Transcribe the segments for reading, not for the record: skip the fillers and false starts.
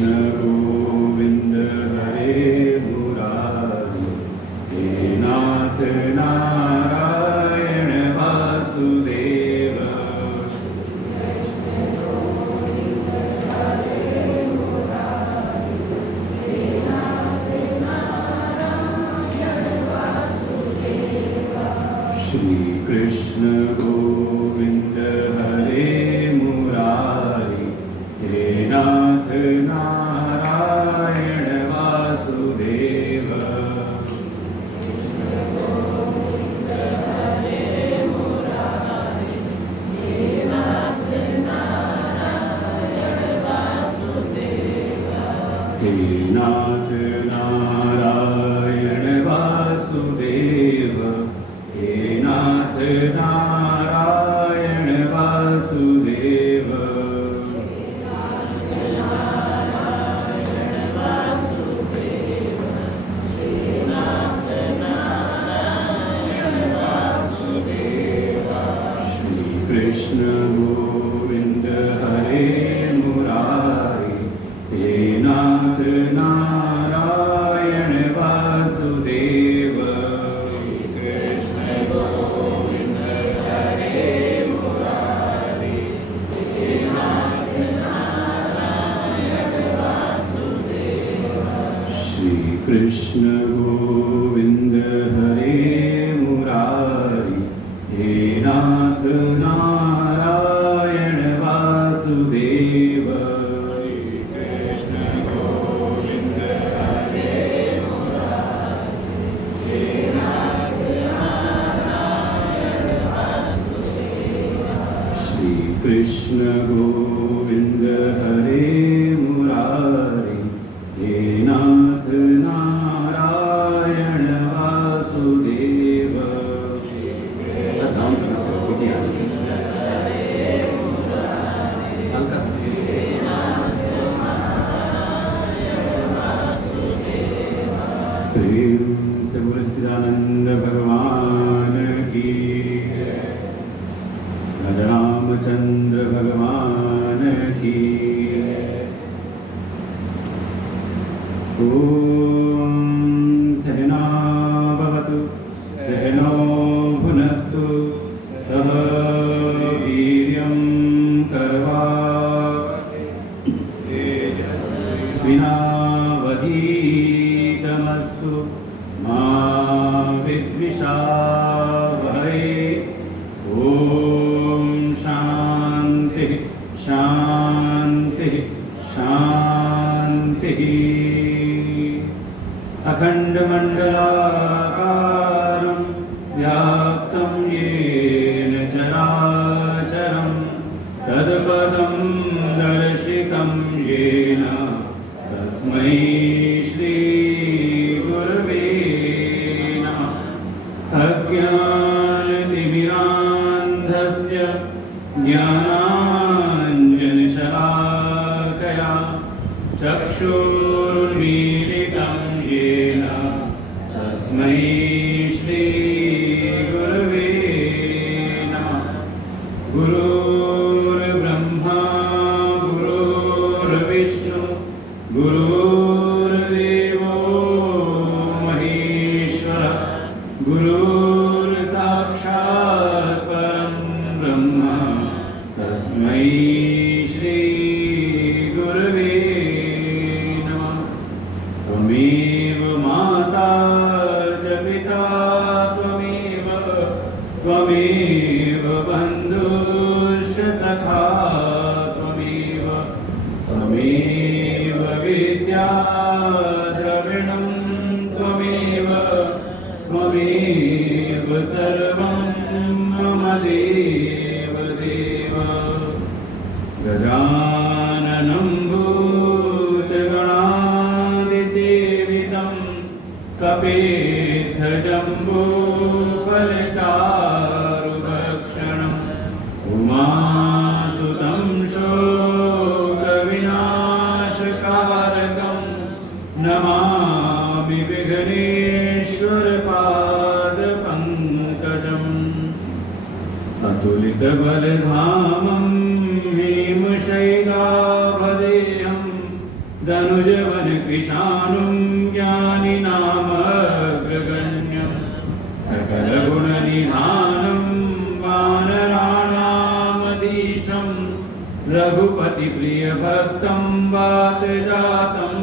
कृष्ण गोविंद हरे मुरारी, हे नाथ नारायण वासुदेव। श्री कृष्ण गोविंद हरे मुरारी, हे नाथ नारायण वासुदेव। हे नाथ नारायण वासुदेव, हे नाथ नारायण वासुदेव। श्री कृष्ण गोविंद हरे मुरारी, हे नाथ नारायण वासुदेव। श्री कृष्ण गोविंद हरे मुरारी, हे नाथ नारायण वासुदेव। श्री कृष्ण गोविंद हरे मुरारी, हे नाथ नारायण वासुदेव। प्रेम से बोले सच्चिदानंद भगवान की, राजा रामचंद्र भगवान की। ओम सहना भवतु सहनो भुनक्तु, सह वीर्यं करवावहै, तेजस्विनावधीतमस्तु मा विद्विषावहै। ओम शांति शांति शांति। अखंडमंडलाकारं व्याप्तं येन चराचरं, तत्पदं दर्शितं येन तस्मै श्री गुरवे नमः। अज्ञानतिमिरान्धस्य ज्ञानाञ्जनशलाकया चक्षुरुन्मीलितं येन तस्मै श्री गुरवे नमः। गुरुर्ब्रह्मा गुरुर्विष्णु गुरुर्देवो महेश्वरः, गुरुर्साक्षात् परं ब्रह्म, तस्मै श्री गुरवे नमः। त्वमेव माता च पिता त्वमेव, त्वमेव बन्धुश्च सखा त्वमेव, त्वमेव विद्या द्रविणं त्वमेव, त्वमेव सर्वं मम देव देव। गजाननं भूतगणादिसेवितं, कपित्थजम्बूफलचारुभक्षणम्, उमासुतं शोकविनाशकारकं, नमामि विघ्नेश्वरपादपङ्कजम्। अतुलितबलधामं हेमशैलाभदेयं, धनुजवन कृशानुं ज्ञानिनामग्रगण्यं सकलगुणनिधानं वानराणामधीशं रघुपतिप्रियभक्तं वातजातं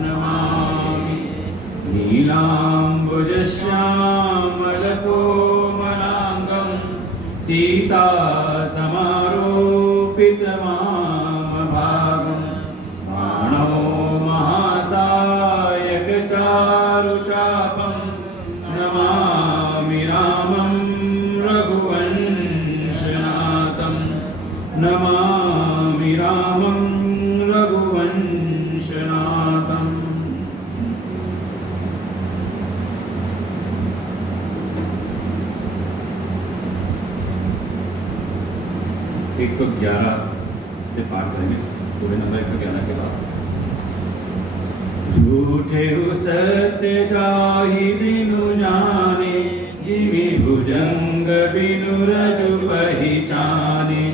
नमामि। नीलाम्बुजश्यामलकोमलाङ्गं सीतासमारोपितवामभागं बाणो महासायकचारुचापं नमामि रामं रघुवंशनाथं नमामि रामं रघुवंशनाथम्। 111 से पाठ करेंगे, पूरे नंबर 111 के बाद। झूठे सत्य जाहि बिनु जाने, जिमि भुजंग बिनु रजु पहिचाने।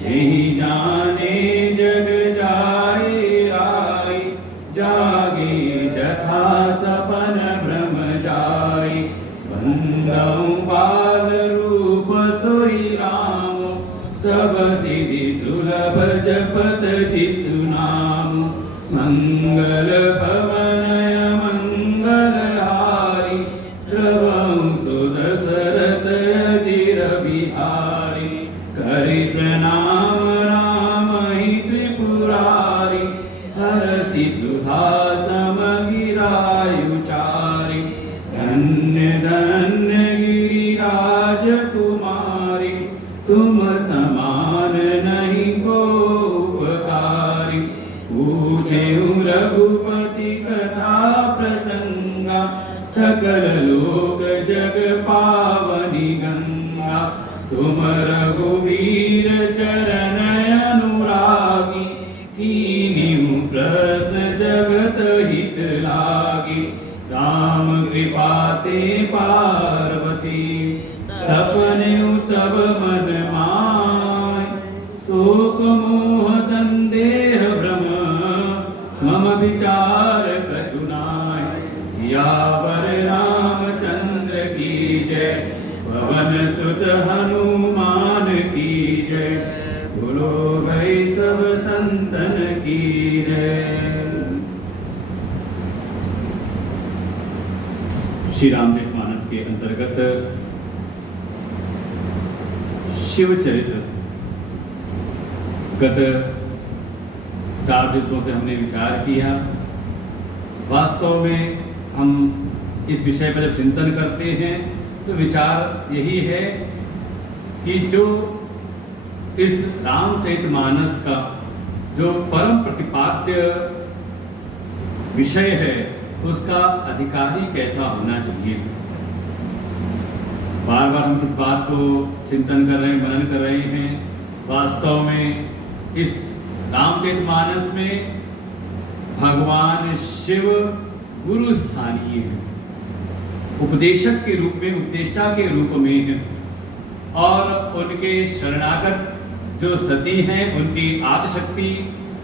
जेहि जाने जग जाए राय, जागे जथा सपन भ्रम जाय। बंदउ बाल रूप सोई राम, सब सिद्धि सुलभ जपत जिसु नाम। मंगल भवनय मंगलहारी, प्रभु सुत सरत अजिर बिहारी। करि प्रणाम राम ही त्रिपुरारी, हरषि सुधा समगिरायुचारी। धन्य धन्य गिरिराज कुमारी, तुम समान नहीं को उपकारी। पूछे रघुपति कथा प्रसंगा, सकल लोक जग पावनी गंगा। तुम रघुवीर चरण अनुरागी, कीन्यु प्रश्न जगत हित लागी। राम कृपा ते पार्वती, सपने तब मन माय। शोक मोह संदेह भ्रम, मम विचार कछु नाय। सियावर रामचंद्र की जय, पवन सुत हनुमान की जय। बोलो भाई सब संतन की जय। श्री रामचरितमानस के अंतर्गत शिव चरित्र गत 4 दिवसों से हमने विचार किया। वास्तव में हम इस विषय पर जब चिंतन करते हैं तो विचार यही है कि जो इस रामचरितमानस का जो परम प्रतिपाद्य विषय है, उसका अधिकारी कैसा होना चाहिए। बार बार हम इस बात को चिंतन कर रहे हैं, मनन कर रहे हैं। वास्तव में इस रामचरितमानस में भगवान शिव गुरु स्थानीय है, उपदेशक के रूप में, उपदेष्टा के रूप में है। और उनके शरणागत जो सती हैं, उनकी आदिशक्ति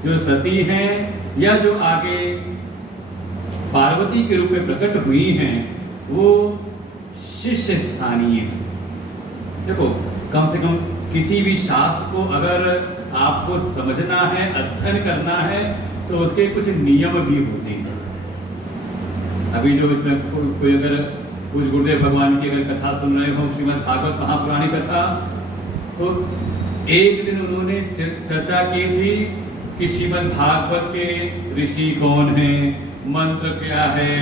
जो सती हैं, या जो आगे पार्वती के रूप में प्रकट हुई हैं, वो शिष्य स्थानीय है। देखो, कम से कम किसी भी शास्त्र को अगर आपको समझना है, अध्ययन करना है, तो उसके कुछ नियम भी होते हैं। अभी जो इसमें कोई अगर कुछ गुरुदेव भगवान की अगर कथा सुन रहे हो, श्रीमद् भागवत महापुराणी कथा, तो एक दिन उन्होंने चर्चा की थी कि श्रीमद् भागवत के ऋषि कौन हैं, मंत्र क्या है,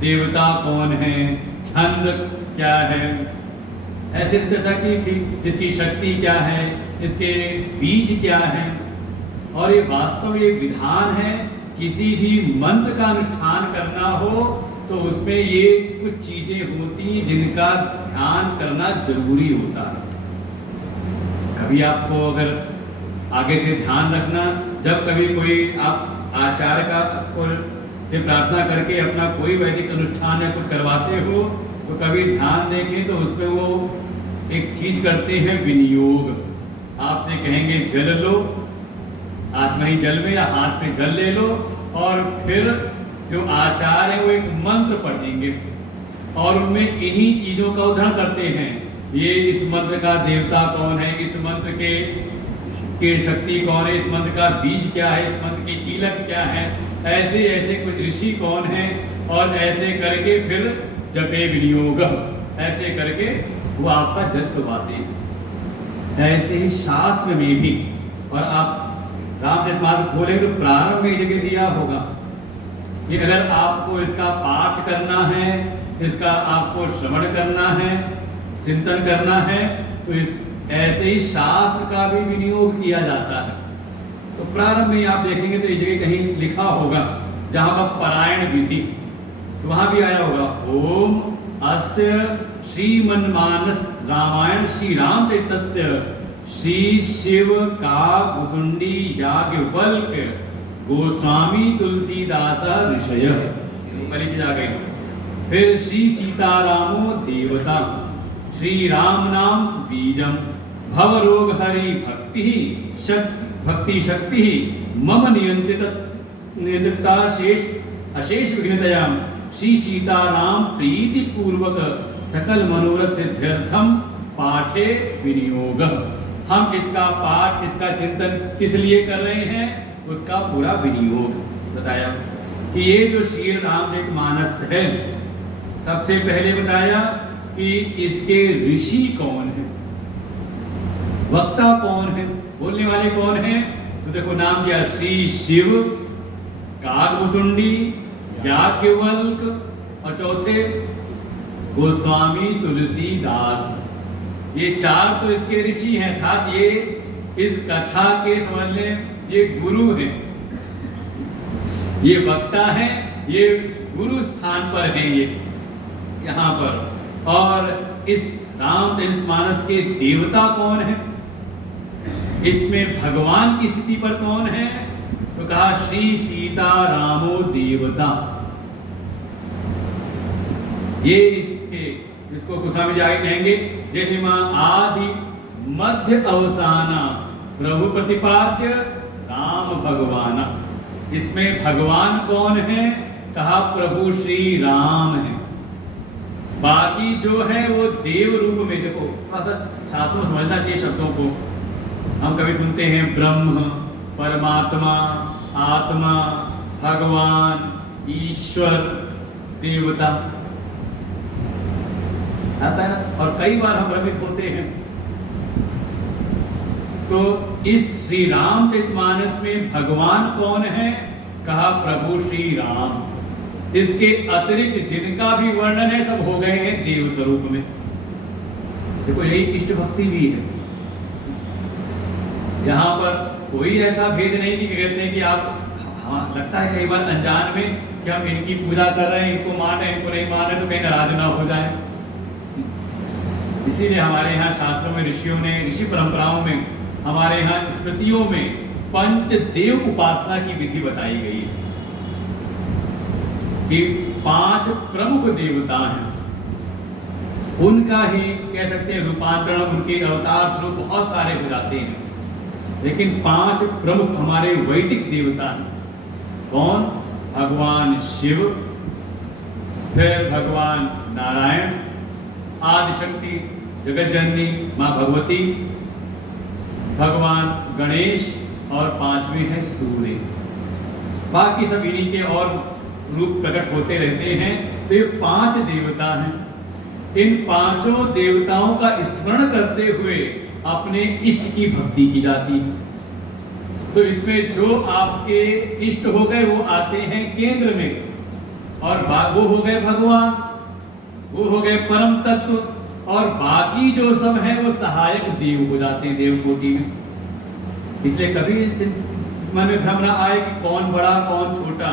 देवता कौन है, छंद क्या है, ऐसे चर्चा की थी। इसकी शक्ति क्या है, इसके बीज क्या है। और ये वास्तव ये विधान है, किसी भी मंत्र का अनुष्ठान करना हो तो उसमें ये कुछ चीजें होती जिनका ध्यान करना जरूरी होता है। कभी आपको अगर आगे से ध्यान रखना, जब कभी कोई आप आचार्य का से प्रार्थना करके अपना कोई वैदिक अनुष्ठान या कुछ करवाते हो, तो कभी ध्यान देखें तो उसमें वो एक चीज करते हैं, विनियोग। आपसे कहेंगे जल लो, आचमनी जल में या हाथ में जल ले लो, और फिर जो आचार्य है वो एक मंत्र पढ़ेंगे और उनमें इन्हीं चीजों का उदाहरण करते हैं। ये इस मंत्र का देवता कौन है, इस मंत्र के शक्ति कौन है, इस मंत्र का बीज क्या है, इस मंत्र की कीलक क्या है, ऐसे ऐसे कुछ ऋषि कौन है, और ऐसे करके फिर जपे विनियोग, ऐसे करके वो आपका जज करवाते हैं। ऐसे ही शास्त्र में भी, और आप रामचरितमानस खोले तो प्रारंभ में जगह दिया होगा कि अगर आपको इसका पाठ करना है, इसका आपको श्रवण करना है, चिंतन करना है, तो इस ऐसे ही शास्त्र का भी विनियोग किया जाता है। तो प्रारंभ में आप देखेंगे तो ये जगह कहीं लिखा होगा जहां का पारायण विधि, तो वहां भी आया होगा ओम अस्य श्रीमन्मानस रामायण श्री रामचरितस्य श्री शिव काकुसुंडी याज्ञवल्क्य गोस्वामी तुलसीदास ऋषय, पहली चीज आ गई। फिर श्री सीतारामो देवता श्री राम नाम बीजम भव रोग हरि भक्ति शक्ति मम नियंत्रिता अशेष विघ्नतया श्री सीताराम प्रीति पूर्वक सकल मनोरथ सिद्ध्यर्थम पाठे विनियोग। हम इसका पाठ, इसका चिंतन किस लिए कर रहे हैं, उसका पूरा विनियोग बताया कि ये जो श्री रामचरितमानस है, सबसे पहले बताया कि इसके ऋषि कौन है, वक्ता कौन है, बोलने वाले कौन है। तो देखो नाम दिया श्री शिव काकभुसुंडी याज्ञवल्क्य और चौथे गोस्वामी तुलसीदास। ये चार तो इसके ऋषि हैं, अर्थात ये इस कथा के समझ लें ये गुरु हैं, ये वक्ता हैं, ये गुरु स्थान पर हैं ये यहाँ पर। और इस रामचरितमानस के देवता कौन है, इसमें भगवान की स्थिति पर कौन है, तो कहा श्री सीता रामो देवता। ये इसको गोस्वामी जी आगे कहेंगे जहिमा आदि मध्य अवसाना प्रभु प्रतिपाद्य राम भगवान। इसमें भगवान कौन है, कहा प्रभु श्री राम है। बाकी जो है वो देव रूप में, देखो थोड़ा सा शास्त्रों समझना चाहिए शब्दों को। हम कभी सुनते हैं ब्रह्म, परमात्मा, आत्मा, भगवान, ईश्वर, देवता, आता है ना, और कई बार हम भ्रमित होते हैं। तो इस श्री रामचरितमानस में भगवान कौन है, कहा प्रभु श्री राम। इसके अतिरिक्त जिनका भी वर्णन है सब हो गए हैं देव स्वरूप में। देखो यही इष्ट भक्ति भी है। यहाँ पर कोई ऐसा भेद नहीं कि कहते हैं कि आप, हाँ लगता है कई बार अनजान में कि हम इनकी पूजा कर रहे हैं, इनको मान है, इनको नहीं मान है, तो कहीं नाराज ना हो जाए। इसीलिए हमारे यहाँ शास्त्रों में ऋषियों ने, ऋषि परंपराओं में, हमारे यहाँ स्मृतियों में पंचदेव उपासना की विधि बताई गई है कि 5 प्रमुख देवता हैं, उनका ही कह सकते हैं रूपांतरण, उनके अवतार स्वरूप बहुत सारे हो जाते हैं, लेकिन 5 प्रमुख हमारे वैदिक देवता हैं। कौन? भगवान शिव, फिर भगवान नारायण, आदिशक्ति जगत जननी माँ भगवती, भगवान गणेश, और 5वें है सूर्य। बाकी सब इन्हीं के और रूप प्रकट होते रहते हैं। तो ये 5 देवता हैं। इन 5 देवताओं का स्मरण करते हुए अपने इष्ट की भक्ति की जाती है। तो इसमें जो आपके इष्ट हो गए वो आते हैं केंद्र में, और वो हो गए भगवान, वो हो गए परम तत्व, और बाकी जो सब है वो सहायक देव हो जाते हैं देव कोटि में। इसलिए कभी मन में भ्रम ना आए कि कौन बड़ा कौन छोटा।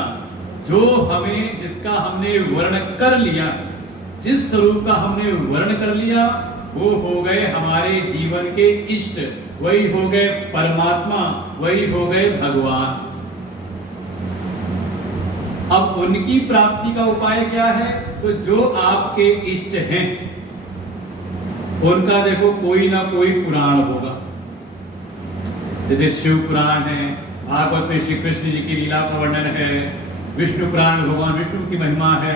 जो हमें, जिसका हमने वर्ण कर लिया, जिस स्वरूप का हमने वर्ण कर लिया, वो हो गए हमारे जीवन के इष्ट, वही हो गए परमात्मा, वही हो गए भगवान। अब उनकी प्राप्ति का उपाय क्या है? तो जो आपके इष्ट हैं उनका देखो कोई ना कोई पुराण होगा। जैसे शिव पुराण है, भागवत में श्री कृष्ण जी की लीला का वर्णन है, विष्णु पुराण में भगवान विष्णु की महिमा है,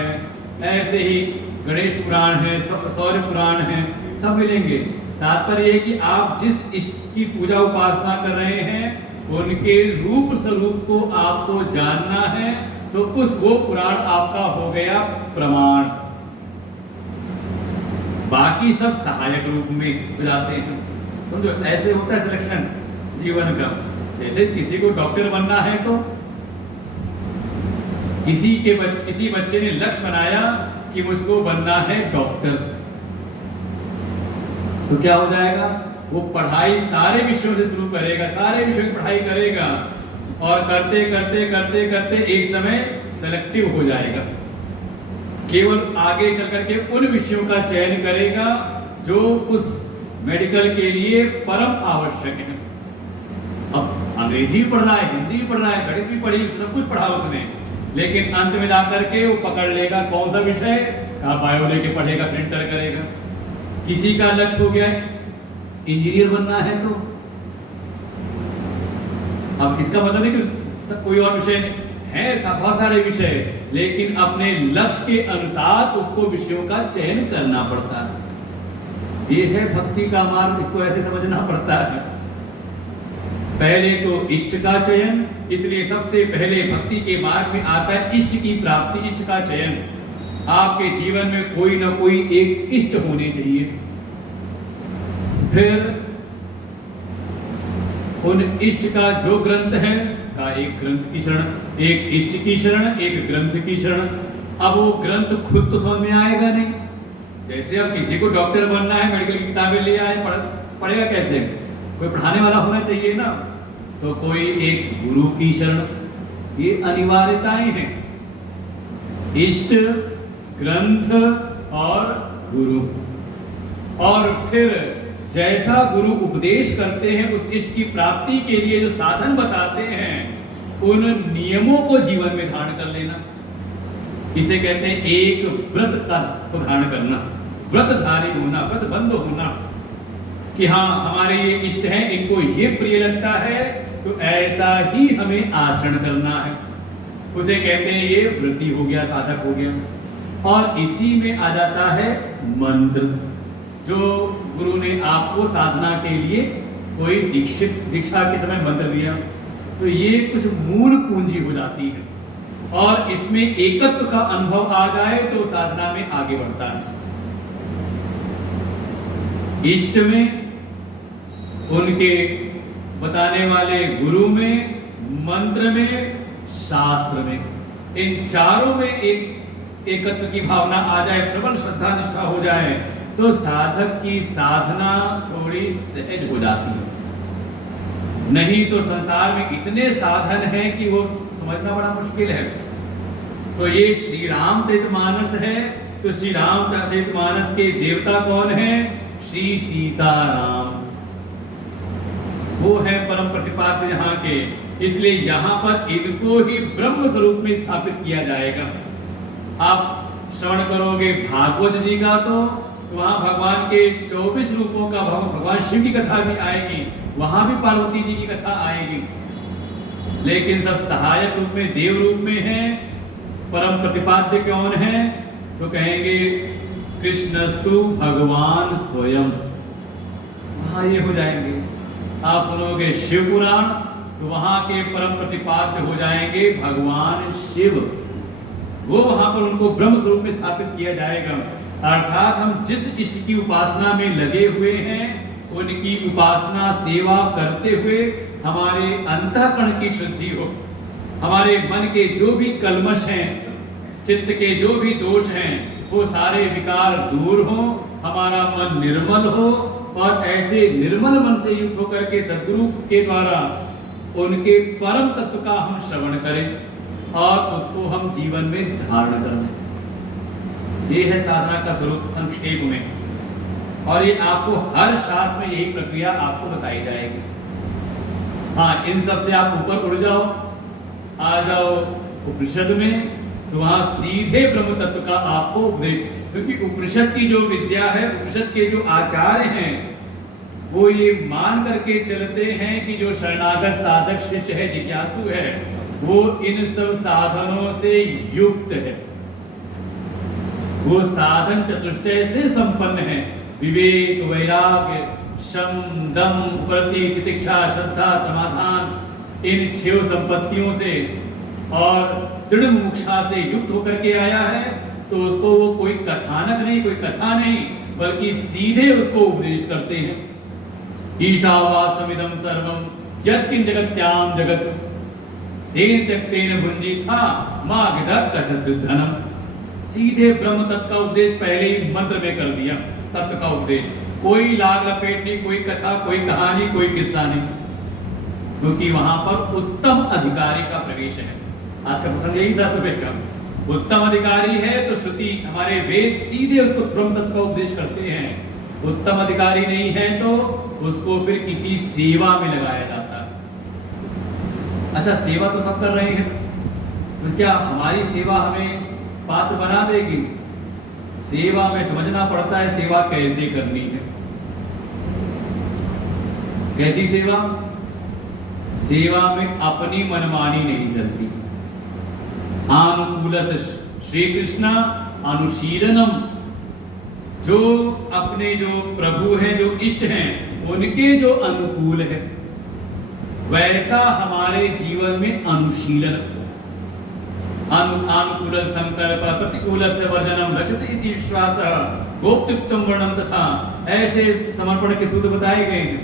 ऐसे ही गणेश पुराण है, सौर्य पुराण है, सब मिलेंगे। तात्पर्य है कि आप जिस इष्ट की पूजा उपासना कर रहे हैं उनके रूप स्वरूप को आपको जानना है, तो उस वो पुराण आपका हो गया प्रमाण। बाकी सब सहायक रूप में हो जाते हैं। समझो, ऐसे होता है सिलेक्शन जीवन का। जैसे किसी को डॉक्टर बनना है तो किसी बच्चे ने लक्ष्य बनाया कि मुझको बनना है डॉक्टर, तो क्या हो जाएगा, वो पढ़ाई सारे विषयों से शुरू करेगा, सारे विषयों की पढ़ाई करेगा और करते करते करते करते एक समय सेलेक्टिव हो जाएगा। केवल आगे चल करके उन विषयों का चयन करेगा जो उस मेडिकल के लिए परम आवश्यक है। अब अंग्रेजी भी पढ़ रहा है, हिंदी भी पढ़ रहा है, गणित भी पढ़ी, सब कुछ पढ़ा उसने, लेकिन अंत में जाकर के वो पकड़ लेगा कौन सा विषय, कहा बायो लेके पढ़ेगा, प्रिंटर करेगा। किसी का लक्ष्य हो गया इंजीनियर बनना है, तो अब इसका मतलब नहीं कि कोई और विषय है, बहुत सारे विषय, लेकिन अपने लक्ष्य के अनुसार उसको विषयों का चयन करना पड़ता है। ये है भक्ति का मार्ग, इसको ऐसे समझना पड़ता है। पहले तो इष्ट का चयन, इसलिए सबसे पहले भक्ति के मार्ग में आता है इष्ट की प्राप्ति, इष्ट का चयन। आपके जीवन में कोई ना कोई एक इष्ट होने चाहिए। फिर उन इष्ट का जो ग्रंथ है का एक ग्रंथ की शरण, एक इष्ट की शरण, एक ग्रंथ की शरण। अब वो ग्रंथ खुद तो समझ में आएगा नहीं। जैसे अब किसी को डॉक्टर बनना है, मेडिकल की किताबें ले आए, पढ़ेगा कैसे, कोई पढ़ाने वाला होना चाहिए ना, तो कोई एक गुरु की शरण। ये अनिवार्यताएं हैं, इष्ट, ग्रंथ और गुरु। और फिर जैसा गुरु उपदेश करते हैं, उस इष्ट की प्राप्ति के लिए जो साधन बताते हैं, उन नियमों को जीवन में धारण कर लेना। इसे कहते हैं एक व्रत का धारण करना, व्रतधारी होना, व्रतबंध होना, कि हाँ हमारे ये इष्ट हैं, इनको ये प्रिय लगता है, तो ऐसा ही हमें आचरण करना है। उसे कहते हैं ये व्रती हो गया, साधक हो गया। और इसी में आ जाता है मंत्र, जो गुरु ने आपको साधना के लिए कोई दीक्षा के समय मंत्र दिया, तो ये कुछ मूल पूंजी हो जाती है। और इसमें एकत्व का अनुभव आ जाए तो साधना में आगे बढ़ता है। इष्ट में, उनके बताने वाले गुरु में, मंत्र में, शास्त्र में, इन चारों में एक एकत्व की भावना आ जाए, प्रबल श्रद्धा निष्ठा हो जाए, तो साधक की साधना थोड़ी सहज हो जाती है। नहीं तो संसार में इतने साधन हैं कि वो समझना बड़ा मुश्किल है। तो ये श्री रामचरितमानस है, तो श्री रामचरितमानस के देवता कौन है, श्री सीताराम, वो है परम प्रतिपाद्य यहाँ के। इसलिए यहाँ पर इनको ही ब्रह्म स्वरूप में स्थापित किया जाएगा। आप श्रवण करोगे भागवत जी का, तो वहां भगवान के 24 रूपों का, भगवान शिव की कथा भी आएगी, वहां भी पार्वती जी की कथा आएगी, लेकिन सब सहायक रूप में, देव रूप में है। परम प्रतिपाद्य कौन है, तो कहेंगे कृष्णस्तु भगवान स्वयं, वहां ये हो जाएंगे। आप सुनोगे शिव पुराण, तो वहां के परम प्रतिपाद्य हो जाएंगे भगवान शिव, वो वहां पर उनको ब्रह्म स्वरूप में स्थापित किया जाएगा। अर्थात हम जिस इष्ट की उपासना में लगे हुए हैं, उनकी उपासना सेवा करते हुए हमारे अंतःकरण की शुद्धि हो, हमारे मन के जो भी कल्मश हैं, चित्त के जो भी दोष हैं, वो सारे विकार दूर हो, हमारा मन निर्मल हो, और ऐसे निर्मल मन से युक्त होकर के सद्गुरु के द्वारा उनके परम तत्व का हम श्रवण करें और उसको हम जीवन में धारण करें। ये है साधना का स्वरूप संक्षेप में, और ये आपको हर शास्त्र में यही प्रक्रिया आपको बताई जाएगी। हाँ, इन सब से आप ऊपर उड़ जाओ, आ जाओ उपनिषद में, तो वहां सीधे ब्रह्म तत्व का आपको उपदेश, क्योंकि उपनिषद की जो विद्या है, उपनिषद के जो आचार्य हैं, वो ये मान करके चलते हैं कि जो शरणागत साधक शिष्य है, जिज्ञासु है, वो इन सब साधनों से युक्त है, वो साधन चतुष्टय से संपन्न है। विवेक, वैराग्य, शम, दम, प्रति, तितिक्षा, श्रद्धा, समाधान, इन 6 संपत्तियों से और दृढ़ मुमुक्षा से युक्त होकर के आया है, तो उसको वो कोई कथानक नहीं, कोई कथा नहीं, बल्कि सीधे उसको उपदेश करते हैं। ईशावास्यमिदं सर्वं यत्किंच जगत्यां जगत् तेन त्यक्तेन भुञ्जीथा मा विदग्धस्य सिद्धनम। सीधे ब्रह्म तत्व का उपदेश पहले ही मंत्र में कर दिया। तत्व का उपदेश, कोई लाग लपेट नहीं, कोई कथा, कोई कहानी, कोई किस्सा नहीं, क्योंकि वहां पर उत्तम अधिकारी का प्रवेश है। आज का प्रसंग यही था सुबह का। उत्तम अधिकारी है तो श्रुति, हमारे वेद सीधे उसको ब्रह्म तत्व का उपदेश करते हैं। उत्तम अधिकारी नहीं है तो उसको फिर किसी सेवा में लगाया जाता है। अच्छा, सेवा तो सब कर रहे हैं, तो क्या हमारी सेवा हमें पात्र बना देगी? सेवा में समझना पड़ता है सेवा कैसे करनी है। कैसी सेवा? सेवा में अपनी मनमानी नहीं चलती। अनुकूल श्री कृष्ण अनुशीलनम, जो अपने जो प्रभु हैं, जो इष्ट हैं, उनके जो अनुकूल है, वैसा हमारे जीवन में अनुशीलन। अनुकूल संकल्प प्रतिकूल से वर्जनम रचित इति विश्वास गोप्तुत्तम वर्णम, तथा ऐसे समर्पण के सूत्र बताए गए हैं।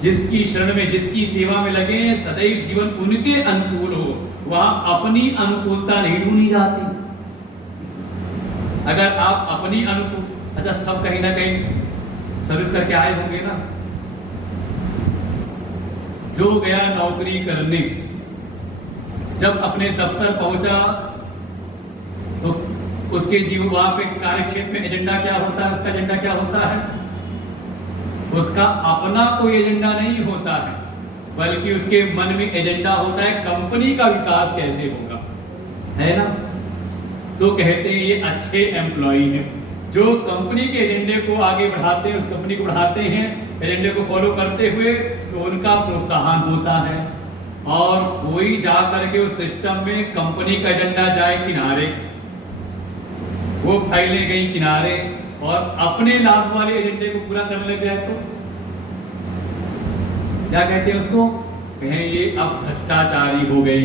जिसकी शरण में, जिसकी सेवा में लगे, सदैव जीवन उनके अनुकूल हो, वहां अपनी अनुकूलता नहीं ढूंढी जाती। अगर आप अपनी अनुकूल, अच्छा सब कहीं ना कहीं सर्विस करके आए होंगे ना। जो गया नौकरी करने, जब अपने दफ्तर पहुंचा तो उसके जीवन, वहां पे कार्यक्षेत्र में एजेंडा क्या होता है, उसका एजेंडा क्या होता है? उसका अपना कोई एजेंडा नहीं होता है, बल्कि उसके मन में एजेंडा होता है कंपनी का विकास कैसे होगा, है ना। तो कहते हैं ये अच्छे एम्प्लॉई हैं, जो कंपनी के एजेंडे को आगे बढ़ाते हैं, उस कंपनी को बढ़ाते हैं, एजेंडे को फॉलो करते हुए, तो उनका प्रोत्साहन होता है। और कोई जा करके उस सिस्टम में कंपनी का एजेंडा जाए किनारे, वो फाइलें गई किनारे, और अपने लाभ वाले एजेंडे को पूरा करने लग जाए तो क्या कहते हैं उसको? कहें ये अब भ्रष्टाचारी हो गए।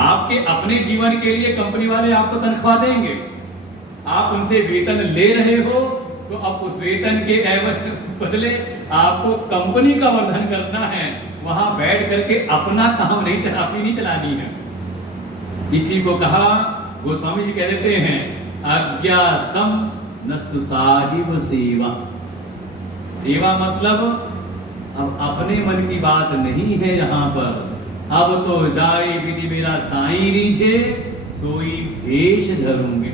आपके अपने जीवन के लिए कंपनी वाले आपको तनख्वाह देंगे, आप उनसे वेतन ले रहे हो, तो अब उस वेतन के बदले आपको कंपनी का वर्धन करना है। वहां बैठ करके अपना काम नहीं अपनी नहीं चलानी है। इसी को कहा गोस्वामी जी कह देते हैं, अज्ञा सम न सुसाहिब सेवा। सेवा मतलब अब अपने मन की बात नहीं है यहाँ पर। अब तो जाए विधि मेरा साईं रीझे, सोई भेष धरूंगे।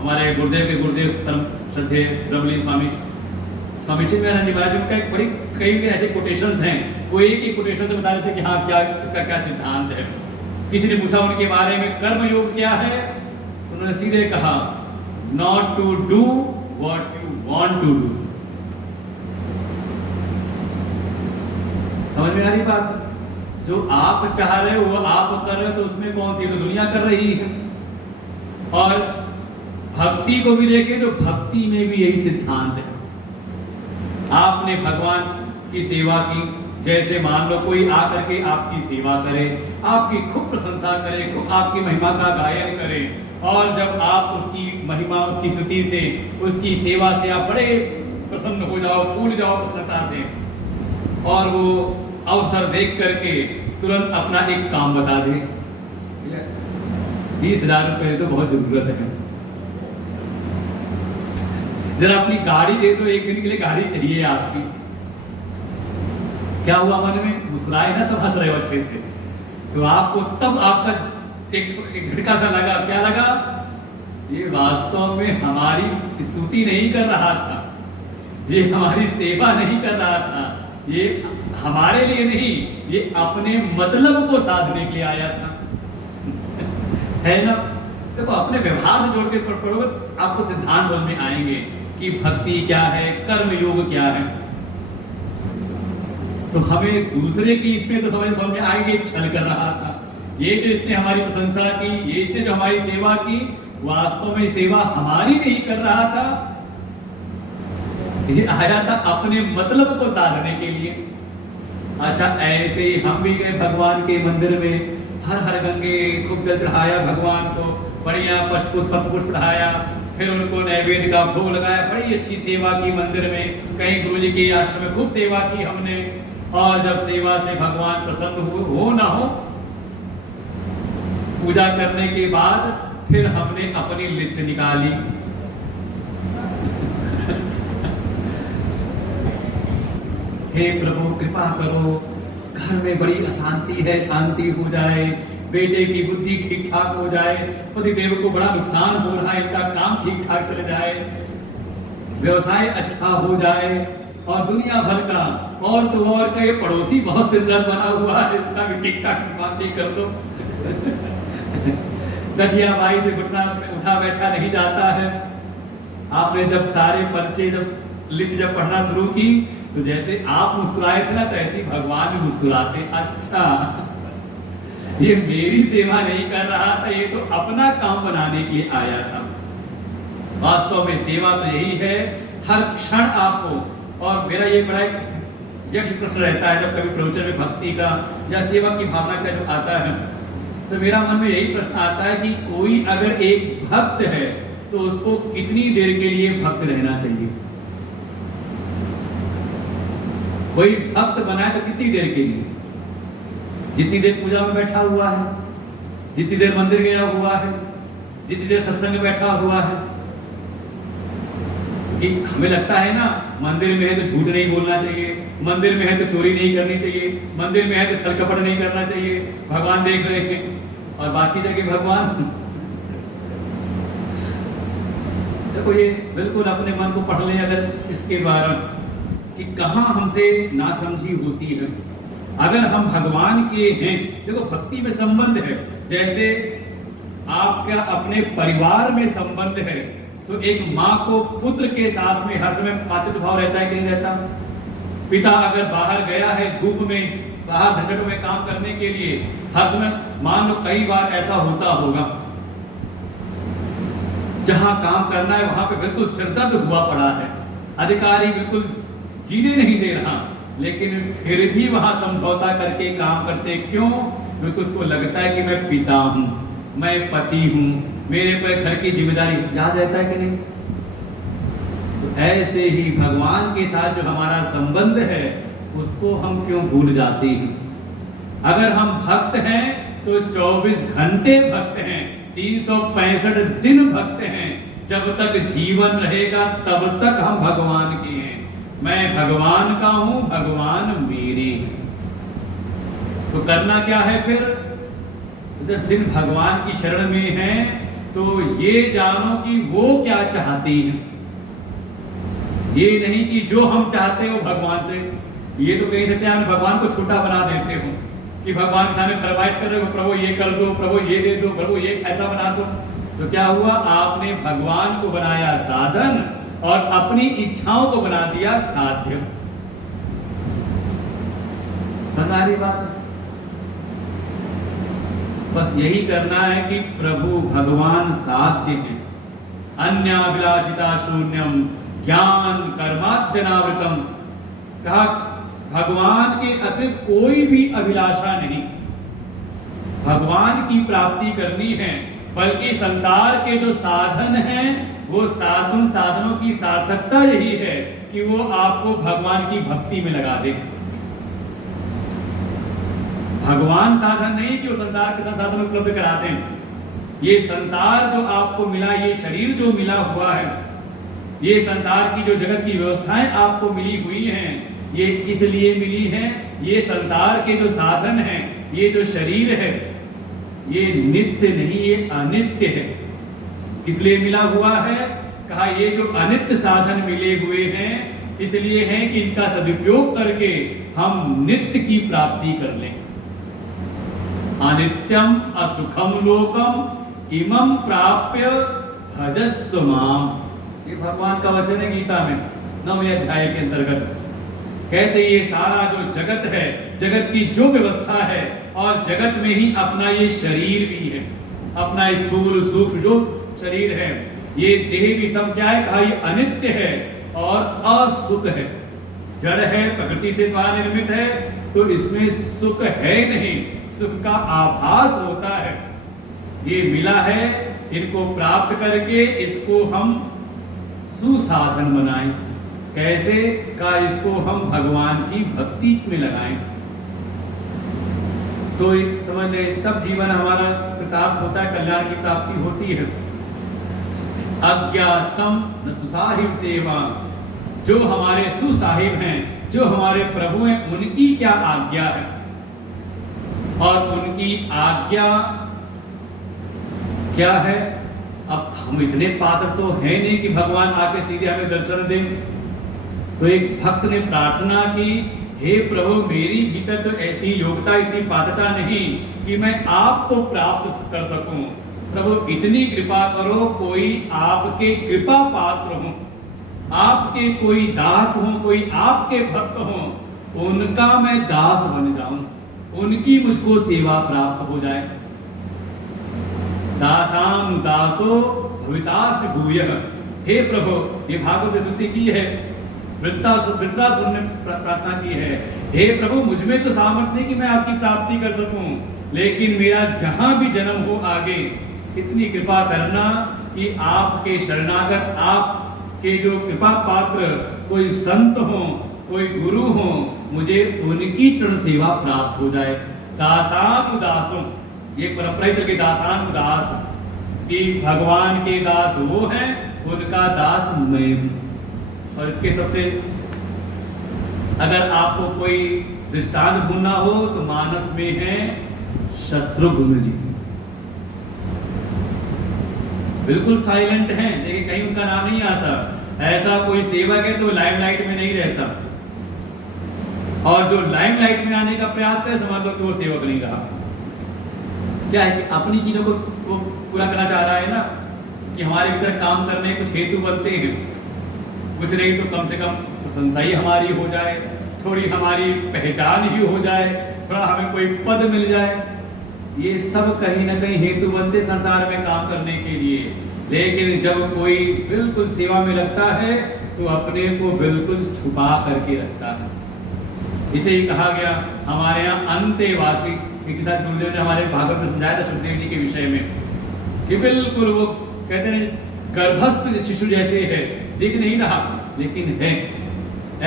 हमारे गुरुदेव के गुरुदेव परम श्रद्धेय ब्रह्मलीन स्वामी चिन्मयानंद जी महाराज का एक बड़ी कई ऐसे कोटेशंस हैं, वो एक ही कोटेशन से बता देते कि हाँ क्या इसका क्या सिद्धांत है। किसी ने पूछा उनके बारे में कर्म योग क्या है, उन्होंने सीधे कहा, not to do what you want to do. समझ में आ रही बात? जो आप चाह रहे हो वो आप कर रहे हो, तो उसमें कौन सी, तो दुनिया कर रही है। और भक्ति को भी देखें तो भक्ति में भी यही सिद्धांत है। आपने भगवान की सेवा की, जैसे मान लो कोई आकर के आपकी सेवा करे, आपकी खूब प्रशंसा करे, खूब आपकी महिमा का गायन करे, और जब आप उसकी महिमा, उसकी स्तुति से, उसकी सेवा से आप बड़े प्रसन्न हो जाओ, फूल जाओ प्रसन्नता से, और वो अवसर देख करके तुरंत अपना एक काम बता दे, 20,000 रुपए तो बहुत जरूरत है, जरा अपनी गाड़ी दे दो, एक दिन के लिए गाड़ी चाहिए आपकी। क्या हुआ मन में? मुस्कुराए ना, सब हंस रहे हो अच्छे से, तो आपको तब आपका एक झटका सा लगा। क्या लगा? ये वास्तव में हमारी स्तुति नहीं कर रहा था, ये हमारी सेवा नहीं कर रहा था, ये हमारे लिए नहीं, ये अपने मतलब को साधने के लिए आया था। है ना? देखो, अपने व्यवहार से जोड़ के पढ़ोगे आपको सिद्धांत समझ में आएंगे कि भक्ति क्या है, कर्म योग क्या है। तो हमें दूसरे की इसमें तो समझ में आएगी, छल कर रहा था, ये जो इसने हमारी प्रशंसा की, ये इसने जो हमारी सेवा की, वास्तव में सेवा हमारी नहीं कर रहा था, ये आया था अपने मतलब को साधने के लिए। अच्छा, ऐसे ही हम भी गए भगवान के मंदिर में, हर हर गंगे खूब जल चढ़ाया भगवान को, बढ़िया पट पुष्प चढ़ाया, फिर उनको नैवेद्य का भोग लगाया, बड़ी अच्छी सेवा की मंदिर में, कहीं गुरु जी के आश्रम में खूब सेवा की हमने। और जब सेवा से भगवान प्रसन्न हो ना हो, पूजा करने के बाद फिर हमने अपनी लिस्ट निकाली। हे प्रभु कृपा करो, घर में बड़ी अशांति है, शांति हो जाए, बेटे की बुद्धि ठीक ठाक हो जाए, पति देव को बड़ा नुकसान हो रहा है, इनका काम ठीक ठाक चल जाए, व्यवसाय अच्छा हो जाए, और दुनिया भर का और तो और का ये पड़ोसी बहुत सिरदर्द बना हुआ है, इसका भी ठीक ठाक बात नहीं कर दो। गठिया भाई से घुटना उठा बैठा नहीं जाता है। आपने जब सारे पर्चे, जब लिस्ट जब पढ़ना शुरू की, तो जैसे आप मुस्कुराए थे ना, तो ऐसे भगवान भी मुस्कुराते। अच्छा, ये मेरी सेवा नहीं कर रहा था, ये तो अपना काम बनाने के लिए आया था। वास्तव में सेवा तो यही है, हर क्षण आपको। और मेरा ये बड़ा यक्ष प्रश्न रहता है, जब कभी प्रवचन में भक्ति का या सेवा की भावना का जो आता है, तो मेरा मन में यही प्रश्न आता है कि कोई अगर एक भक्त है, तो उसको कितनी देर के लिए भक्त रहना चाहिए? कोई भक्त बनाए तो कितनी देर के लिए? जितनी देर पूजा में बैठा हुआ है, जितनी देर मंदिर गया हुआ है, जितनी देर सत्संग में बैठा हुआ है। कि हमें लगता है ना, मंदिर में है तो झूठ नहीं बोलना चाहिए, मंदिर में है तो चोरी नहीं करनी चाहिए, मंदिर में है तो छल कपट नहीं करना चाहिए, भगवान देख रहे हैं, और बाकी जगह भगवान। देखो, ये बिल्कुल अपने मन को पढ़ लें अगर इसके द्वारा, कि कहाँ हमसे नासमझी होती है। अगर हम भगवान के हैं, देखो भक्ति में संबंध है, जैसे आपका अपने परिवार में संबंध है, तो एक माँ को पुत्र के साथ में हर समय मातृत्व भाव रहता है कि नहीं रहता? पिता अगर बाहर गया है धूप में, बाहर झंझट में काम करने के लिए, हर समय मान लो कई बार ऐसा होता होगा, जहां काम करना है वहां पे बिल्कुल सिरदर्द हुआ पड़ा है, अधिकारी बिल्कुल जीने नहीं दे रहा, लेकिन फिर भी वहां समझौता करके काम करते। क्यों? क्योंकि उसको लगता है कि मैं पिता हूं, मैं पति हूं, मेरे पर घर की जिम्मेदारी। याद रहता है कि नहीं? तो ऐसे ही भगवान के साथ जो हमारा संबंध है, उसको हम क्यों भूल जाते हैं? अगर हम भक्त हैं तो 24 घंटे भक्त हैं, 365 दिन भक्त हैं। जब तक जीवन रहेगा तब तक हम भगवान के हैं। मैं भगवान का हूं, भगवान मेरे हैं। तो करना क्या है फिर? जब जिन भगवान की शरण में हैं, तो ये जानो कि वो क्या चाहती हैं। ये नहीं कि जो हम चाहते हो भगवान से। ये तो कहीं सकते हैं भगवान को छोटा बना देते हो, कि भगवान के सामने फरमाइश कर रहे हो, प्रभु ये कर दो, प्रभु ये दे दो, प्रभु ये ऐसा बना दो। तो क्या हुआ? आपने भगवान को बनाया साधन और अपनी इच्छाओं को बना दिया साध्य। सारी बात बस यही करना है कि प्रभु भगवान साध्य है। अन्याभिलाषिता शून्यम ज्ञान कर्माद्यनावृतम। कहा भगवान के अतिरिक्त कोई भी अभिलाषा नहीं। भगवान की प्राप्ति करनी है, बल्कि संसार के जो साधन हैं, वो साधनों की सार्थकता यही है कि वो आपको भगवान की भक्ति में लगा दे। भगवान साधन नहीं कि वो संसार के संसाधन उपलब्ध करा दें। ये संसार जो आपको मिला, ये शरीर जो मिला हुआ है, ये संसार की जो जगत की व्यवस्थाएं आपको मिली हुई हैं, ये इसलिए मिली हैं। ये संसार के जो साधन हैं, ये जो शरीर है, ये नित्य नहीं, ये अनित्य है। किसलिए मिला हुआ है? कहा ये जो अनित्य साधन मिले हुए हैं, इसलिए हैं कि इनका सदुपयोग करके हम नित्य की प्राप्ति कर लें। अनित्यम असुखम लोकम इमं प्राप्य भजस्व माम। ये भगवान का वचन है गीता में 9वें अध्याय के अंतर्गत। कहते ये सारा जो जगत है, जगत की जो व्यवस्था है, और जगत में ही अपना ये शरीर भी है, अपना स्थूल सूक्ष्म जो शरीर है, ये देह भी सब क्या है, कहा ये अनित्य है और असुख है, जड़ है, प्रकृति से द्वारा निर्मित है, तो इसमें सुख है नहीं, सुख का आभास होता है। ये मिला है, इनको प्राप्त करके इसको हम सुसाधन बनाएं। कैसे? का इसको हम भगवान की भक्ति में लगाएं, तो समझ ले तब जीवन हमारा कृतार्थ होता है, कल्याण की प्राप्ति होती है। आज्ञा सम न सुसाहिब सेवा, जो हमारे सुसाहिब हैं, जो हमारे प्रभु हैं, उनकी क्या आज्ञा है, और उनकी आज्ञा क्या है। अब हम इतने पात्र तो हैं नहीं कि भगवान आके सीधे हमें दर्शन दें। तो एक भक्त ने प्रार्थना की, हे प्रभु मेरी भीतर तो इतनी योग्यता, इतनी पात्रता नहीं कि मैं आपको प्राप्त कर सकूं। प्रभु इतनी कृपा करो, कोई आपके कृपा पात्र हो, आपके कोई दास हो, कोई आपके भक्त हो, उनका मैं दास बन जाऊं, उनकी मुझको सेवा प्राप्त हो जाए। दासाम दासो भवितास्मि भूयः। हे प्रभु, ये भागवत स्तुति की है, वृत्रासुर ने प्रार्थना की है, हे प्रभु मुझ में तो सामर्थ्य नहीं कि मैं आपकी प्राप्ति कर सकूं, लेकिन मेरा जहां भी जन्म हो आगे इतनी कृपा करना कि आपके शरणागत, आपके जो कृपा पात्र कोई संत हो, कोई गुरु हो, मुझे उनकी चरण सेवा प्राप्त हो जाए। दासान दासों, ये परंपरा चल के दासान दास, कि भगवान के दास वो हैं, उनका दास मैं हूं। और इसके सबसे, अगर आपको कोई दृष्टांत ढूंढना हो तो मानस में है शत्रुघ्न जी, बिल्कुल साइलेंट हैं, देखिए कहीं उनका नाम नहीं आता। ऐसा कोई सेवक है तो लाइमलाइट में नहीं रहता, और जो लाइमलाइट में आने का प्रयास करे समझ लो कि वो सेवक नहीं रहा। क्या है कि अपनी चीजों को वो पूरा करना चाह रहा है ना, कि हमारे भीतर काम करने कुछ हेतु बनते हैं, कुछ नहीं तो कम से कम प्रशंसा ही हमारी हो जाए, थोड़ी हमारी पहचान ही हो जाए, थोड़ा हमें कोई पद मिल जाए, ये सब कहीं ना कहीं हेतु बनते संसार में काम करने के लिए। लेकिन जब कोई बिल्कुल सेवा में लगता है तो अपने को बिल्कुल छुपा करके रखता है। इसे ही कहा गया हमारे यहाँ अंतेवासी, के साथ गुरुदेव ने हमारे भागवत में समझाया था सुखदेव जी के विषय में, कि बिल्कुल वो कहते हैं गर्भस्थ शिशु जैसे है, दिख नहीं रहा लेकिन है।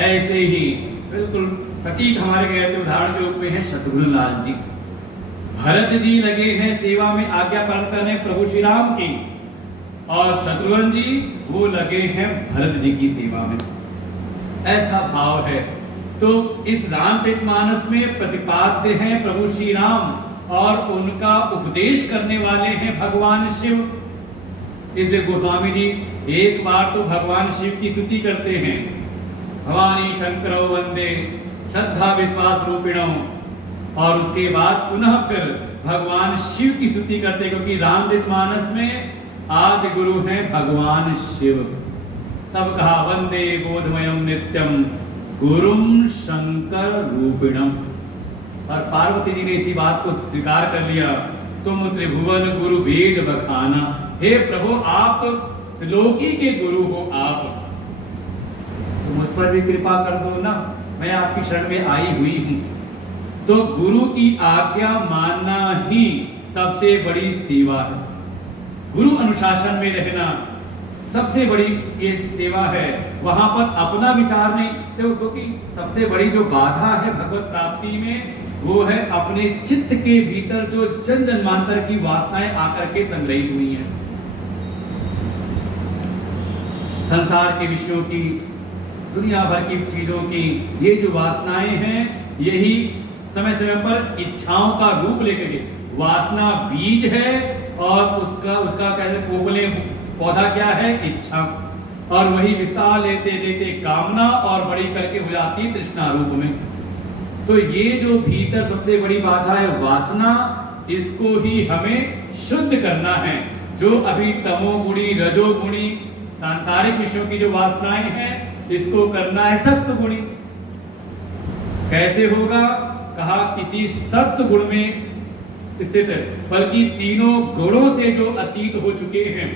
ऐसे ही बिल्कुल सटीक हमारे कहते उदाहरण के रूप में है शत्रुघ्न लाल जी। भरत जी लगे हैं सेवा में आज्ञा पालन करने प्रभु श्री राम की, और शत्रुघ्न जी वो लगे हैं भरत जी की सेवा में। ऐसा भाव है। तो इस रामचरितमानस में प्रतिपाद्य हैं प्रभु श्री राम, और उनका उपदेश करने वाले हैं भगवान शिव। इसलिए गोस्वामी जी एक बार तो भगवान शिव की स्तुति करते हैं, भवानी शंकरो वंदे श्रद्धा विश्वास रूपिणो, और उसके बाद पुनः फिर भगवान शिव की स्तुति करते, क्योंकि रामचरितमानस में आदि गुरु हैं भगवान शिव। तब कहा वंदे बोधमयम नित्यम गुरुम शंकर रूपिणम, और पार्वती जी ने इसी बात को स्वीकार कर लिया, तुम त्रिभुवन गुरु वेद बखाना। हे प्रभु आप तो त्रिलोकी के गुरु हो, आप तो मुझ पर भी कृपा कर दो ना, मैं आपकी शरण में आई हुई हूं। तो गुरु की आज्ञा मानना ही सबसे बड़ी सेवा है। गुरु अनुशासन में रहना सबसे बड़ी ये सेवा है। वहां पर अपना विचार नहीं, क्योंकि सबसे बड़ी जो बाधा है भगवत प्राप्ति में वो है अपने चित्त के भीतर जो जन्म जन्मांतर की वासनाएं आकर के संग्रहित हुई हैं, संसार के विषयों की, दुनिया भर की चीजों की। ये जो वासनाएं हैं यही समय समय पर इच्छाओं का रूप लेकर के, वासना बीज है और उसका कहते कोपले पौधा क्या है, इच्छा, और वही विस्तार लेते लेते कामना और बड़ी करके हो जाती तृष्णा रूप में। तो ये जो भीतर सबसे बड़ी बाधा है वासना, इसको ही हमें शुद्ध करना है। जो अभी तमोगुणी रजोगुणी सांसारिक विषयों की जो वासनाएं हैं इसको करना है सत्व गुणी। कैसे होगा? कहा किसी सत्व गुण में स्थित है, बल्कि तीनों गुणों से जो अतीत हो चुके हैं,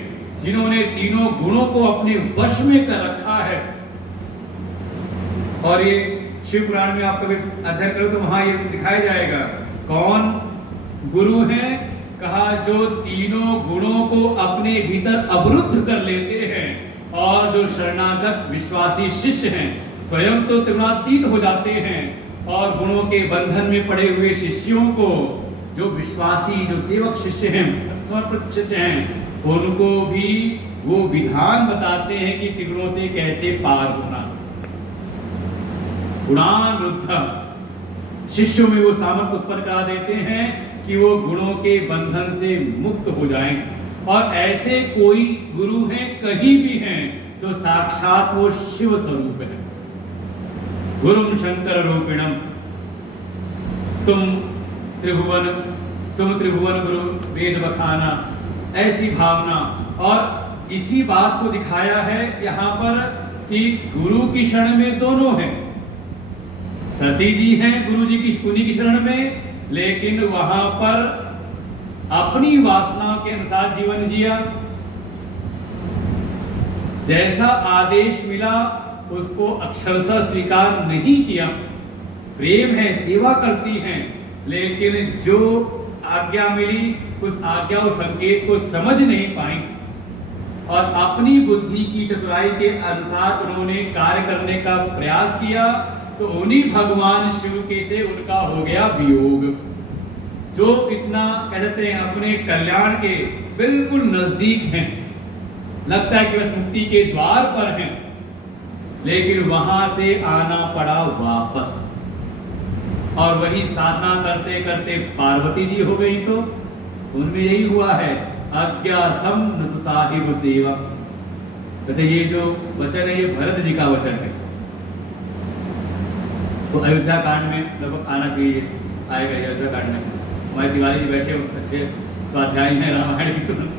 जिन्होंने तीनों गुणों को अपने वश में कर रखा है। और ये शिव पुराण में आप कभी अध्ययन करो तो वहां ये दिखाया जाएगा कौन गुरु हैं। कहा जो तीनों गुणों को अपने भीतर अवरुद्ध कर लेते हैं, और जो शरणागत विश्वासी शिष्य हैं स्वयं तो त्रिगुणातीत हो जाते हैं, और गुणों के बंधन में पड़े हुए शिष्यों को, जो विश्वासी जो सेवक शिष्य हैं, समर्पित शिष्य हैं, उनको भी वो विधान बताते हैं कि त्रिगुणों से कैसे पार होना। गुणानुरुद्ध शिष्यों में वो सामर्थ्य उत्पन्न करा देते हैं कि वो गुणों के बंधन से मुक्त हो जाएं। और ऐसे कोई गुरु हैं, कहीं भी हैं, तो साक्षात वो शिव स्वरूप है। गुरुम शंकर रूपिणम, तुम त्रिभुवन गुरु वेद बखाना, ऐसी भावना। और इसी बात को दिखाया है यहाँ पर कि गुरु की शरण में दोनों हैं। सती जी हैं गुरु जी की उन्हीं की शरण में, लेकिन वहां पर अपनी वासना के अनुसार जीवन जिया। जैसा आदेश मिला उसको अक्षरशः स्वीकार नहीं किया। प्रेम है, सेवा करती हैं, लेकिन जो आज्ञा मिली उस आज्ञा और संकेत को समझ नहीं पाई, और अपनी बुद्धि की चतुराई के अनुसार उन्होंने कार्य करने का प्रयास किया। तो उन्हीं भगवान शिव के से उनका हो गया वियोग। जो इतना कहते हैं अपने कल्याण के बिल्कुल नजदीक हैं, लगता है कि बस मुक्ति के द्वार पर हैं, लेकिन वहां से आना पड़ा वापस। और वही साधना करते करते पार्वती जी हो गई। तो उनमें यही हुआ है, आज्ञा सम साहिब सेवा। वैसे ये जो वचन है ये भरत जी का वचन है, तो अयोध्या कांड में लगभग आना चाहिए, आएगा अयोध्या कांड में। हमारे तिवारी जी बैठे अच्छे स्वाध्यायी हैं रामायण की तुरंत।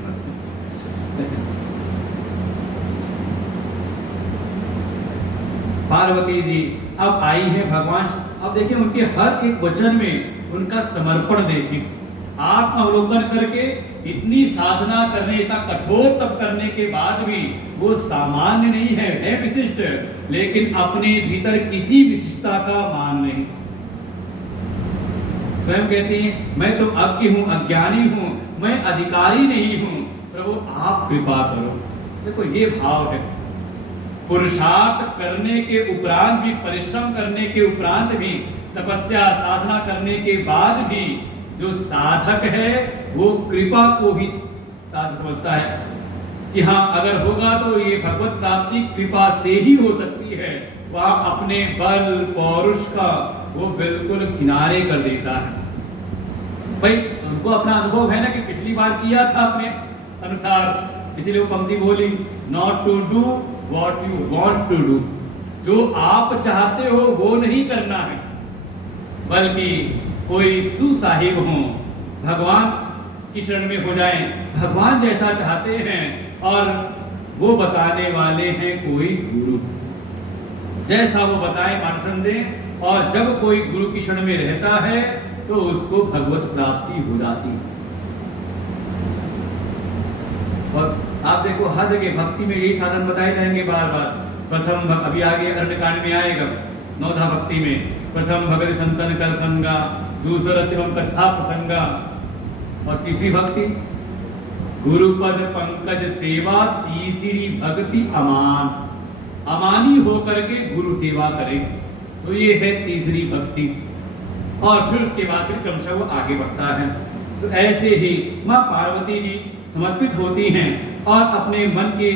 पार्वती जी अब आई है भगवान। अब देखिए उनके हर एक वचन में उनका समर्पण देखें, आत्मावलोकन करके। इतनी साधना करने, इतना कठोर तप करने के बाद भी वो सामान्य नहीं है विशिष्ट, लेकिन अपने भीतर किसी विशिष्टता का मान नहीं। स्वयं कहती हैं मैं तो अज्ञ हूं, अज्ञानी हूं, मैं अधिकारी नहीं हूं, प्रभु आप कृपा करो। देखो ये भाव है। पुरुषार्थ करने के उपरांत भी, परिश्रम करने के उपरांत भी, तपस्या साधना करने के बाद भी जो साधक है वो कृपा को ही साध समझता है कि हाँ अगर होगा तो ये भगवत प्राप्ति कृपा से ही हो सकती है। वह अपने बल पौरुष का वो बिल्कुल किनारे कर देता है। भाई उनको अपना अनुभव है ना कि पिछली बार किया था अपने अनुसार, इसलिए वो पंक्ति बोली, not to do what you want to do. जो आप चाहते हो वो नहीं करना है, बल्कि कोई सुसाहिब हो, भगवान की शरण में हो जाएं, भगवान जैसा चाहते हैं, और वो बताने वाले हैं कोई गुरु, जैसा वो बताए मार्गदर्शन दें। और जब कोई गुरु की शरण में रहता है तो उसको भगवत प्राप्ति हो जाती है। और आप देखो हर जगह भक्ति में यही साधन बताए जाएंगे बार बार। प्रथम अभी आगे अरण्यकांड में आएगा, नवधा भक्ति में प्रथम भगत संतन कर संगा, दूसरा तिवम कथा प्रसंगा, और तीसरी भक्ति गुरुपद पंकज सेवा, तीसरी भक्ति अमान, अमानी होकर के गुरु सेवा करें। तो ये है तीसरी भक्ति। और फिर उसके बाद फिर क्रमशः वो आगे बढ़ता है। तो ऐसे ही माँ पार्वती जी समर्पित होती हैं और अपने मन के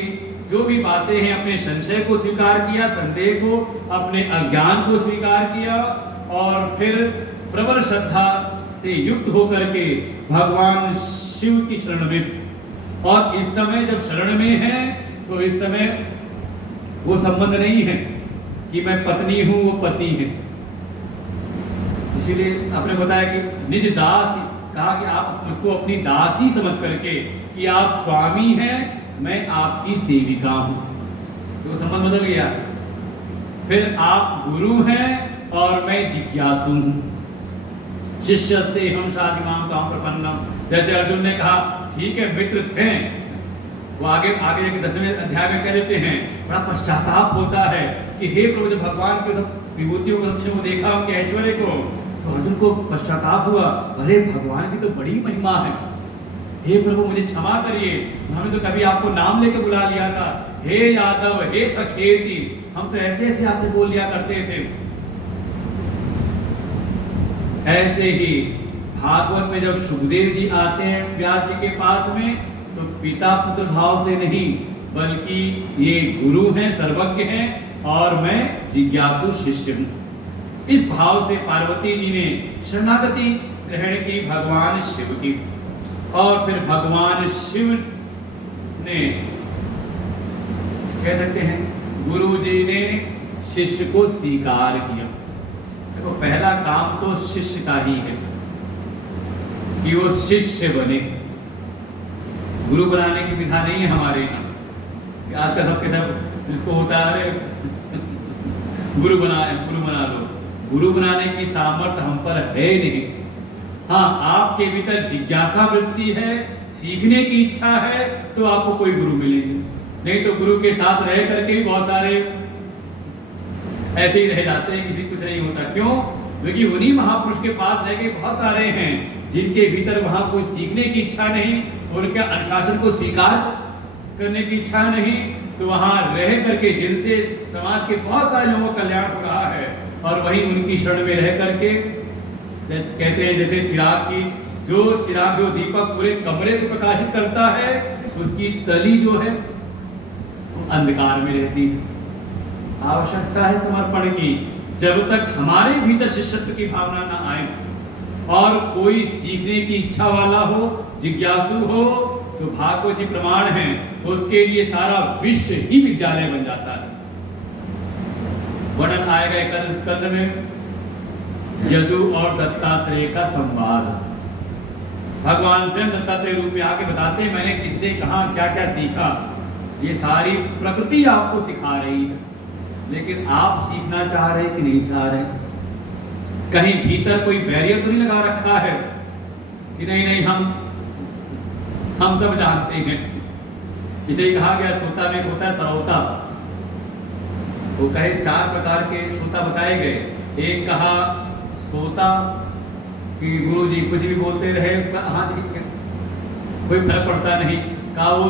जो भी बातें हैं, अपने संशय को स्वीकार किया, संदेह को, अपने अज्ञान को स्वीकार किया, और फिर प्रबल श्रद्धा से युक्त होकर के भगवान शिव की शरण में। और इस समय जब शरण में है तो इस समय वो संबंध नहीं है कि मैं पत्नी हूं वो पति है। इसीलिए आपने बताया कि निज दास, कहा कि आप मुझको अपनी दासी समझ करके कि आप स्वामी हैं मैं आपकी सेविका हूं। तो संबंध बदल गया। फिर आप गुरु हैं और मैं जिज्ञासु हूं। शिष्यस्ते हम शादिमाम काम प्रपन्नम, जैसे अर्जुन ने कहा ठीक है मित्र थे, वो आगे आगे 10वें अध्याय में कह देते हैं, बड़ा पश्चाताप होता है कि हे प्रभु, जब भगवान के सब विभूतियों को, सब चीजों को देखा, उनके ऐश्वर्य को, तो अर्जुन को पश्चाताप हुआ, अरे भगवान की तो बड़ी महिमा है, हे प्रभु मुझे क्षमा करिए, हमने तो कभी आपको नाम लेकर बुला लिया था, हे यादव, हे सखेती, हम तो ऐसे ऐसे आपसे बोल लिया करते थे। ऐसे ही भागवत में जब सुखदेव जी आते हैं व्यास जी के पास में, तो पिता पुत्र भाव से नहीं, बल्कि ये गुरु हैं, सर्वज्ञ हैं, और मैं जिज्ञासु शिष्य हूं, इस भाव से पार्वती जी ने शरणागति ग्रहण की भगवान शिव की। और फिर भगवान शिव ने, कह सकते हैं गुरु जी ने शिष्य को स्वीकार किया। देखो पहला काम तो शिष्य का ही है कि वो शिष्य बने। गुरु बनाने की विधा नहीं है हमारे यहाँ। आज का सबके सब जिसको होता है गुरु बना लो, गुरु बनाने की सामर्थ्य हम पर है नहीं। हाँ, आपके भीतर जिज्ञासा वृत्ति है, सीखने की इच्छा है, तो आपको कोई गुरु मिलेंगे, नहीं तो गुरु के साथ रह करके ही बहुत सारे ऐसे ही रह जाते हैं, किसी कुछ नहीं होता। क्यों? क्योंकि उन्हीं महापुरुष के पास रह के बहुत सारे हैं जिनके भीतर वहां कोई सीखने की इच्छा नहीं, उनके अनुशासन को स्वीकार करने की इच्छा नहीं, तो वहां रह करके जिनसे समाज के बहुत सारे लोगों का कल्याण हो रहा है, और वहीं उनकी शरण में रह करके कहते हैं जैसे चिराग जो दीपक पूरे कमरे को प्रकाशित करता है, उसकी तली जो है अंधकार में रहती है। आवश्यकता है समर्पण की। जब तक हमारे भीतर शिष्यत्व की भावना ना आए और कोई सीखने की इच्छा वाला हो, जिज्ञासु हो, तो भागवत जी प्रमाण है, उसके लिए सारा विश्व ही विद्यालय बन जाता है। वर्णन आएगा एकादश स्कंद में यदु और दत्तात्रेय का संवाद। भगवान स्वयं दत्तात्रेय रूप में आके बताते हैं मैंने किससे कहा क्या क्या सीखा। ये सारी प्रकृति आपको सिखा रही है, लेकिन आप सीखना चाह रहे कि नहीं चाह रहे? कहीं भीतर कोई बैरियर तो नहीं लगा रखा है कि नहीं हम सब जानते हैं। इसे ही कहा गया श्रोता में होता है सरौता। वो कहे 4 प्रकार के श्रोता बताए गए। एक कहा सोता कि गुरु जी कुछ भी बोलते रहे, हाँ ठीक है, कोई फर्क पड़ता नहीं। कहा वो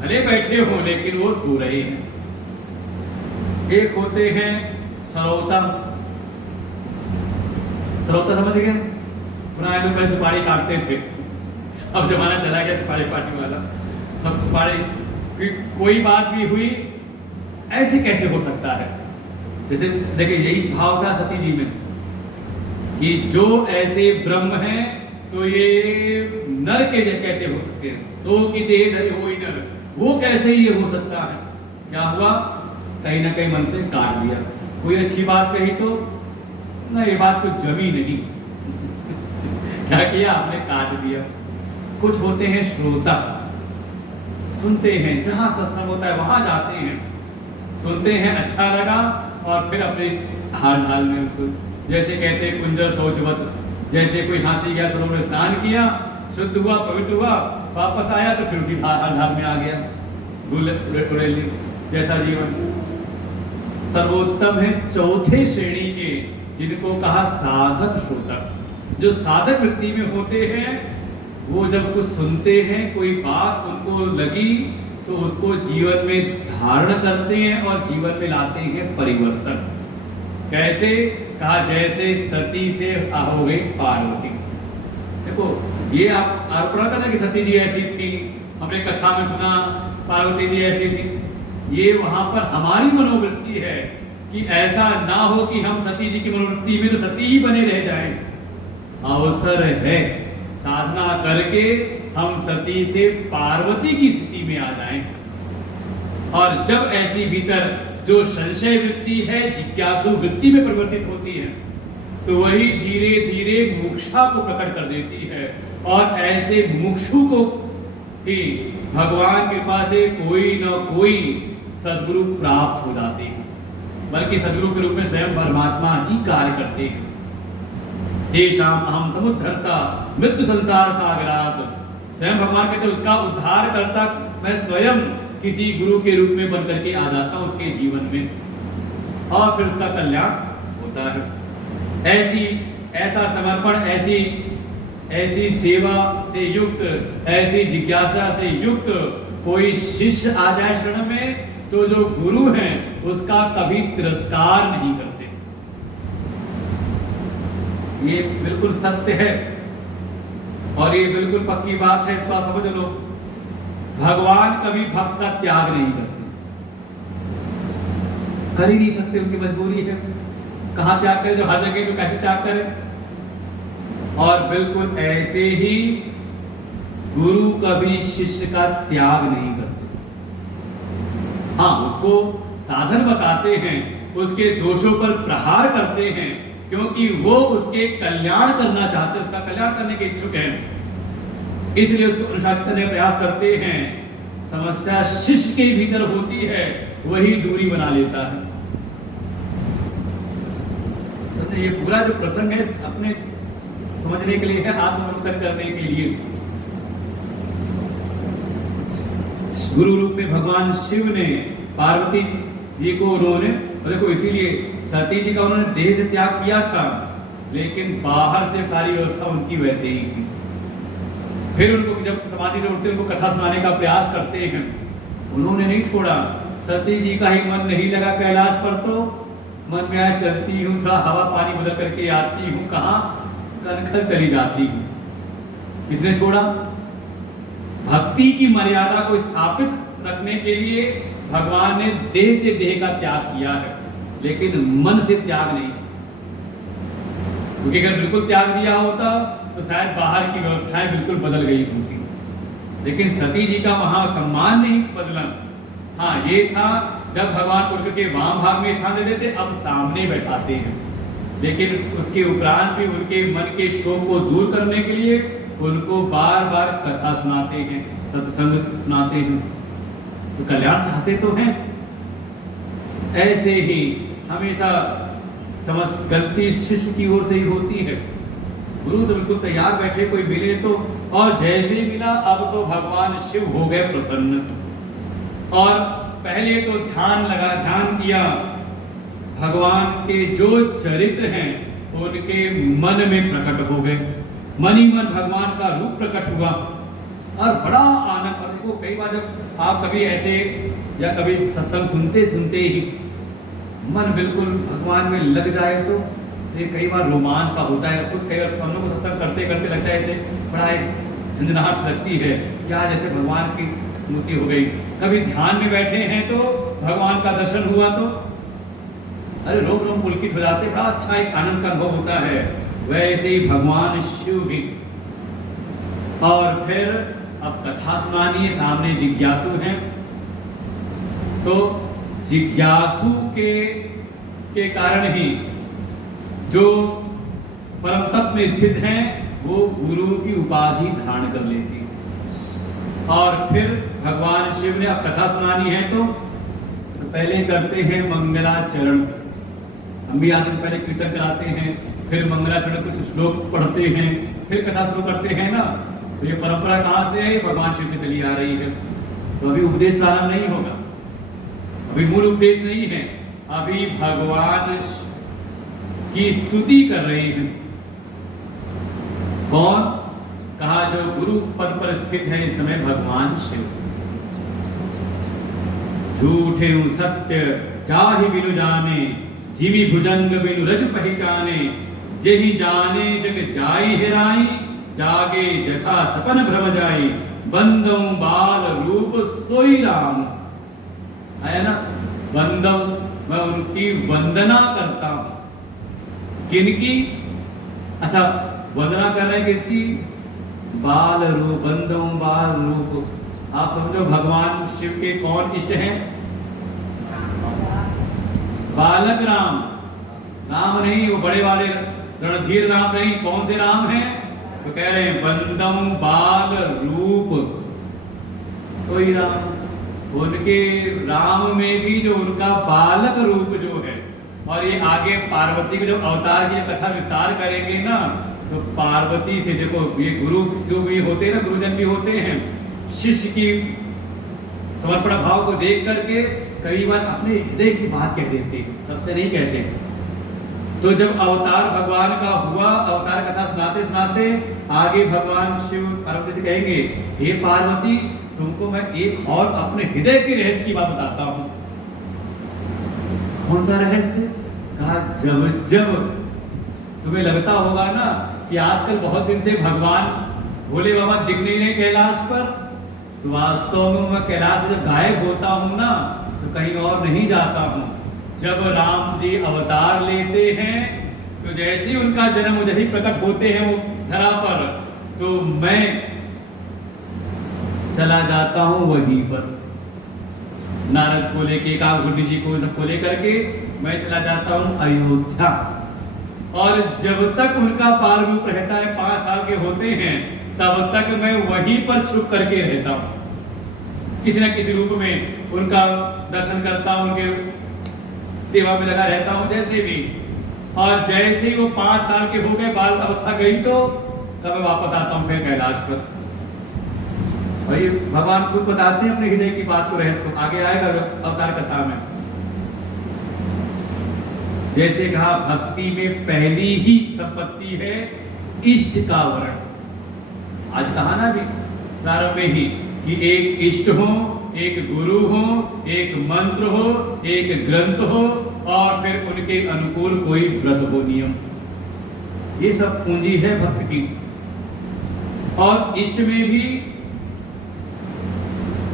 भले बैठे हो लेकिन वो सो रहे हैं। एक होते हैं सरौता। सरौता समझ गए? पुराने लोग पहले सुपारी काटते थे, अब जमाना चला गया सुपारी पार्टी वाला। अब सुपारी कोई बात भी हुई, ऐसे कैसे हो सकता है? जैसे देखिए यही भाव था सती जी में कि जो ऐसे ब्रह्म हैं तो ये नर के कैसे हो सकते हैं? तो कि देह धरे हो ही नर, वो कैसे ये हो सकता है? क्या हुआ? कहीं ना कहीं मन से काट दिया। कोई अच्छी बात कही तो ना, ये बात कुछ जमी नहीं क्या किया आपने? काट दिया। कुछ होते हैं श्रोता, सुनते हैं, जहां सत्संग होता है वहां जाते हैं, सुनते हैं, अच्छा लगा और फिर अपने हाल हाल में उनको, जैसे कहते हैं कुंजर सोचवत, जैसे कोई हाथी गया सरोवर में स्नान किया, शुद्ध हुआ, पवित्र हुआ, वापस आया तो फिर उसी हाल हाल में आ गया। जैसा जीवन सर्वोत्तम है चौथे श्रेणी के, जिनको कहा साधक श्रोतक। जो साधक वृत्ति में होते हैं वो जब कुछ सुनते हैं, कोई बात उनको लगी तो उसको जीवन में धारण करते हैं और जीवन में लाते हैं परिवर्तन। कैसे? कहा जैसे सती से हो गई पार्वती। देखो ये आप आरोप लगा था कि सती जी ऐसी थी, हमने कथा में सुना पार्वती जी ऐसी थी। ये वहां पर हमारी मनोवृत्ति है कि ऐसा ना हो कि हम सती जी की मनोवृत्ति में तो सती ही बने रह जाएं। अवसर है साधना करके हम सती से पार्वती की स्थिति में आ जाएं। और जब ऐसी भीतर जो संशय वृत्ति है, जिज्ञासु वृत्ति में परिवर्तित होती है, तो वही धीरे धीरे मुमुक्षा को प्रकट कर देती है। और ऐसे मुमुक्षु को ही भगवान की कृपा से कोई न कोई सद्गुरु प्राप्त हो जाते हैं, बल्कि सद्गुरु के रूप में स्वयं परमात्मा ही कार्य करते हैं। तेषाम अहम समुद्धरता मृत्यु संसार सागरात, स्वयं भगवान कहते उसका उद्धार करता मैं स्वयं किसी गुरु के रूप में बनकर के आ जाता हूं उसके जीवन में, और फिर उसका कल्याण होता है। ऐसा समर्पण, ऐसी सेवा से युक्त, ऐसी जिज्ञासा से युक्त कोई शिष्य आ जाए शरण में, तो जो गुरु हैं उसका कभी तिरस्कार नहीं करते। ये बिल्कुल सत्य है और ये बिल्कुल पक्की बात है, इस बात समझ लो। भगवान कभी भक्त का त्याग नहीं करते, कर ही नहीं सकते, उनकी मजबूरी है। कहां त्याग करें, जो हर जगह, जो कैसे त्याग करें। और बिल्कुल ऐसे ही गुरु कभी शिष्य का त्याग नहीं करते। हाँ, उसको साधन बताते हैं, उसके दोषों पर प्रहार करते हैं, क्योंकि वो उसके कल्याण करना चाहते हैं, उसका कल्याण करने के इच्छुक हैं, इसलिए उसको अनुशासित करने का प्रयास करते हैं। समस्या शिष्य के भीतर होती है, वही दूरी बना लेता है। तो ये पूरा जो प्रसंग है अपने समझने के लिए है, आत्मअवलोकन करने के लिए। गुरु रूप में भगवान शिव ने पार्वती जी को उन्होंने, देखो इसीलिए सती जी का उन्होंने देह से त्याग किया था, लेकिन बाहर से सारी व्यवस्था उनकी वैसे ही थी। फिर उनको जब समाधि से उठते उनको कथा सुनाने का प्रयास करते हैं, उन्होंने नहीं छोड़ा। सती जी का ही मन नहीं लगा कैलाश पर, तो मन में आया चलती हूँ, थोड़ा हवा पानी बदल करके आती हूँ, कहाँ कनखल चली जाती हूँ। किसने छोड़ा? भक्ति की मर्यादा को स्थापित रखने के लिए भगवान ने देह से देह का त्याग किया है, लेकिन मन से त्याग नहीं। क्योंकि अगर बिल्कुल त्याग दिया होता तो शायद बाहर की व्यवस्थाएं बिल्कुल बदल गई होती, लेकिन सती जी का वहां सम्मान नहीं बदला। हाँ, ये था जब भगवान को उनके वाम भाग में स्थान दे देते, अब सामने बैठाते हैं, लेकिन उसके उपरांत भी उनके मन के शोक को दूर करने के लिए उनको बार बार कथा सुनाते हैं, सत्संग सुनाते हैं। तो कल्याण चाहते तो हैं। ऐसे ही हमेशा गलती शिष्य की ओर से ही होती है। गुरु तो बिल्कुल तैयार बैठे, कोई मिले तो, और जैसे ही मिला अब तो भगवान शिव हो गए प्रसन्न, और पहले तो ध्यान किया भगवान के जो चरित्र हैं उनके मन में प्रकट हो गए, मन ही मन भगवान का रूप प्रकट हुआ, और बड़ा आनंद। और देखो कई बार जब आप कभी ऐसे या कभी सत्संग सुनते सुनते ही मन बिल्कुल भगवान में लग जाए, तो ये कई बार रोमांच सा होता है। कुछ कई बार हम लोग सत्संग करते करते लगता है ऐसे बड़ा एक झंझनाहट सी लगती है, क्या जैसे भगवान की मूर्ति हो गई। कभी ध्यान में बैठे हैं तो भगवान का दर्शन हुआ तो अरे रोम रोम पुलकित हो जाते, बड़ा अच्छा एक आनंद का अनुभव होता है। वैसे ही भगवान शिव भी। और फिर अब कथा सुनानी है, सामने जिज्ञासु हैं, तो जिज्ञासु के कारण ही जो परम तत्व में स्थित हैं वो गुरु की उपाधि धारण कर लेती है। और फिर भगवान शिव ने अब कथा सुनानी है तो पहले करते हैं मंगलाचरण। हम भी आते पहले कीर्तन कराते हैं, फिर मंगलाचरण कुछ श्लोक पढ़ते हैं, फिर कथा शुरू करते हैं ना। तो ये परंपरा कहाँ से है? भगवान शिव से चली आ रही है। तो अभी उपदेश प्रारंभ नहीं होगा, अभी मूल उपदेश नहीं है, अभी भगवान की स्तुति कर रहे हैं। कौन? कहा जो गुरु पद पर स्थित है इस समय भगवान शिव। झूठे सत्य जाहि बिनु जाने, जीवी भुजंग बिनु रज पहचाने, जेहि जाने जग जाई हेराई, जागे जथा सपन भ्रम जाई, बंदौ बाल रूप सोई राम। है ना, बंदौ, मैं उनकी वंदना करता हूं। किनकी? अच्छा, वंदना कर रहे हैं किसकी? बाल रूप, बंदौ बाल रूप। आप समझो भगवान शिव के कौन इष्ट हैं? बालक राम। राम नहीं, वो बड़े वाले रणधीर राम नहीं। कौन से राम हैं? तो कह रहे हैं बंदौ बाल रूप सोई राम। उनके राम में भी जो उनका बालक रूप जो है, और ये आगे पार्वती के जो अवतार की कथा विस्तार करेंगे ना, तो पार्वती से देखो, ये गुरु जो भी होते हैं ना, गुरुजन भी होते हैं, शिष्य की समर्पण भाव को देख करके कई बार अपने हृदय की बात कह देते हैं, सबसे नहीं कहते। तो जब अवतार भगवान का हुआ, अवतार कथा सुनाते सुनाते आगे भगवान शिव पार्वती से कहेंगे, हे पार्वती, तुमको मैं एक और अपने हृदय के रहस्य की बात बताता हूं। कौन सा रहस्य? कहा, जब जब तुम्हें लगता होगा ना कि आजकल बहुत दिन से भगवान भोले बाबा दिख नहीं रहे कैलाश पर, तो वास्तव में मैं कैलाश से जब गायब होता हूं ना, तो कहीं और नहीं जाता हूं। जब राम जी अवतार लेते हैं, तो जैसे ही उनका जन्म जैसे ही प्रकट होते हैं वो धरा पर, तो मैं चला जाता हूं वहीं पर। नारद को लेके, काकभट्टी जी को सबको लेकर के मैं चला जाता हूं अयोध्या। और जब तक उनका बाल रूप रहता है, 5 साल के होते हैं, तब तक मैं वहीं पर छुप करके रहता हूं, किसी न किसी रूप में उनका दर्शन करता हूं, उनके सेवा में लगा रहता हूं जैसे भी। और जैसे ही वो 5 साल के हो गए, बाल अवस्था गई, तो तब मैं वापस आता हूं फिर कैलाश पर। और ये भगवान खुद बताते हैं अपने हृदय की बात को, रहस्य को, आगे आएगा अवतार कथा में। जैसे कहा, भक्ति में पहली ही संपत्ति है इष्ट का वर्ण। आज कहा ना भी प्रारंभ में ही कि एक इष्ट हो, एक गुरु हो, एक मंत्र हो, एक ग्रंथ हो, और फिर उनके अनुकूल कोई व्रत हो, नियम। ये सब पूंजी है भक्त की। और इष्ट में भी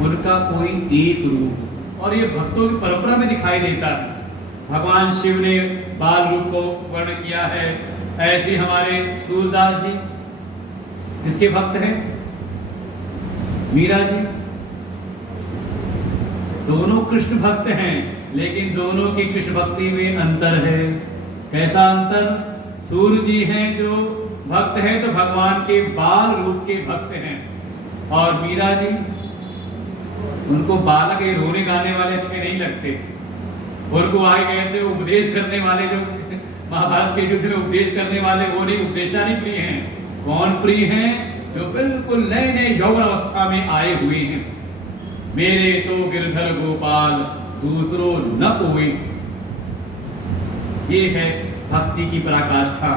उनका कोई एक रूप, और ये भक्तों की परंपरा में दिखाई देता है। भगवान शिव ने बाल रूप को वर्ण किया है, ऐसे हमारे सूरदास जी जिसके भक्त हैं, मीरा जी, दोनों कृष्ण भक्त हैं, लेकिन दोनों की कृष्ण भक्ति में अंतर है। कैसा अंतर? सूर्य जी हैं जो भक्त हैं, तो भगवान के बाल रूप के भक्त हैं, और मीरा जी, उनको बालक ये रोने गाने वाले अच्छे नहीं लगते, उनको आगे कहते उपदेश करने वाले, जो महाभारत के युद्ध में उपदेश करने वाले, वो नहीं, उपदेशता नहीं प्रिय हैं। कौन प्रिय हैं? जो बिल्कुल नए नए यौवन अवस्था में आए हुए हैं। मेरे तो गिरधर गोपाल दूसरों न कोई। ये है भक्ति की पराकाष्ठा।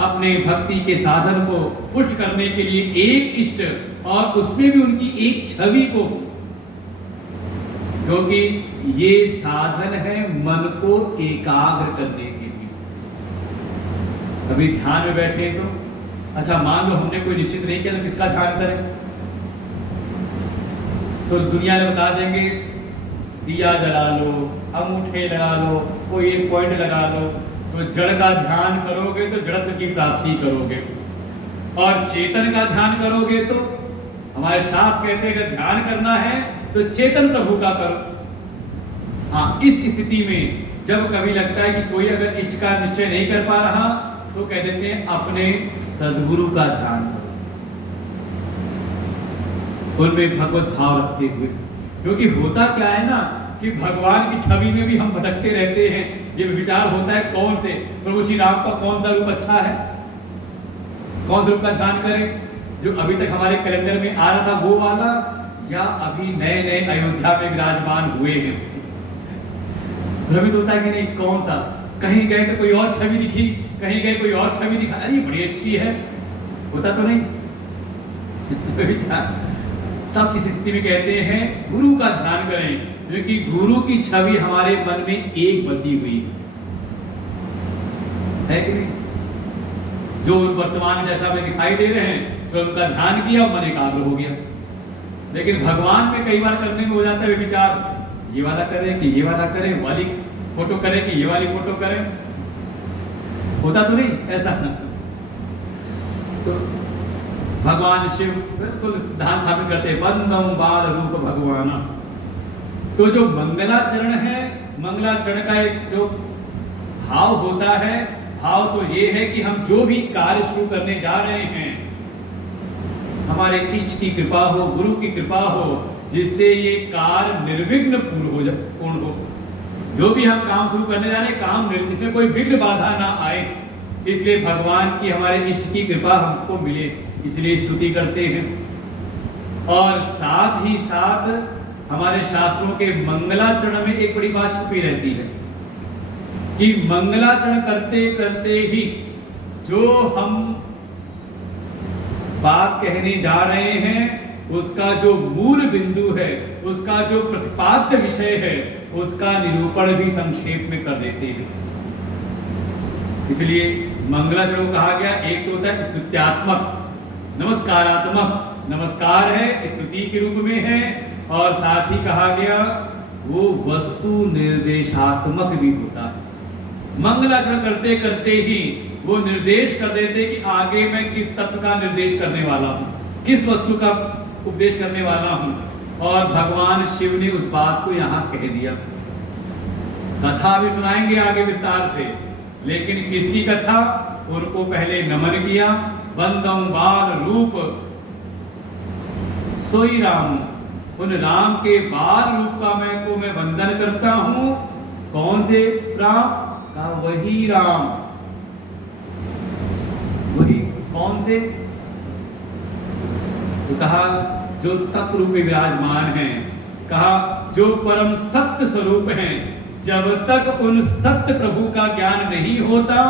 अपने भक्ति के साधन को पुष्ट करने के लिए एक इष्ट, और उसमें भी उनकी एक छवि को, क्योंकि ये साधन है मन को एकाग्र करने के लिए। अभी ध्यान में बैठे तो अच्छा, मान लो हमने कोई निश्चित नहीं किया तो किसका ध्यान करें? तो दुनिया ने बता देंगे दिया जला लो, अंगूठे लगा लो, कोई एक पॉइंट लगा लो, तो जड़ का ध्यान करोगे तो जड़त्व की प्राप्ति करोगे, और चेतन का ध्यान करोगे तो हमारे शास्त्र कहते हैं कि ध्यान करना है तो चेतन प्रभु का करो। हाँ, इस स्थिति में जब कभी लगता है कि कोई अगर इष्ट का निश्चय नहीं कर पा रहा, तो कह देते हैं अपने सद्गुरु का ध्यान करो, उनमें भगवत भाव रखते हुए। क्योंकि होता क्या है ना कि भगवान की छवि में भी हम भटकते रहते हैं। ये विचार होता है कौन से प्रभु श्री राम का कौन सा रूप अच्छा है, कौन सा रूप का ध्यान करें, जो अभी तक हमारे कैलेंडर में आ रहा था वो वाला, या अभी नए नए अयोध्या में विराजमान हुए हैं। भ्रमित होता है कि नहीं कौन सा, कहीं गए तो कोई और छवि दिखी, कहीं गए कोई और छवि दिखा, अरे बड़ी अच्छी है, होता तो नहीं। तब इस स्थिति में कहते हैं गुरु का ध्यान करें, क्योंकि गुरु की छवि हमारे मन में एक बसी हुई है कि नहीं? जो वर्तमान जैसा में दिखाई दे रहे हैं, तो उनका ध्यान किया, मन एकाग्र हो गया। लेकिन भगवान में कई बार करने में हो जाता है विचार, ये वाला करें कि ये वाला करें, वाली फोटो करें कि ये वाली फोटो करें, होता तो नहीं ऐसा ना। तो भगवान शिव बिल्कुल सिद्धांत स्थापित करते हैं, बंदम बाल रूप भगवान। तो जो मंगलाचरण है, मंगलाचरण का एक जो भाव होता है, भाव तो ये है कि हम जो भी कार्य शुरू करने जा रहे हैं, हमारे इष्ट की कृपा हो, गुरु की कृपा हो, जिससे ये कार्य निर्विघ्न पूर्ण हो। जो भी हम काम शुरू करने जा रहे हैं, काम इसमें कोई विघ्न बाधा ना आए, इसलिए भगवान की, हमारे इष्ट की कृपा हमको मिले, इसलिए स्तुति करते हैं। और साथ ही साथ हमारे शास्त्रों के मंगलाचरण में एक बड़ी बात छुपी रहती है कि मंगलाचरण करते करते ही जो हम बात कहने जा रहे हैं, उसका जो मूल बिंदु है, उसका जो प्रतिपाद्य विषय है, उसका निरूपण भी संक्षेप में कर देते हैं। इसलिए मंगलाचरण कहा गया, एक तो होता है स्तुत्यात्मक, नमस्कारात्मक, नमस्कार है, स्तुति के रूप में है, और साथ ही कहा गया वो वस्तु निर्देशात्मक भी होता है। मंगलाचरण करते करते ही वो निर्देश कर देते कि आगे मैं किस तत्व का निर्देश करने वाला हूं, किस वस्तु का उपदेश करने वाला हूं, और भगवान शिव ने उस बात को यहां कह दिया। कथा भी सुनाएंगे आगे विस्तार से, लेकिन किसकी कथा? उनको पहले नमन किया, बंदम बाल रूप सोई राम, उन राम के बाल रूप का मैं वंदन करता हूं। कौन से राम का? वही राम, वही कौन से? तो कहा जो तत्व रूप में विराजमान है, कहा जो परम सत्य स्वरूप हैं। जब तक उन सत्य प्रभु का ज्ञान नहीं होता,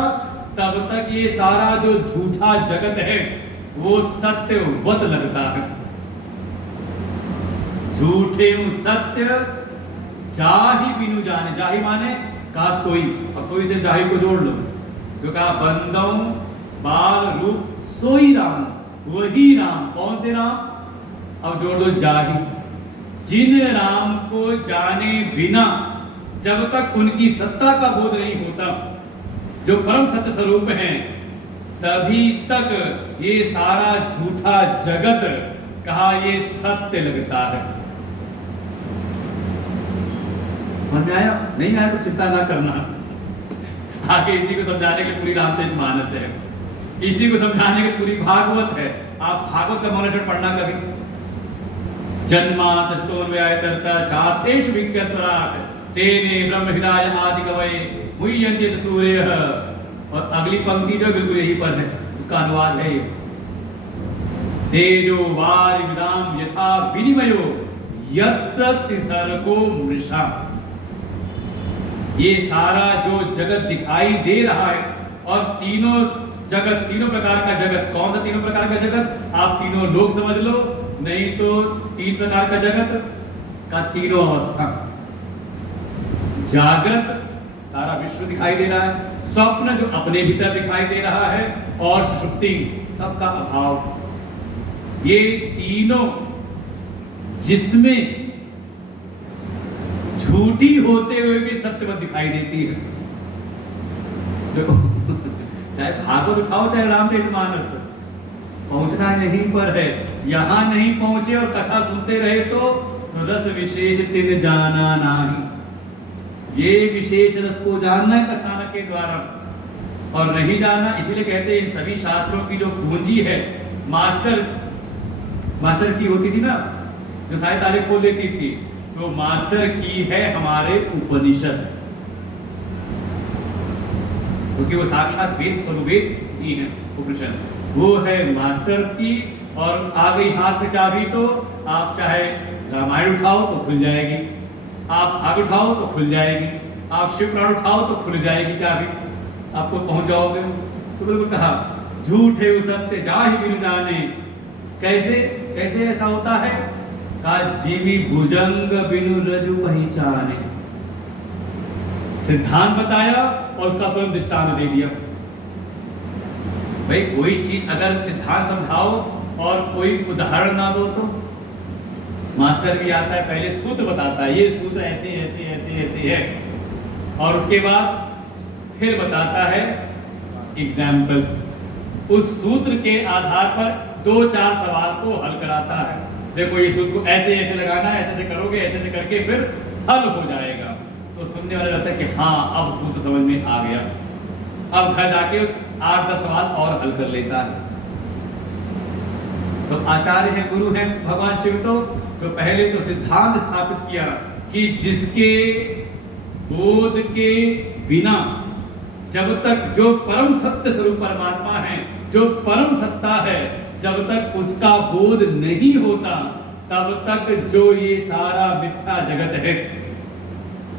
तब तक ये सारा जो झूठा जगत है वो सत्यवत लगता है। झूठे सत्य जाहि बिनु जाने, जाहि माने कहा सोई, और सोई से जाहि को जोड़ लो, जो कहा बंदौ बाल रूप सोई राम, वही राम। कौन से राम? अब जोड़ दो जाहि, जिन राम को जाने बिना जब तक उनकी सत्ता का बोध नहीं होता, जो परम सत्य स्वरूप है, तभी तक ये सारा झूठा जगत कहा ये सत्य लगता है। समझ में आया? नहीं आया तो चिंता ना करना, आगे इसी को समझाने के पूरी रामचरितमानस है, इसी को समझाने की पूरी भागवत है। आप भागवत का मौलिक पढ़ना कभी। जन्मातस्तोन्वयायतर्ता चार्थेषु विज्ञस्वराट् तेने ब्रह्म हृदय आदि कवये मुह्यन्ते सूर्यः। और अगली पंक्ति जो बिल्कुल यही पर है, उसका अनुवाद है ये, तेजो वारिमृदाम यथा विनिमयो यत्र तिसर्गो मृषा। ये सारा जो जगत दिखाई दे रहा है, और तीनों जगत, तीनों प्रकार का जगत, कौन सा तीनों प्रकार का जगत? आप तीनों लोग समझ लो, नहीं तो तीन प्रकार का जगत का तीनों अवस्था। जागृत सारा विश्व दिखाई दे रहा है, स्वप्न जो अपने भीतर दिखाई दे रहा है, और सुषुप्ति सबका अभाव। ये तीनों जिसमें झूठी होते हुए भी सत्यवत दिखाई देती है। देखो चाहे भागवत उठाओ चाहे रामचरितमानस, पहुंचना यहीं पर है। यहां नहीं पहुंचे और कथा सुनते रहे तो रस विशेष तिन जाना नहीं। ये विशेष रस को जानना है कथानक के द्वारा, और नहीं जानना, इसलिए कहते हैं इन सभी शास्त्रों की जो पूंजी है, मास्टर की होती थी ना, जो सारी ताले खोल देती थी, तो मास्टर की है हमारे उपनिषद, क्योंकि वो साक्षात वेद स्वरूप ही है उपनिषद, वो है मास्टर की। और आ गई हाथ में चाबी, तो आप चाहे रामायण उठाओ तो खुल जाएगी, आप भाग उठाओ तो खुल जाएगी, आप शिव पुराण उठाओ तो खुल जाएगी चाबी, आपको पहुंच जाओगे। तो बिल्कुल कहा झूठे सत्य जाहि बिनु जाने। कैसे कैसे ऐसा होता है? कहा जीवी भुजंग बिनु रजु पहचाने। सिद्धांत बताया और उसका तुरंत दृष्टांत दे दिया। भाई कोई चीज अगर सिद्धांत समझाओ और कोई उदाहरण ना दो तो मास्टर भी आता है, पहले सूत्र बताता है, ये सूत्र ऐसे ऐसे ऐसे ऐसे है, और उसके बाद फिर बताता है एग्जाम्पल। उस सूत्र के आधार पर 2-4 सवाल को हल कराता है। देखो ये सूत्र को ऐसे ऐसे लगाना है, ऐसे ऐसे करोगे, ऐसे ऐसे करके फिर हल हो जाएगा। तो सुनने वाला लगता है कि हाँ अब सूत्र समझ में आ गया। अब घर जाके 8-10 सवाल और हल कर लेता है। तो आचार्य है, गुरु है भगवान शिव, तो तो पहले तो सिद्धांत स्थापित किया कि जिसके बोध के बिना जब तक जो परम सत्य स्वरूप परमात्मा है, जो परम सत्ता है, जब तक उसका बोध नहीं होता तब तक जो ये सारा मिथ्या जगत है,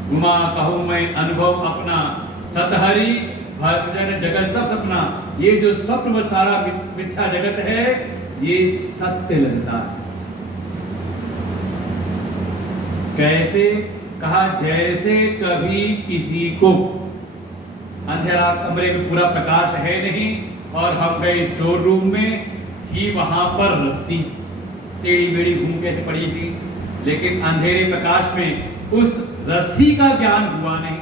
घुमा कहूं मैं अनुभव अपना, सतहरी भजन जगत सब सपना, ये जो स्वप्न में सारा मिथ्या जगत है ये सत्य लगता है। कैसे? कहा जैसे कभी किसी को अंधेरा कमरे में पूरा प्रकाश है नहीं और हम गए स्टोर रूम में, थी वहां पर रस्सी टेढ़ी मेढ़ी घूम के पड़ी थी, लेकिन अंधेरे प्रकाश में उस रस्सी का ज्ञान हुआ नहीं।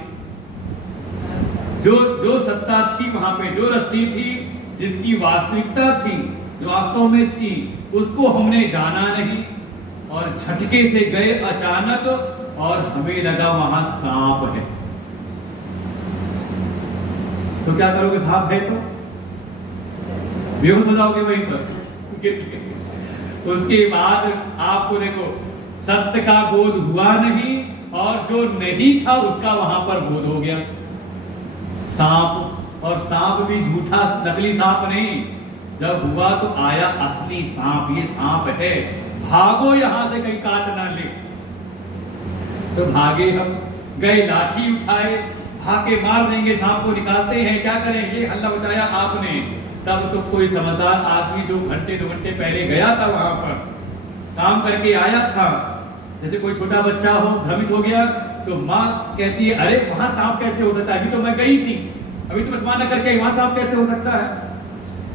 जो सत्ता थी वहां पे, जो रस्सी थी, जिसकी वास्तविकता थी, जो वास्तव में थी, उसको हमने जाना नहीं और झटके से गए अचानक और हमें लगा वहां सांप है। तो क्या करोगे? सांप है तो बेहोश हो जाओगे वहीं पर। उसके बाद आपको देखो सत्य का बोध हुआ नहीं और जो नहीं था उसका वहां पर बोध हो गया। सांप, और सांप भी झूठा नकली सांप नहीं, जब हुआ तो आया असली सांप, ये सांप है, भागो यहां से कहीं काट ना ले। तो भागे हम, गए लाठी उठाए, भागे मार देंगे सांप को, निकालते हैं, क्या करें, ये हल्ला मचाया आपने। तब तो कोई समझदार आदमी जो घंटे 2 घंटे पहले गया था वहां पर, काम करके आया था, जैसे कोई छोटा बच्चा हो भ्रमित हो गया तो माँ कहती है अरे वहां सांप कैसे हो सकता है, अभी तो मैं गई थी, अभी तो स्नान करके वहां सांप कैसे हो सकता है।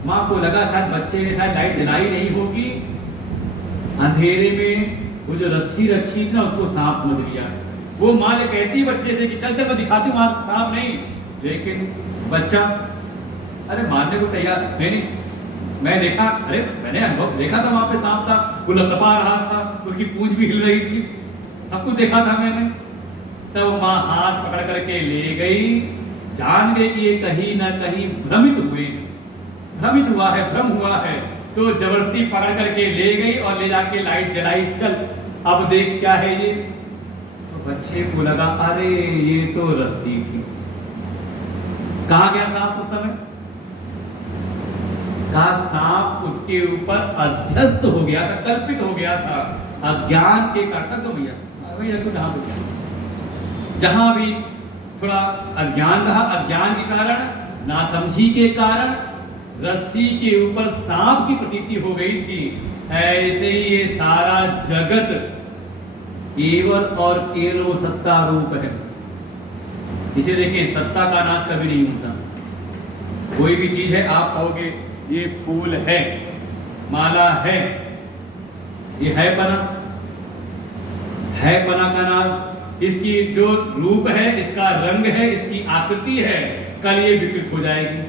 माँ को लगा शायद बच्चे ने शायद लाइट जलाई नहीं होगी, अंधेरे में वो जो रस्सी रखी थी ना उसको सांप समझ लिया। वो माँ ने कहती बच्चे से कि चल चल मैं दिखाती हूँ सांप नहीं, लेकिन बच्चा अरे मारने को तैयार नहीं। मैं देखा, अरे मैंने अनुभव देखा था, वहां पे सांप था, वो लपलपा रहा था, उसकी पूंछ भी हिल रही थी, सब कुछ देखा था मैंने। तब माँ हाथ पकड़ करके ले गई, जान गई कि ये कहीं ना कहीं भ्रमित हुआ है, भ्रम हुआ है, तो जबरदस्ती पकड़ करके ले गई और ले जाके लाइट जलाई, चल अब देख क्या है ये। तो बच्चे को लगा अरे ये तो रस्सी थी। कहाँ गया सांप उस समय? कहा सांप उसके ऊपर अध्यस्त हो गया था, कल्पित हो गया था, अज्ञान के कारण। तो भैया तो जहां भी थोड़ा अज्ञान रहा, अज्ञान के कारण, नासमझी के कारण रस्सी के ऊपर सांप की प्रतीति हो गई थी। ऐसे ही ये सारा जगत केवल और केवल वो सत्ता रूप है। इसे देखें, सत्ता का नाश कभी नहीं होता। कोई भी चीज है, आप कहोगे ये फूल है, माला है, ये है पना का नाश, इसकी जो रूप है, इसका रंग है, इसकी आकृति है, कल ये विकृत हो जाएगी।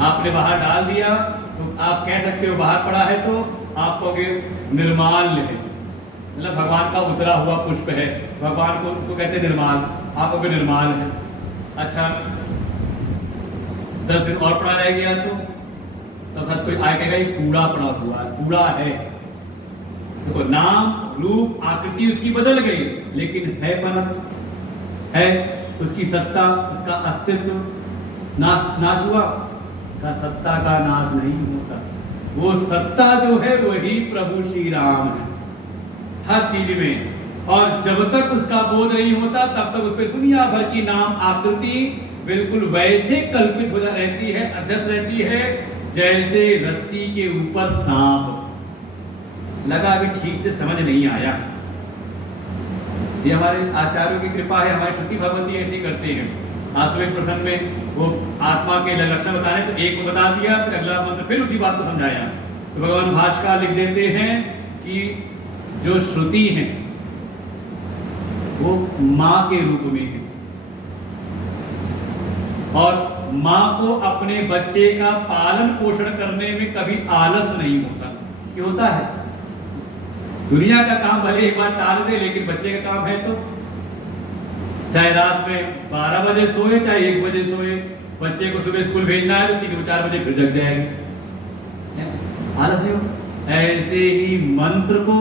आपने बाहर डाल दिया तो आप कह सकते हो बाहर पड़ा है, तो आप कहोगे निर्माल्य है, मतलब भगवान का उतरा हुआ पुष्प है, भगवान को उसको कहते हैं निर्माल, आप कहोगे निर्माल है। अच्छा 10 दिन और पड़ा रह गया तो तब कोई आए कहेगा ये कूड़ा पड़ा हुआ है, कूड़ा है। देखो नाम रूप आकृति उसकी बदल गई, लेकिन है पना है, उसकी सत्ता, उसका अस्तित्व नाश हुआ का? सत्ता का नाश नहीं होता। वो सत्ता जो है वही प्रभु श्री राम है हर चीज में। और जब तक उसका बोध नहीं होता तब तक उस पर दुनिया भर की नाम आकृति बिल्कुल वैसे कल्पित हो जा रहती है, अध्यस्त रहती है, जैसे रस्सी के ऊपर सांप। लगा अभी ठीक से समझ नहीं आया। ये हमारे आचार्यों की कृपा है, हमारी श्रुति भगवती ऐसे करते हैं। आश्वेत प्रसंग में वो आत्मा के लक्षण बताने तो एक को बता दिया, फिर अगला मंत्र फिर उसी बात को समझाया। तो भगवान भाष्यकार लिख देते हैं कि जो श्रुति है वो माँ के रूप में है, और माँ को अपने बच्चे का पालन पोषण करने में कभी आलस नहीं होता। ये होता है, दुनिया का काम भले एक बार टाल दे, लेकिन बच्चे का काम है तो चाहे रात में 12 बजे सोए चाहे 1 बजे सोए, बच्चे को सुबह स्कूल भेजना है तो 3-4 बजे फिर जग जाएंगे। आलस नहीं होगा। ऐसे ही मंत्र को,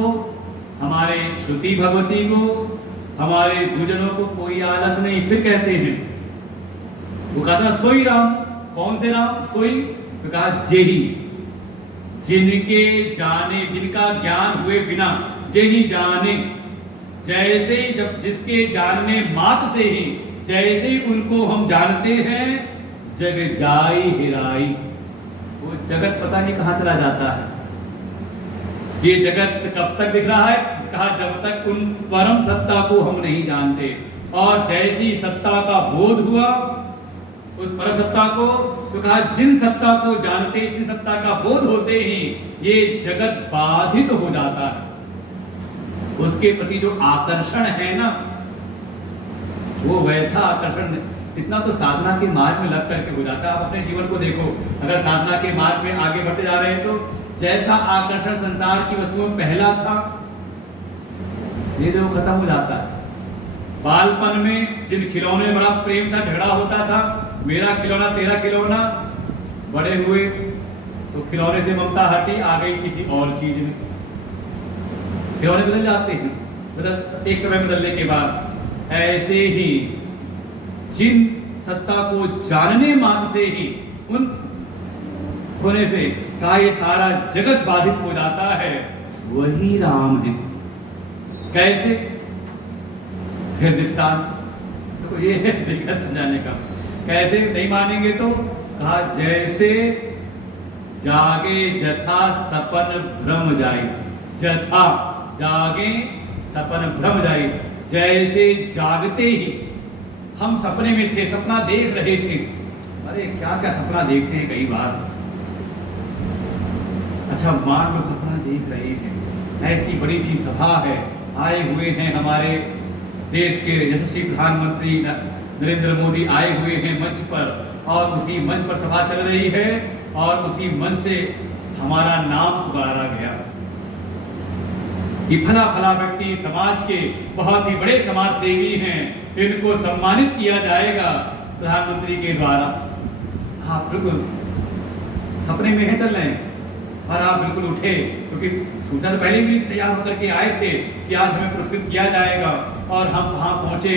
हमारे श्रुति भगवती को, हमारे गुरुजनों को कोई आलस नहीं। फिर कहते हैं, वो कहता सोई राम, कौन से राम? सोई, तो कहा जेही, जिनके जाने, जिनका ज्ञान हुए बिना, जेही जाने, जैसे ही जब जिसके जानने मात्र से ही जैसे ही उनको हम जानते हैं, जग जाई हिराई, वो जगत पता नहीं कहां चला जाता है। ये जगत कब तक दिख रहा है? कहा जब तक उन परम सत्ता को हम नहीं जानते। और जैसी सत्ता का बोध हुआ उस परम सत्ता को, तो कहा जिन सत्ता को जानते, जिन सत्ता का बोध होते ही ये जगत बाधित हो जाता है। उसके प्रति जो आकर्षण है ना, वो वैसा आकर्षण इतना तो साधना के मार्ग में लग करके हो जाता है। आप अपने जीवन को देखो, अगर साधना के मार्ग में आगे बढ़ते जा रहे हैं तो जैसा आकर्षण संसार की वस्तुओं में पहला था, धीरे वो खत्म हो जाता है। बालपन में जिन खिलौने में बड़ा प्रेम था, झगड़ा होता था, मेरा खिलौना तेरा खिलौना, बड़े हुए तो खिलौने से ममता हटी, आ गई किसी और चीज में। खिलौने बदल जाते हैं, बदल एक समय बदलने के बाद। ऐसे ही जिन सत्ता को जानने मात्र से ही, उन होने से कहा ये सारा जगत बाधित हो जाता है, वही राम है। कैसे? फिर दृष्टांत तो ये है तरीका समझाने का। कैसे नहीं मानेंगे तो कहा जैसे जागे जथा सपन भ्रम जाए, जथा जागे सपन भ्रम जाए, जैसे जागते ही हम सपने में थे, सपना देख रहे थे। अरे क्या क्या सपना देखते हैं कई बार। अच्छा मान लो सपना देख रहे हैं, ऐसी बड़ी सी सभा है, आए हुए हैं हमारे देश के यशस्वी प्रधानमंत्री नरेंद्र मोदी आए हुए हैं मंच पर, और उसी मंच पर सभा चल रही है और उसी मंच से हमारा नाम पुकारा गया कि फला फला व्यक्ति समाज के बहुत ही बड़े समाज सेवी हैं, इनको सम्मानित किया जाएगा प्रधानमंत्री के द्वारा। आप बिल्कुल सपने में है चल रहे हैं और आप बिल्कुल उठे, क्योंकि सूचना तो पहले भी तैयार होकर के आए थे कि आज हमें पुरस्कृत किया जाएगा। और हम वहां पहुंचे,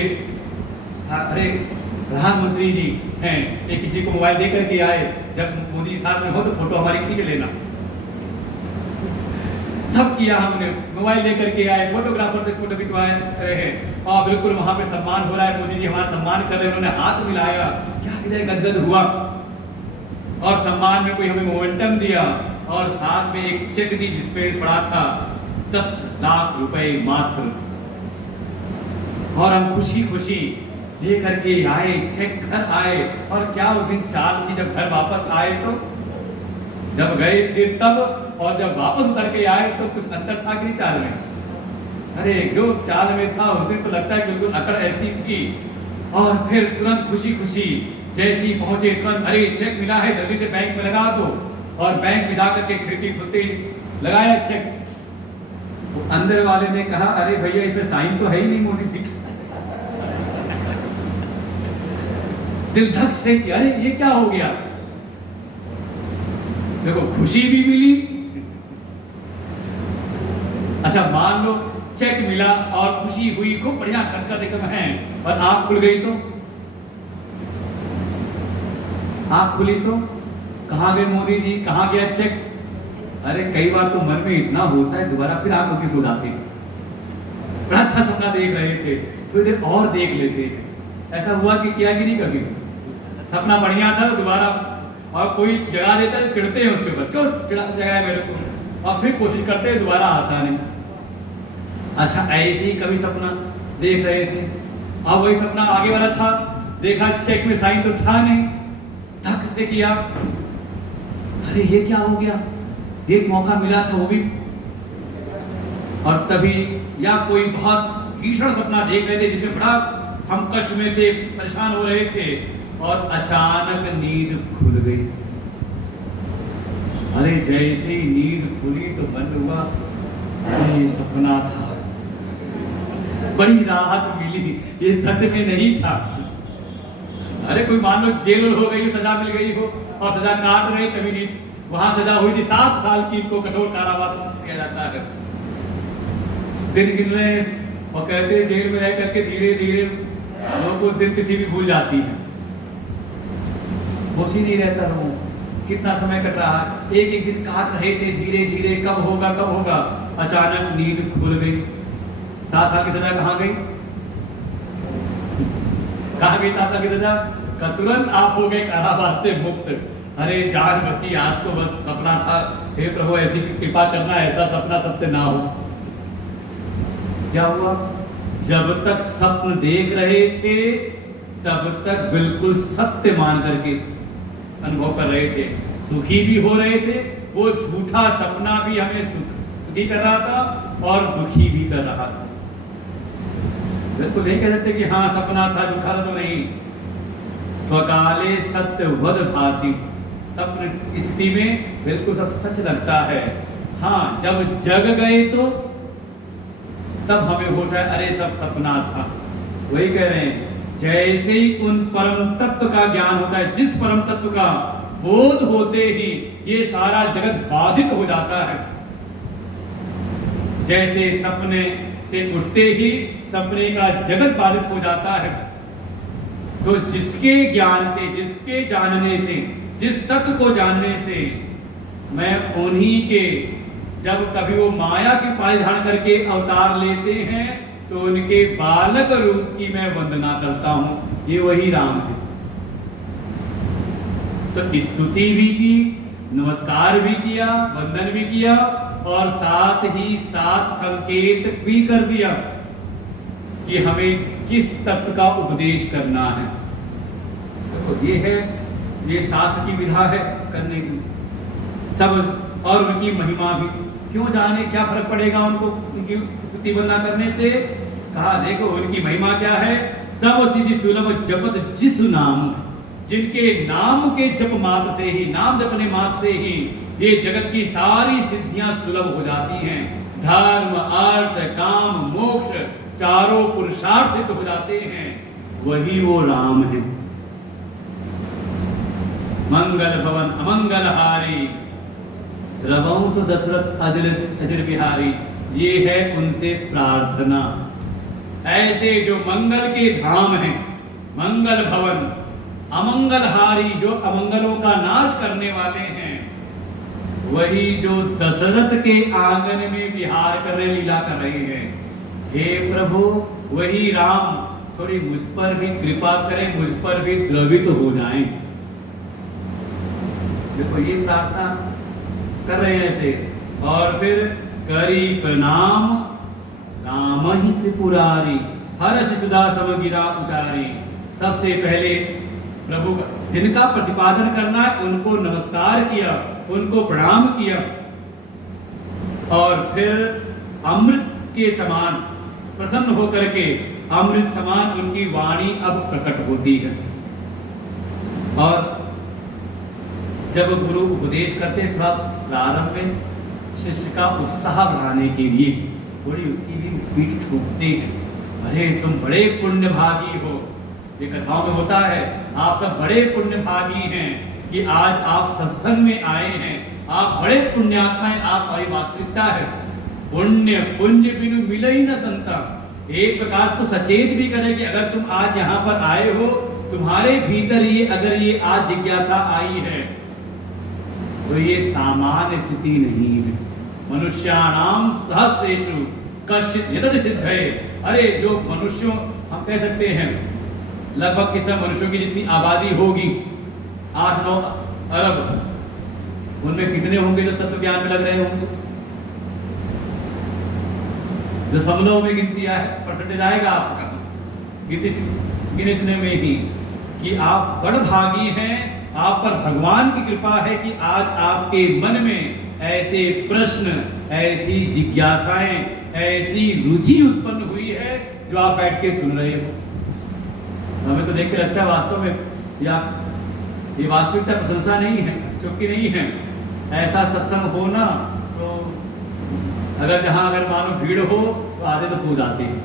अरे प्रधानमंत्री जी हैं, ये किसी को मोबाइल दे करके आए, जब मोदी साथ में हो तो फोटो हमारी खींच लेना। सब किया हमने, मोबाइल लेकर के आए, फोटोग्राफर से फोटो खिंचवाए रहे, और बिल्कुल वहां पे सम्मान हो रहा है, मोदी जी हमारा सम्मान कर रहे हैं, उन्होंने हाथ मिलाया, क्या हृदय गदगद हुआ। और सम्मान में कोई हमें मोमेंटम दिया, और साथ में एक चेक दी जिसपे पड़ा था 10 लाख रुपए मात्र। और हम खुशी खुशी ले करके आए, चेक घर आए। और क्या उस दिन चाल थी, जब घर वापस आए तो, जब गए थे तब, और जब वापस उतर के आए तो कुछ अंतर था कि नहीं चाल में? अरे जो चाल में था उस दिन तो लगता है बिल्कुल अकड़ ऐसी थी। और फिर तुरंत खुशी खुशी जैसी पहुंचे, तुरंत अरे चेक मिला है, जल्दी से बैंक में लगा दो। और बैंक में जाकर के खिड़की खुलते लगाया चेक, तो अंदर वाले ने कहा अरे भैया इसमें साइन तो है ही नहीं मोदी जी। दिल धक से कि अरे ये क्या हो गया। देखो खुशी भी मिली। अच्छा मान लो चेक मिला और खुशी हुई, खूब बढ़िया करकर देखो है, और आंख खुल गई तो, आंख खुली तो कहां गए मोदी जी, कहां गया चेक? अरे कई बार तो मन में इतना होता है दोबारा फिर आंख होगी सो जाती। बड़ा अच्छा सपना देख रहे थे, थोड़ी देर और देख लेते। ऐसा हुआ कि किया कि नहीं कभी? सपना बढ़िया था तो दोबारा, और कोई जगा देता है चिढ़ते हैं उसके ऊपर, क्यों जगाया मेरे को, और फिर कोशिश करते हैं दोबारा आता नहीं। अच्छा ऐसे ही कभी सपना देख रहे थे, अब वही सपना आगे वाला था, देखा चेक में साइन तो था नहीं, धक से किया, अरे ये क्या हो गया, एक मौका मिला था वो भी। और तभी या कोई बहुत भीषण सपना देख रहे थे जिसमें बड़ा हम कष्ट में थे, परेशान हो रहे थे, और अचानक नींद खुल गई। अरे जैसे ही नींद खुली तो मन हुआ अरे सपना था, बड़ी राहत मिली, ये सच में नहीं था। अरे कोई मान लो जेल हो गई, सजा मिल गई हो और सजा काट रही, तभी नींद वहां सजा हुई थी 7 साल की, इनको कठोर कारावास किया जाता है। दिन गिन रहे हैं और कहते हैं जेल में रह करके धीरे धीरे लोगों को दिन तिथि भी भूल जाती है, होश ही नहीं रहता लोगों, कितना समय कट रहा है। एक एक दिन काट रहे थे धीरे धीरे, कब होगा कब होगा, अचानक नींद खुल गई। 7 साल की सजा कहाँ गई? कहाँ गई 7 साल की सजा? का तुरंत आप हो गए कारावास से मुक्त। अरे जान बची, आज तो बस सपना था, हे प्रभु ऐसी कृपा करना, ऐसा सपना सत्य ना हो। क्या हुआ? जब तक स्वप्न देख रहे थे तब तक बिल्कुल सत्य मान करके अनुभव कर रहे थे, सुखी भी हो रहे थे। वो झूठा सपना भी हमें सुखी कर रहा था और दुखी भी कर रहा था। बिल्कुल नहीं कह सकते कि हाँ सपना था, झूठा था तो नहीं। स्वकाले सत्य वद भाति, स्वप्न स्थिति में बिल्कुल सब सच लगता है। हाँ जब जग गए तो तब हमें होश आया, अरे सब सपना था। वही कह रहे हैं, जैसे ही उन परम तत्व का ज्ञान होता है, जिस परम तत्व का बोध होते ही ये सारा जगत बाधित हो जाता है। जैसे सपने से उठते ही सपने का जगत बाधित हो जाता है। तो जिसके ज्ञान से, जिसके जानने से, जिस तत्व को जानने से मैं उन्हीं के, जब कभी वो माया की पाल धारण करके अवतार लेते हैं तो उनके बालक रूप की मैं वंदना करता हूं, ये वही राम है। तो स्तुति भी की, नमस्कार भी किया, वंदन भी किया और साथ ही साथ संकेत भी कर दिया कि हमें किस तत्व का उपदेश करना है। तो ये है, ये शास्त्र की विधा है करने की सब। और उनकी महिमा भी क्यों जाने, क्या फर्क पड़ेगा उनको उनकी स्तुति वंदना करने से? कहा देखो उनकी महिमा क्या है। सब सिद्धि सुलभ जपत जिस नाम, जिनके नाम के जप मात्र से ही, नाम जपने मात्र से ही ये जगत की सारी सिद्धियां सुलभ हो जाती हैं। धर्म अर्थ काम मोक्ष चारों पुरुषार्थ सिद्ध हो जाते हैं, वही वो राम है। मंगल भवन अमंगल हारी, रघुवंश दशरथ अजर बिहारी, ये है उनसे प्रार्थना। ऐसे जो मंगल के धाम हैं, मंगल भवन अमंगलहारी, जो अमंगलों का नाश करने वाले हैं, वही जो दशरथ के आंगन में विहार कर रहे, लीला कर रहे हैं। हे प्रभु वही राम थोड़ी मुझ पर भी कृपा करें, मुझ पर भी द्रवित हो जाएं। देखो ये प्रार्थना कर रहे हैं ऐसे। और फिर करी प्रणाम राम ही त्रिपुरारी, हर शिशुदा समगिरा उचारी। सबसे पहले प्रभु का जिनका प्रतिपादन करना है उनको नमस्कार किया, उनको प्रणाम किया और फिर अमृत के समान प्रसन्न होकर के अमृत समान उनकी वाणी अब प्रकट होती है। और जब गुरु उपदेश करते हैं थोड़ा प्रारंभ में शिष्य का उत्साह बढ़ाने के लिए थोड़ी उसकी भी पीठ ठोकते हैं, अरे तुम बड़े पुण्य भागी हो। ये कथाओं में होता है, आप सब बड़े पुण्य भागी हैं कि आज आप सत्संग में आए हैं, आप बड़े पुण्यात्माएं, आप हमारी वास्तविकता है। पुण्य पुंज बिनु मिले ही न संता। एक प्रकार से सचेत भी करें कि अगर तुम आज यहाँ पर आए हो, तुम्हारे भीतर ये अगर ये आज जिज्ञासा आई है तो ये सामान्य स्थिति नहीं है। मनुष्याणाम सहस्रेषु कश्चित् यदि सिद्धये। अरे जो मनुष्यों हम कह सकते हैं लगभग किस मनुष्यों की जितनी आबादी होगी 8-9 अरब, उनमें कितने होंगे जो तत्व ज्ञान में लग रहे होंगे? दशमलव में गिनती है, परसेंटेज आएगा आपका गिने चुने में ही कि आप बड़ भागी हैं, आप पर भगवान की कृपा है कि आज आपके मन में ऐसे प्रश्न, ऐसी जिज्ञासाएं, ऐसी रुचि उत्पन्न हुई है जो आप बैठ के सुन रहे हो। हमें तो देख के लगता है वास्तव में ये वास्तविकता प्रशंसा नहीं है, चुप्पी नहीं है। ऐसा सत्संग हो ना तो अगर जहां अगर मानो भीड़ हो तो आधे तो सो जाते हैं,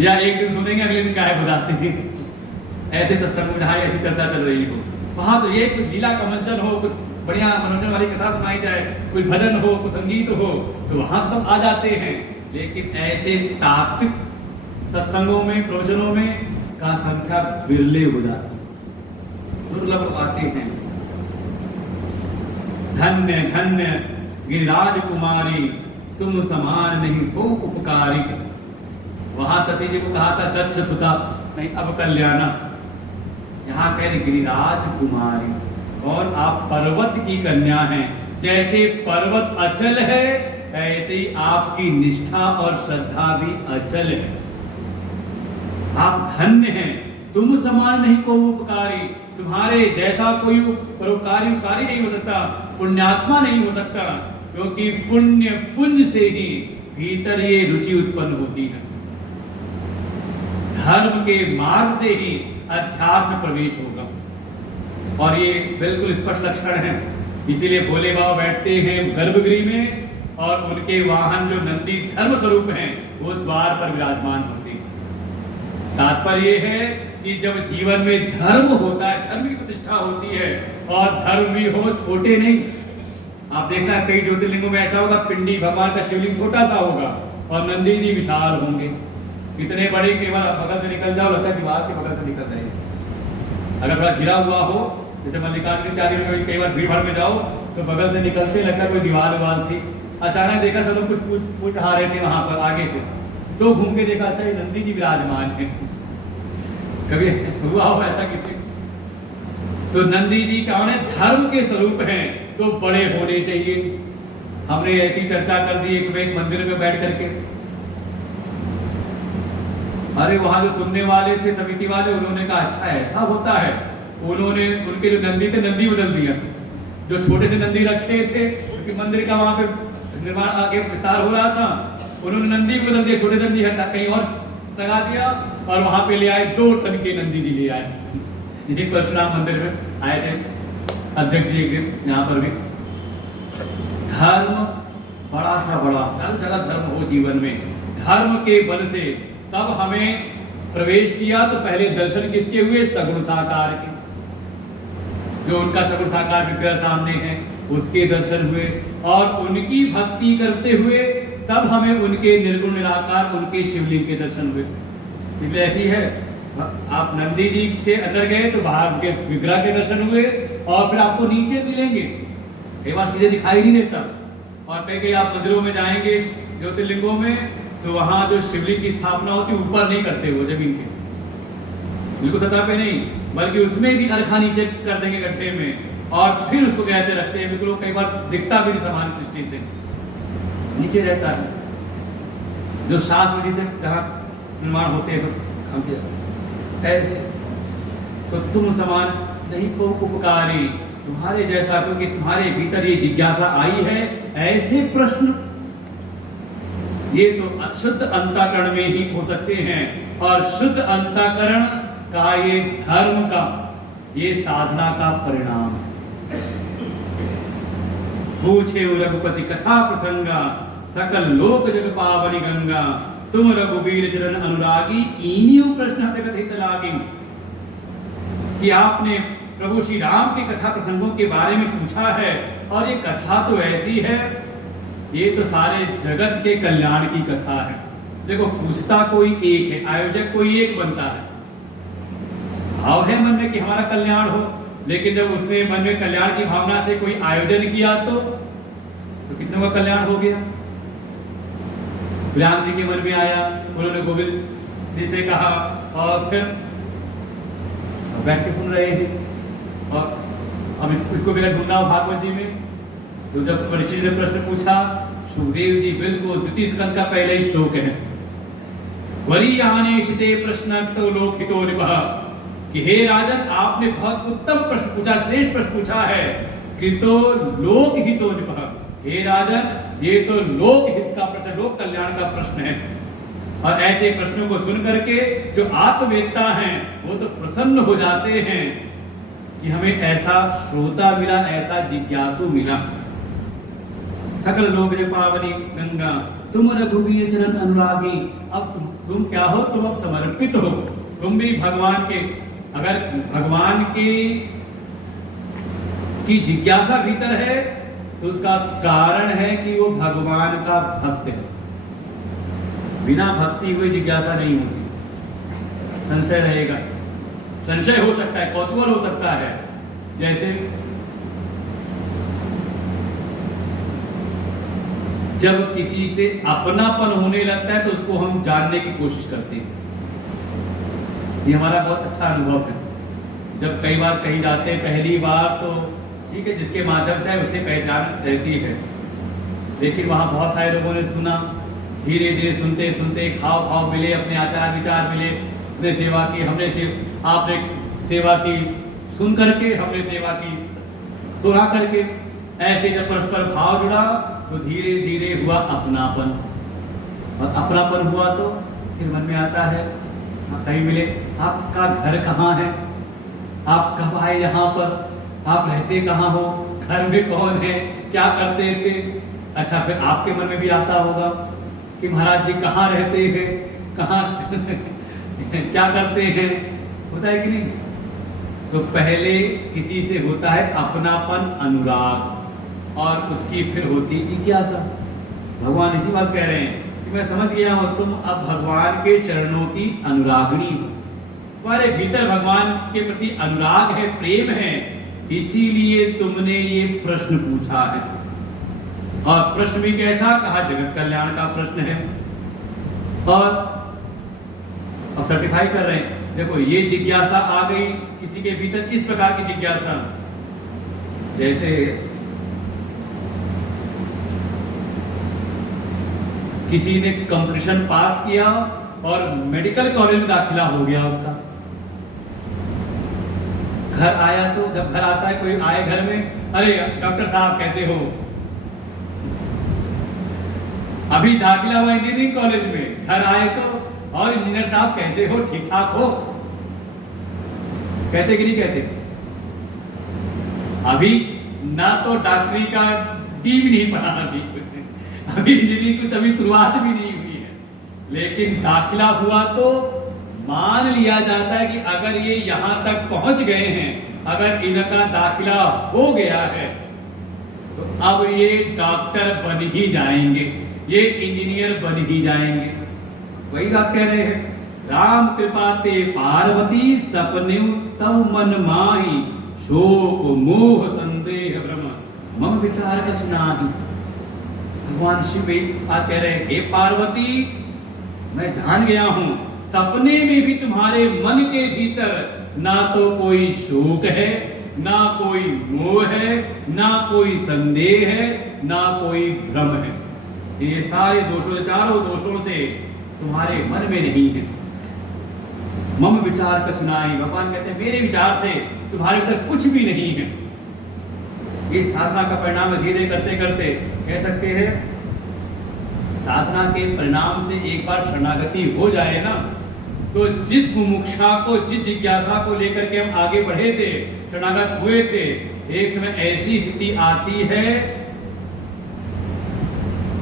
या एक दिन सुनेंगे अगले दिन गायब हो जाते हैं। ऐसे सत्संग में जहां ऐसी चर्चा चल रही हो, वहां तो ये कुछ लीला का मंचन हो, कुछ बढ़िया मनोरंजन वाली कथा सुनाई जाए, कोई भजन हो, कोई संगीत हो, तो वहां सब आ जाते हैं। लेकिन ऐसे तात्विक सत्संगों में, प्रवचनों में का संख्या विरले हो जाती, दुर्लभ आते हैं। धन्य धन्य गिरिराज कुमारी, तुम समान नहीं को उपकारी। वहां सती जी को कहा था दक्ष सुता, नहीं अब कल्याण। यहाँ कह रहे गिरिराज कुमारी, और आप पर्वत की कन्या हैं। जैसे पर्वत अचल है, ऐसे ही आपकी निष्ठा और श्रद्धा भी अचल है। आप धन्य हैं, तुम समान नहीं को उपकारी, तुम्हारे जैसा कोई परोपकारी उपकारी नहीं हो सकता, पुण्यात्मा नहीं हो सकता, क्योंकि पुण्य पुंज से ही भीतर ये रुचि उत्पन्न होती है। धर्म के मार्ग से ही अध्यात्म प्रवेश होगा, और ये बिल्कुल स्पष्ट लक्षण है। इसीलिए भोले बाबा बैठते हैं गर्भगृह में, और उनके वाहन जो नंदी धर्म स्वरूप हैं वो द्वार पर विराजमान होते हैं। तात्पर्य ये है कि जब जीवन में धर्म होता है, धर्म की प्रतिष्ठा होती है, और धर्म भी हो छोटे नहीं। आप देखना कई ज्योतिर्लिंगों में ऐसा होगा, पिंडी भगवान का शिवलिंग छोटा सा होगा और नंदी जी विशाल होंगे। इतने बड़े केवल बगल से निकल जाओ, लगता है दीवार के बगल से निकल रहे हैं। अगर थोड़ा घिरा हुआ हो, जैसे मल्लिकार्जुन इत्यादि में कई बार भीड़ भाड़ में जाओ तो बगल से निकलते लगता है कोई दीवार थी। अचानक देखा सब लोग कुछ पूछ आ रहे थे वहां पर आगे से, तो घूम के देखा अच्छा ये नंदी जी विराजमान है। कभी हुआ हो ऐसा किसी? तो नंदी जी कौन है? धर्म के स्वरूप हैं, तो बड़े होने चाहिए। हमने ऐसी चर्चा कर दी एक मंदिर में बैठ करके। अरे वहां जो सुनने वाले थे समिति वाले, उन्होंने कहा अच्छा ऐसा होता है। उन्होंने उनके जो नंदी थे नंदी बदल दिया, जो छोटे से नंदी रखे थे क्योंकि मंदिर का वहां पे निर्माण आगे विस्तार हो रहा था, उन्होंने नंदी बदल दिया, छोटे नंदी हटा कहीं और लगा दिया, और वहां पे ले आए 2 टन के नंदी जी ले आए। यही परशुराम मंदिर में आए थे अध्यक्ष जी एक दिन, यहाँ पर भी धर्म बड़ा सा बड़ा हर जगह धर्म हो जीवन में। धर्म के बल से तब हमें प्रवेश किया, तो पहले दर्शन किसके हुए? सगुण साकार के, जो उनका सगुण साकार विग्रह सामने है उसके दर्शन हुए, और उनकी भक्ति करते हुए तब हमें उनके निर्गुण निराकार उनके शिवलिंग के दर्शन हुए। इसलिए ऐसी है, आप नंदी जी से अंदर गए तो बाहर के विग्रह के दर्शन हुए, और फिर आपको नीचे मिलेंगे, कई बार सीधे दिखाई नहीं देता। और कई आप मंदिरों में जाएंगे ज्योतिर्लिंगों में, तो वहां जो शिवलिंग की स्थापना होती है ऊपर नहीं करते वो जमीन के, बिल्कुल सतह पे नहीं, बल्कि उसमें भी अर्खा नीचे कर देंगे गड्ढे में, और फिर उसको कहते रखते हैं। बिल्कुल कई बार दिखता भी नहीं समान दृष्टि से, नीचे रहता है। जो शास्त्र विधि से जहाँ निर्माण होते हैं तो ऐसे, तो तुम समान नहीं को उपकारी, तुम्हारे जैसा, क्योंकि तुम्हारे भीतर ये जिज्ञासा आई है। ऐसे प्रश्न ये तो अशुद्ध अंतःकरण में ही हो सकते हैं, और शुद्ध अंतःकरण का ये धर्म का, ये साधना का परिणाम है। पूछे रघुपति कथा प्रसंगा, सकल लोक जग पावनी गंगा, तुम रघुवीर चरण अनुरागी, इन्हीं प्रश्न कथित लागी। कि आपने प्रभु श्री राम के कथा प्रसंगों के बारे में पूछा है, और ये कथा तो ऐसी है, ये तो सारे जगत के कल्याण की कथा है। देखो पूछता कोई एक है, आयोजक कोई एक बनता है। भाव है मन में कि हमारा कल्याण हो, लेकिन जब उसने मन में कल्याण की भावना से कोई आयोजन किया तो कितनों का कल्याण हो गया। व्यास जी के मन में आया, उन्होंने गोविंद जी से कहा, और फिर सब बैठ के सुन रहे थे। और अब इसको भी ढूंढना भागवत जी में, तो जब ऋषि ने प्रश्न पूछा, सुखदेव जी बिल्कुल द्वितीय स्कंद का पहले ही श्लोक है, वरीयाने शिते प्रश्न तो लोकहितो निभः, कि हे राजन आपने बहुत उत्तम प्रश्न पूछा, श्रेष्ठ प्रश्न पूछा है, कि तो लोकहितो निभः। हे राजन ये तो लोक हित का प्रश्न, लोक कल्याण का प्रश्न है। और ऐसे प्रश्नों को सुन करके जो आत्मवेत्ता हैं वो तो प्रसन्न हो जाते हैं कि हमें ऐसा श्रोता मिला, ऐसा जिज्ञासु मिला। सकल लोक जग पावनी गंगा, तुम रघुवीर चरण अनुरागी। अब तुम क्या हो? तुम अब समर्पित हो, तुम भी भगवान के, अगर भगवान की उसकी जिज्ञासा भीतर है तो उसका कारण है कि वो भगवान का भक्त है। बिना भक्ति हुए जिज्ञासा नहीं होती, संशय रहेगा, संशय हो सकता है, कौतूहल हो सकता है। जैसे जब किसी से अपनापन होने लगता है तो उसको हम जानने की कोशिश करते हैं। ये हमारा बहुत अच्छा अनुभव है। जब कई बार कहीं जाते हैं पहली बार तो ठीक है, जिसके माध्यम से उसे पहचान रहती है, लेकिन वहाँ बहुत सारे लोगों ने सुना, धीरे धीरे सुनते सुनते खाव खाव मिले, अपने आचार विचार मिले, उसने सेवा की, हमने आपने सेवा की, सुन करके हमने सेवा की, सुना करके, ऐसे जब परस्पर भाव जुड़ा तो धीरे धीरे हुआ अपनापन, और अपनापन हुआ तो फिर मन में आता है, कहीं मिले, आपका घर कहाँ है, आप कब आए यहाँ पर, आप रहते कहाँ हो, घर में कौन है, क्या करते थे। अच्छा, फिर आपके मन में भी आता होगा कि महाराज जी कहाँ रहते हैं, कहाँ क्या करते हैं, होता है कि नहीं। तो पहले किसी से होता है अपनापन, अनुराग, और उसकी फिर होती जिज्ञासा। भगवान इसी बात कह रहे हैं कि मैं समझ गया हूं तुम अब भगवान के चरणों की अनुरागिणी हो, तुम्हारे भीतर भगवान के प्रति अनुराग है, प्रेम है, इसीलिए तुमने ये प्रश्न पूछा है। और प्रश्न भी कैसा, कहा जगत कल्याण का प्रश्न है। और अब सर्टिफाई कर रहे हैं, देखो ये जिज्ञासा आ गई किसी के भीतर, इस प्रकार की जिज्ञासा, जैसे किसी ने कंपटीशन पास किया और मेडिकल कॉलेज में दाखिला हो गया उसका, घर आया तो जब घर आता है, कोई आए घर में, अरे डॉक्टर साहब कैसे हो, अभी दाखिला हुआ इंजीनियरिंग कॉलेज में, घर आए तो और इंजीनियर साहब कैसे हो, ठीक ठाक हो, कहते कि नहीं कहते। अभी ना तो डॉक्टरी का डी भी नहीं पढ़ा, अभी कुछ, अभी इंजीनियरिंग कुछ अभी शुरुआत भी नहीं हुई है, लेकिन दाखिला हुआ तो मान लिया जाता है कि अगर ये यहाँ तक पहुंच गए हैं, अगर इनका दाखिला हो गया है तो अब ये डॉक्टर बन ही जाएंगे, ये इंजीनियर बन ही जाएंगे। वही बात कह रहे हैं, राम कृपा ते पार्वती सपने तव मन माही, शोक मोह संदेह भ्रम मम विचार का चुनाही। भगवान शिव बात कह रहे हैं, हे पार्वती मैं जान गया हूं, सपने में भी तुम्हारे मन के भीतर ना तो कोई शोक है, ना कोई मोह है, ना कोई संदेह है, ना कोई भ्रम है। ये सारे दोषों, चारों दोषों से तुम्हारे मन में नहीं है। मम विचार कछुनाई, भगवान कहते हैं मेरे विचार से तुम्हारे भीतर कुछ भी नहीं है। ये साधना का परिणाम धीरे करते करते कह सकते हैं, साधना के परिणाम से एक बार शरणागति हो जाए ना, तो जिस मुमुक्षा को, जिस जिज्ञासा को लेकर के हम आगे बढ़े थे, शरणागत हुए थे, एक समय ऐसी स्थिति आती है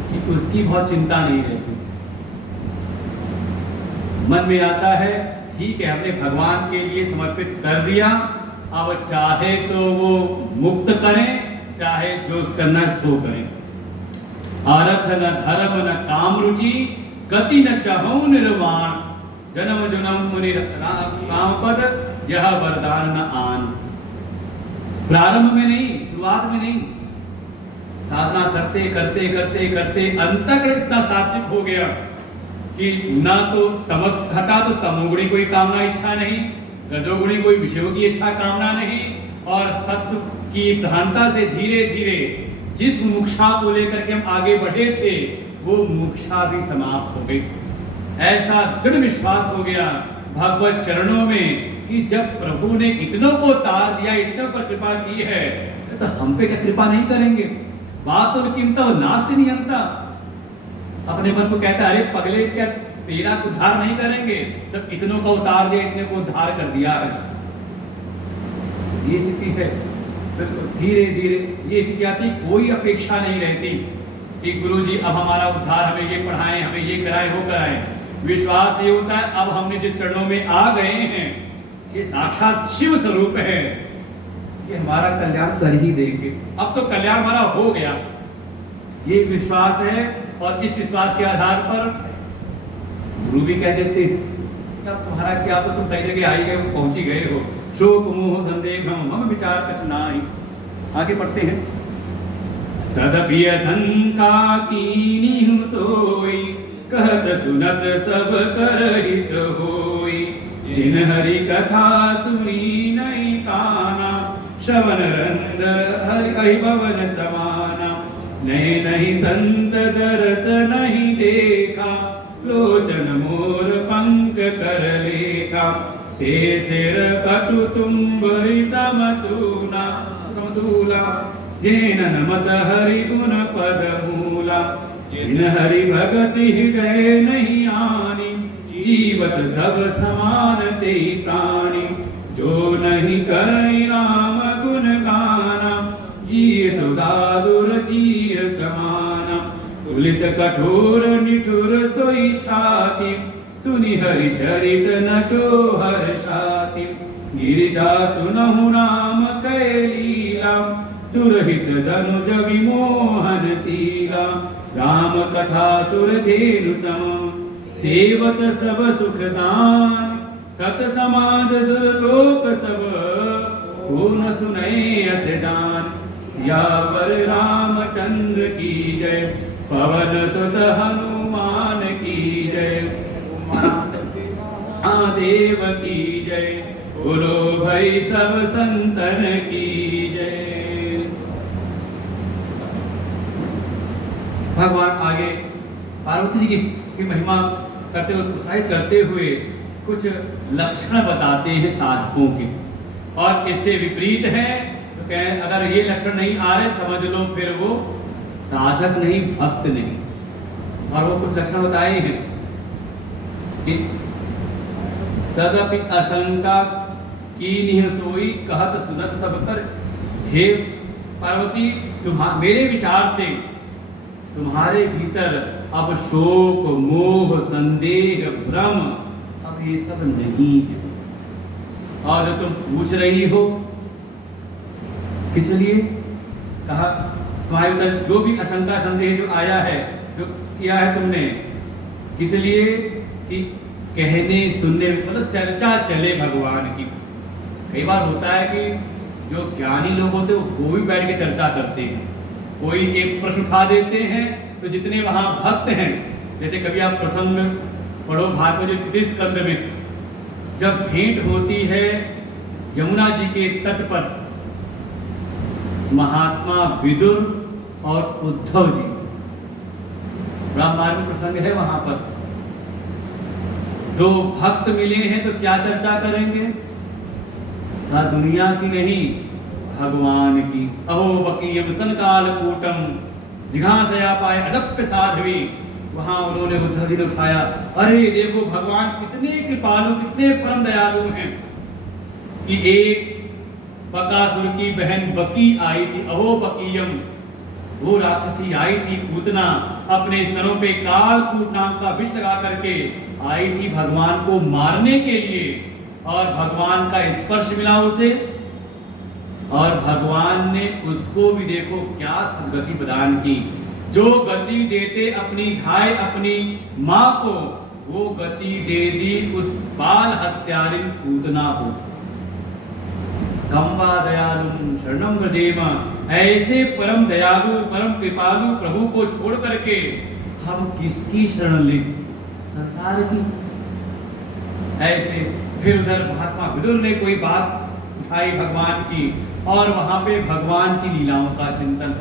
कि उसकी बहुत चिंता नहीं रहती। मन में आता है ठीक है, हमने भगवान के लिए समर्पित कर दिया, अब चाहे तो वो मुक्त करें, चाहे जो करना है सो करें। अर्थ न धर्म न काम रुचि, गति न चाहूं निर्वाण, जन्म जन्म मुनि राम पद, यह वरदान न आन। प्रारंभ में नहीं, शुरुआत में नहीं, साधना करते करते करते करते अंतःकरण इतना सात्विक हो गया कि ना तो तमस घटा तो तमोगुणी कोई कामना इच्छा नहीं, रजोगुणी कोई विषयों की इच्छा कामना नहीं, और सत्व की प्रधानता से धीरे धीरे जिस मुमुक्षा को लेकर के हम आगे बढ़े थे वो मुमुक्षा भी समाप्त हो गई। ऐसा दृढ़ विश्वास हो गया भगवत चरणों में कि जब प्रभु ने इतनों को तार दिया, इतनों पर कृपा की है, तो हम पे क्या कृपा नहीं करेंगे। बात तो किंतु नास्ति नियंता, अपने मन को कहता है अरे पगले क्या तेरा उद्धार नहीं करेंगे, तब इतनों का उतार दिया, इतने को उद्धार कर दिया है। ये स्थिति है, धीरे धीरे ये स्थिति आती, कोई अपेक्षा नहीं रहती कि गुरुजी अब हमारा उद्धार, हमें ये पढ़ाएं, हमें ये कराएं, वो कराएं। विश्वास ये होता है अब हमने जिस चरणों में आ गए हैं, ये साक्षात शिव स्वरूप है, कि हमारा कल्याण कर ही देंगे, अब तो कल्याण हमारा हो गया, ये विश्वास है। और इस विश्वास के आधार पर गुरु भी कह देते हैं कि अब तुम्हारा क्या, तो तुम सही जगह आई गए, पहुंच ही गए हो। शोक मोह संदेह मम विचार कछ नाहि। आगे पढ़ते हैं। तदपि शंका कीन्हि सोई, कहत सुनत सब कर हित होई। जिन हरि कथा सुनी नहीं काना, श्रवण रंद हरि भवन समाना। नहीं संत दरस नहीं देखा, लोचन मोर पंख कर लेखा। ते सिर कटु तुम्बरि सम सूना, दूला जेन नमत हरि गुण पद मूला। जिन हरि भगति हृदय नहीं आनी, जीवत सब समान ते प्राणी। जो नहीं करई राम गुण गाना, जिय सुदारुर जिय समाना। तुलिस कठोर निठुर सोई छाति, सुनि हरि चरित न जो हर्षाति। गिरिजा सुनहु राम कै लीला, सुरहित धनुज विमोहन शीला। राम कथा सुरधेनु सम, सेवत सब सुखदान। सत समाज सुरलोक सब, को न सुनई अस जान। सियावर रामचंद्र की जय, पवन सुत हनुमान की जय। महादेव की जय, बोलो भाई सब संतन की जय। भगवान आगे पार्वती जी की महिमा करते हुए, उत्साहित करते हुए कुछ लक्षण बताते हैं साधकों के, और इससे विपरीत है तो कहें अगर ये लक्षण नहीं आ रहे समझ लो फिर वो साधक नहीं, भक्त नहीं। और वो कुछ लक्षण बताए हैं कि तदपि आशंका कीन्हि सोई, कहत सुनत सब कर। हे पार्वती, मेरे विचार से तुम्हारे भीतर अब शोक मोह संदेह भ्रम अब ये सब नहीं है। और जो तुम पूछ रही हो किस लिए, कहा तुम्हारे भीतर जो भी आशंका संदेह जो आया है, जो किया है तुमने, किस लिए कि कहने सुनने, मतलब चर्चा चले भगवान की। कई बार होता है कि जो ज्ञानी लोग होते हैं वो भी बैठ के चर्चा करते हैं, कोई एक प्रश्न उठा देते हैं तो जितने वहां भक्त हैं, जैसे कभी आप प्रसंग पढ़ो भागवत जो तृतीय स्कंद में, जब भेंट होती है यमुना जी के तट पर महात्मा विदुर और उद्धव जी, बड़ा मार्मिक प्रसंग है। वहां पर दो भक्त मिले हैं तो क्या चर्चा करेंगे, ना दुनिया की नहीं भगवान की। अहो बकीयम संकाल कूटम जिघांसया पाए अदप्य साध्वी। वहां उन्होंने उद्धव जी ने उठाया, अरे देखो भगवान कितने कृपालु, कितने परम दयालु हैं कि एक बकासुर की बहन बकी आई थी। अहो बकीयम, वो राक्षसी आई थी पूतना, अपने स्तनों पे कालकूट नाम का विष लगा करके आई थी भगवान को मारने के लिए, और भगवान का स्पर्श मिला उसे, और भगवान ने उसको भी देखो क्या सद्गति प्रदान की। जो गति देते अपनी धाय अपनी माँ को, वो गति दे दी उस बाल हत्यारिन पूतना को। कम्बा दयालु शरणम व्रजेम, ऐसे परम दयालु परम कृपालु प्रभु को छोड़ करके हम किसकी शरण लें, संसार की। ऐसे फिर उधर महात्मा विदुर ने कोई बात उठाई भगवान की, और वहां पे भगवान की लीलाओं का चिंतन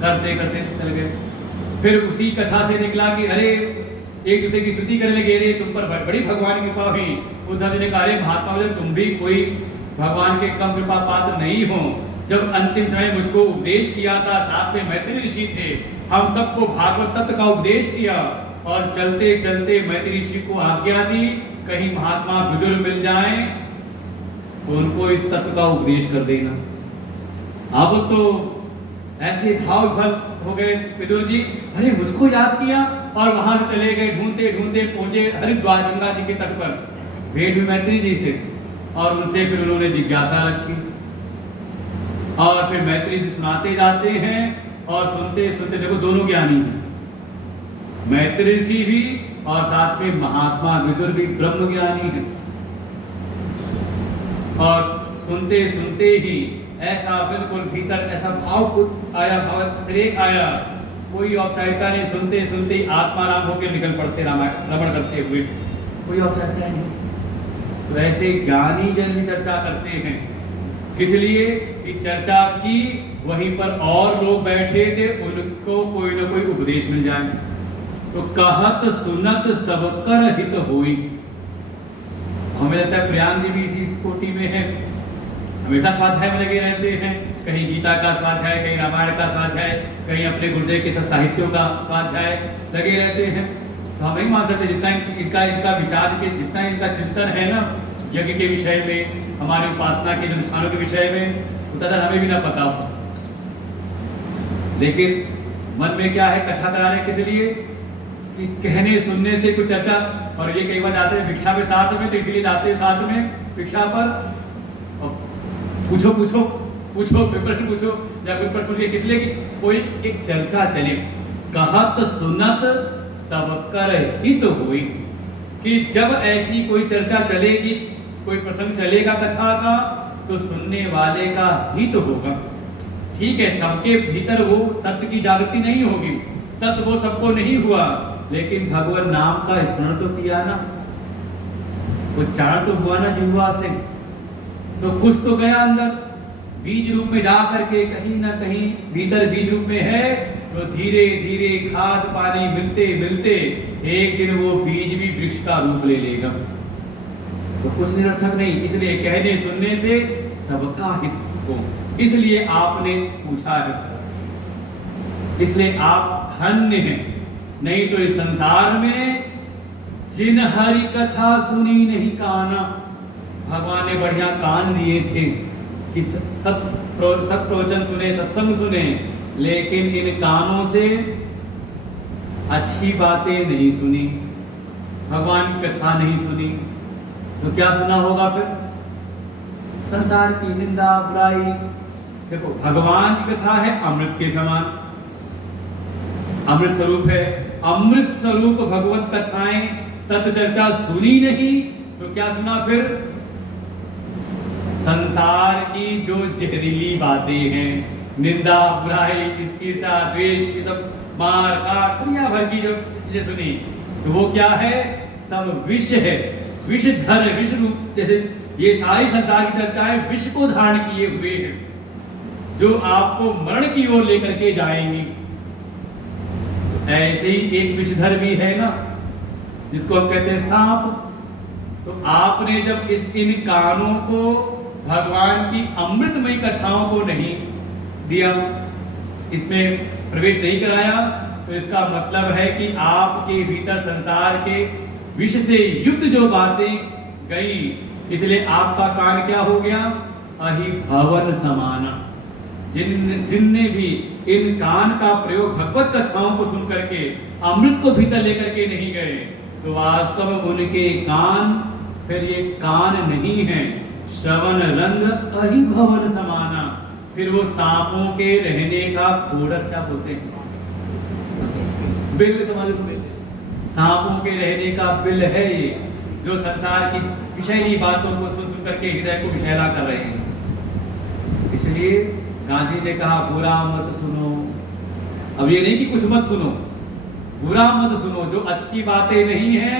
करते करते चल गए। फिर उसी कथा से निकला कि अरे एक दूसरे की स्तुति करने लगे, रे तुम पर बड़ी भगवान की कृपा हुई। उद्धव जी ने कहा, अरे महात्मा विदुर तुम भी कोई भगवान के कम कृपा पात्र नहीं हो। जब अंतिम समय मुझको उपदेश किया था, साथ में मैत्री ऋषि थे, हम सबको भागवत तत्व का उपदेश किया, और चलते चलते मैत्री ऋषि को आज्ञा दी कहीं महात्मा विदुर मिल जाएं तो उनको इस तत्व का उपदेश कर देना। अब तो ऐसे भाव विभल हो गए विदुर जी, अरे मुझको याद किया, और वहां से चले गए, ढूंढते ढूंढते पहुंचे हरिद्वार गंगा जी के तट पर, भेंट हुई मैत्री जी से, और उनसे फिर उन्होंने जिज्ञासा रखी और फिर मैत्री जी सुनाते जाते हैं और सुनते सुनते देखो दोनों ज्ञानी हैं, मैत्री ऋषि भी और साथ में महात्मा विदुर भी ब्रह्म ज्ञानी हैं। और सुनते सुनते ही ऐसा बिल्कुल भीतर ऐसा भाव आया, भाव तिरेक आया, कोई औपचारिकता नहीं, सुनते सुनते ही आत्माराम होकर निकल पड़ते रमण करते हुए, कोई औपचारिकता नहीं। तो ऐसे ज्ञानी जन भी चर्चा करते हैं, इसलिए कि चर्चा की वहीं पर और लोग बैठे थे, उनको कोई ना कोई उपदेश मिल जाए। तो कहत सुनत सब कर हित होई। हमें लगता है प्रियांक जी भी इसी कोटि में है, हमेशा स्वाध्याय में लगे रहते हैं, कहीं गीता का स्वाध्याय, कहीं रामायण का स्वाध्याय, कहीं अपने गुरुदेव के साहित्यों का स्वाध्याय लगे रहते हैं। तो हम नहीं मान सकते जितना इनका विचार के, जितना इनका चिंतन है ना यज्ञ के विषय में, हमारे उपासना के अनुष्ठानों के विषय में, उतना हमें भी ना पता हो। लेकिन मन में क्या है, कथा कराने किस लिए कि कहने सुनने से कुछ चर्चा। और ये कई बार जाते हैं भिक्षा में साथ में, तो इसलिए जाते हैं साथ में भिक्षा पर, पूछो पूछो पूछो प्रश्न पूछो या कोई प्रश्न पूछिए, किस लिए कि कोई एक चर्चा चले। कहत सुनत सब कर हित हुई, कि जब ऐसी कोई चर्चा चलेगी, कोई प्रसंग चलेगा कथा का, तो सुनने वाले का हित होगा। ठीक है, सबके भीतर वो तत्व की जागृति नहीं होगी, तत्व वो सबको नहीं हुआ, लेकिन भगवान नाम का स्मरण तो किया ना, उच्चारण तो हुआ ना जिह्वा से, तो कुछ तो गया अंदर, बीज रूप में जा करके कहीं ना कहीं भीतर बीज रूप में है। तो धीरे धीरे खाद पानी मिलते मिलते एक दिन वो बीज भी वृक्ष का रूप ले लेगा। तो कुछ निरर्थक नहीं, इसलिए कहने सुनने से सबका हित हो, इसलिए आपने पूछा है, इसलिए आप धन्य हैं। नहीं तो इस संसार में जिन हरि कथा सुनी नहीं काना, भगवान ने बढ़िया कान दिए थे कि सत प्रवचन सुने, सत्संग सुने, लेकिन इन कानों से अच्छी बातें नहीं सुनी, भगवान की कथा नहीं सुनी, तो क्या सुना होगा फिर? संसार की निंदा बुराई। देखो भगवान की कथा है अमृत के समान, अमृत स्वरूप है, अमृत स्वरूप भगवत कथाएं तत्चर्चा सुनी नहीं, तो क्या सुना फिर? संसार की जो जहरीली बातें हैं, निंदा बुराई, ईर्ष्या द्वेष, ये सब मार काट दुनिया भर की जो चीजें सुनी, तो वो क्या है? सब विष है, विषधर, विष रूप। जैसे ये सारी संसार की चर्चाएं विष को धारण किए हुए हैं, जो आपको मरण की ओर लेकर के जाएंगी। ऐसे ही एक विषधर भी है ना, जिसको हम कहते हैं सांप। तो आपने जब इन कानों को भगवान की अमृतमयी कथाओं को नहीं दिया, इसमें प्रवेश नहीं कराया, तो इसका मतलब है कि आपके भीतर संसार के विष से युक्त जो बातें गई, इसलिए आपका कान क्या हो गया? अहिभवन समाना। जिनने भी इन कान का प्रयोग भगवत कथाओं को सुन करके अमृत को भीतर लेकर के नहीं गए, तो वास्तव में उनके कान फिर ये कान नहीं है, श्रवण रंग अहिभवन समाना। फिर वो सांपों के रहने का खोड़क क्या बोलते हैं? बिल। सांपों के रहने का बिल है ये, जो संसार की विषैली बातों को सुन सुन करके हृदय को विषैला कर रहे हैं। इसलिए गांधी ने कहा बुरा मत सुनो। अब ये नहीं कि कुछ मत सुनो, बुरा मत सुनो। जो अच्छी बातें नहीं है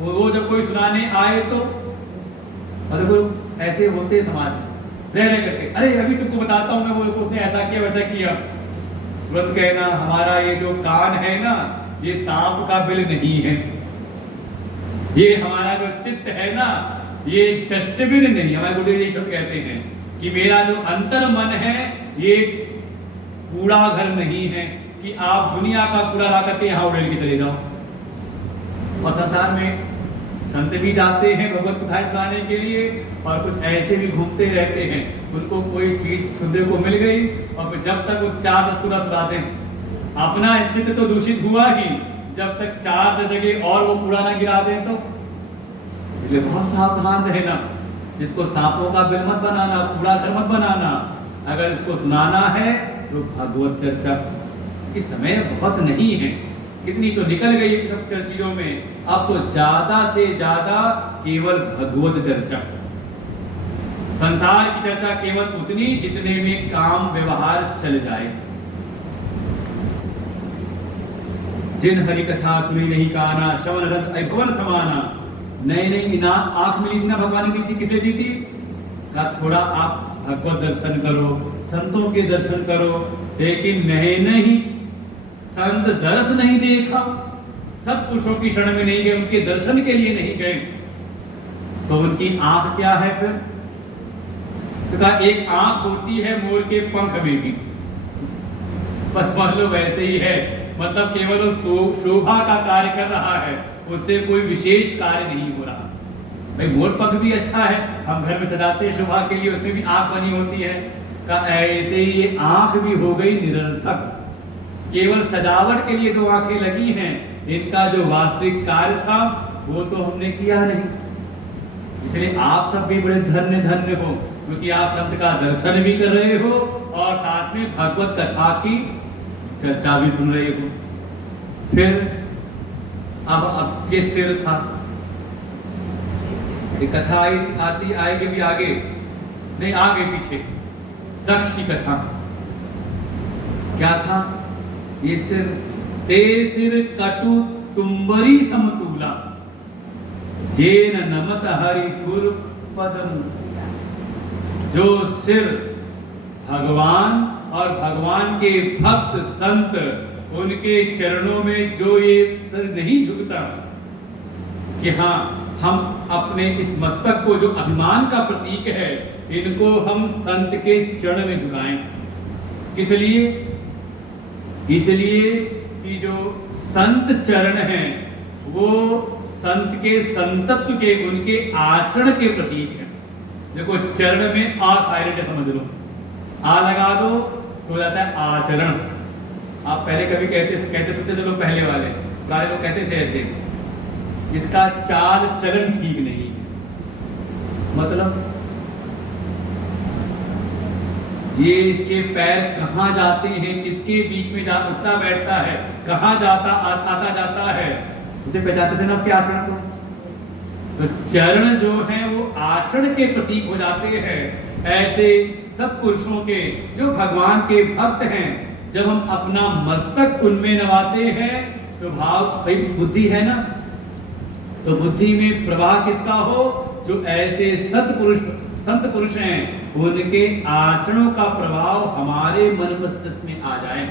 वो जब कोई सुनाने आए तो, ऐसे होते समाज रह रह करके, अरे अभी तुमको बताता हूं मैं, वो उसने ऐसा किया वैसा किया, तुरंत कहना हमारा ये जो कान है ना, ये सांप का बिल नहीं है, ये हमारा जो चित्त है ना, ये डस्टबिन नहीं। हमारे गुरुदेव जी शब्द कहते हैं कि मेरा जो अंतर मन है ये कूड़ा घर नहीं है कि आप दुनिया का कूड़ा ला करके यहाँ उड़ेल के चले जाओ। और संसार में संत भी जाते हैं भगवत कथाएं सुनाने के लिए, और कुछ ऐसे भी घूमते रहते हैं, उनको कोई चीज सुनने को मिल गई और फिर जब तक वो 4-10 कूड़ा सुनाते हैं, अपना चित्त तो दूषित हुआ ही, जब तक 4 जगह और वो कूड़ा ना गिरा दें। तो इसलिए बहुत सावधान रहना, जिसको सांपों का बिल मत बनाना, कूड़ा घर मत बनाना। अगर इसको सुनाना है तो भागवत चर्चा। इस समय बहुत नहीं है, कितनी तो निकल गई सब चीजों में, अब तो ज्यादा से ज्यादा केवल भगवत चर्चा। संसार की चर्चा केवल उतनी जितने में काम व्यवहार चल जाए। जिन हरि कथा सुनी नहीं काना, श्रवण रस अभवन समाना। नई नई इनाम आंख मिली थी ना भगवान की थी, किसने दी थी? का थोड़ा आप भगवत दर्शन करो, संतों के दर्शन करो। लेकिन नहीं संत दर्श नहीं देखा, सत्पुरुषों की शरण में नहीं गए, उनके दर्शन के लिए नहीं गए, तो उनकी आंख क्या है फिर? तो कहा एक आंख होती है मोर के पंख में भी, बस मान लो वैसे ही है, मतलब केवल वो शोभा का कार्य कर रहा है, उससे कोई विशेष कार्य नहीं हो रहा। भाई मोर पंख भी अच्छा है, हम घर में सजाते हैं शोभा के लिए, उसमें भी आंख बनी होती है। का ऐसे ही ये आंख भी हो गई निरर्थक, केवल सजावट के लिए दो आंखें लगी हैं, इनका जो वास्तविक कार्य था वो तो हमने किया नहीं। इसलिए आप सब भी बड़े धन्य धन्य हो, क्योंकि आप संत का दर्शन भी कर रहे हो और साथ में भगवत कथा की चर्चा भी सुन रहे हो। फिर अब आपके सिर था, एक कथा आती आएगी भी आगे, नहीं आगे पीछे, दक्ष की कथा। क्या था ये सिर? ते सिर कटु तुम्बरी समतूला, जेन नमत हरि गुरु पदम। जो सिर भगवान और भगवान के भक्त संत उनके चरणों में जो ये सिर नहीं झुकता कि हाँ हम अपने इस मस्तक को, जो अभिमान का प्रतीक है, इनको हम संत के चरण में झुकाएं। किस लिए? इसलिए कि जो संत चरण हैं वो संत के संतत्व के, उनके आचरण के प्रतीक हैं। देखो चरण में आ साइलेंट समझ लो, आ लगा दो तो हो जाता है आचरण। आप पहले कभी कहते सुनते थे लोग, पहले वाले पुराने लोग कहते थे ऐसे, इसका चाल चलन ठीक नहीं है। मतलब ये इसके पैर कहाँ जाते हैं, किसके बीच में जा उठता बैठता है, कहाँ जाता आता जाता है, उसे पहचानते थे ना उसके आचरण को। तो चरण जो हैं वो आचरण के प्रतीक हो जाते हैं। ऐसे सब पुरुषों के जो भगवान के भक्त हैं, जब हम अपना मस्तक उनमें नवाते हैं तो भाव, भाई बुद्धि है ना, तो बुद्धि में प्रवाह किसका हो? जो ऐसे संत पुरुष हैं उनके आचरणों का प्रभाव हमारे मन मस्तिष्क में आ जाए,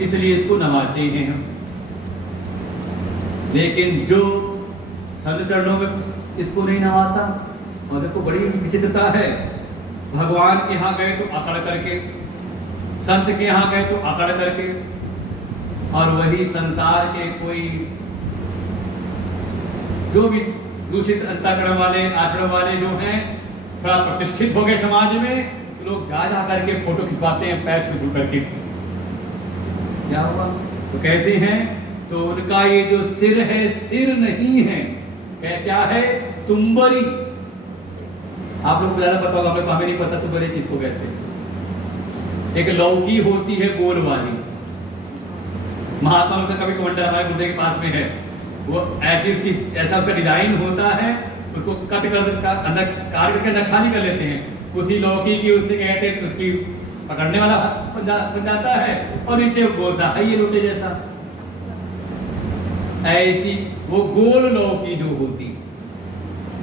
इसलिए इसको नवाते हैं हम। लेकिन जो संत चरणों में इसको नहीं नवाता, और देखो बड़ी विचित्रता है, भगवान के यहाँ गए तो अकड़ करके, संत के यहाँ गए तो अकड़ करके, और वही संसार के कोई जो भी दूषित अंतःकरण वाले आचरण वाले जो हैं, थोड़ा प्रतिष्ठित हो गए समाज में, तो लोग जा करके फोटो खिंचवाते हैं पैर छू छू करके। क्या हुआ? तो कैसे हैं? तो उनका ये जो सिर है, सिर नहीं है, क्या है? तुम्बरी। आप लोग को ज्यादा पता होगा, हमें नहीं पता तुम्बरी किसको कहते हैं। एक लौकी होती है गोल वाली, महात्मा लोग कभी कमंडल हमारे गुर्दे के पास में है, वो ऐसी उसकी ऐसा उसका डिजाइन होता है, उसको कट कर अंदर काट करके अंदर खाली कर लेते हैं, उसी लौकी की उससे कहते हैं उसकी पकड़ने वाला बन जाता है, और नीचे गोल सा है ये लोटे जैसा। ऐसी वो गोल लौकी जो होती,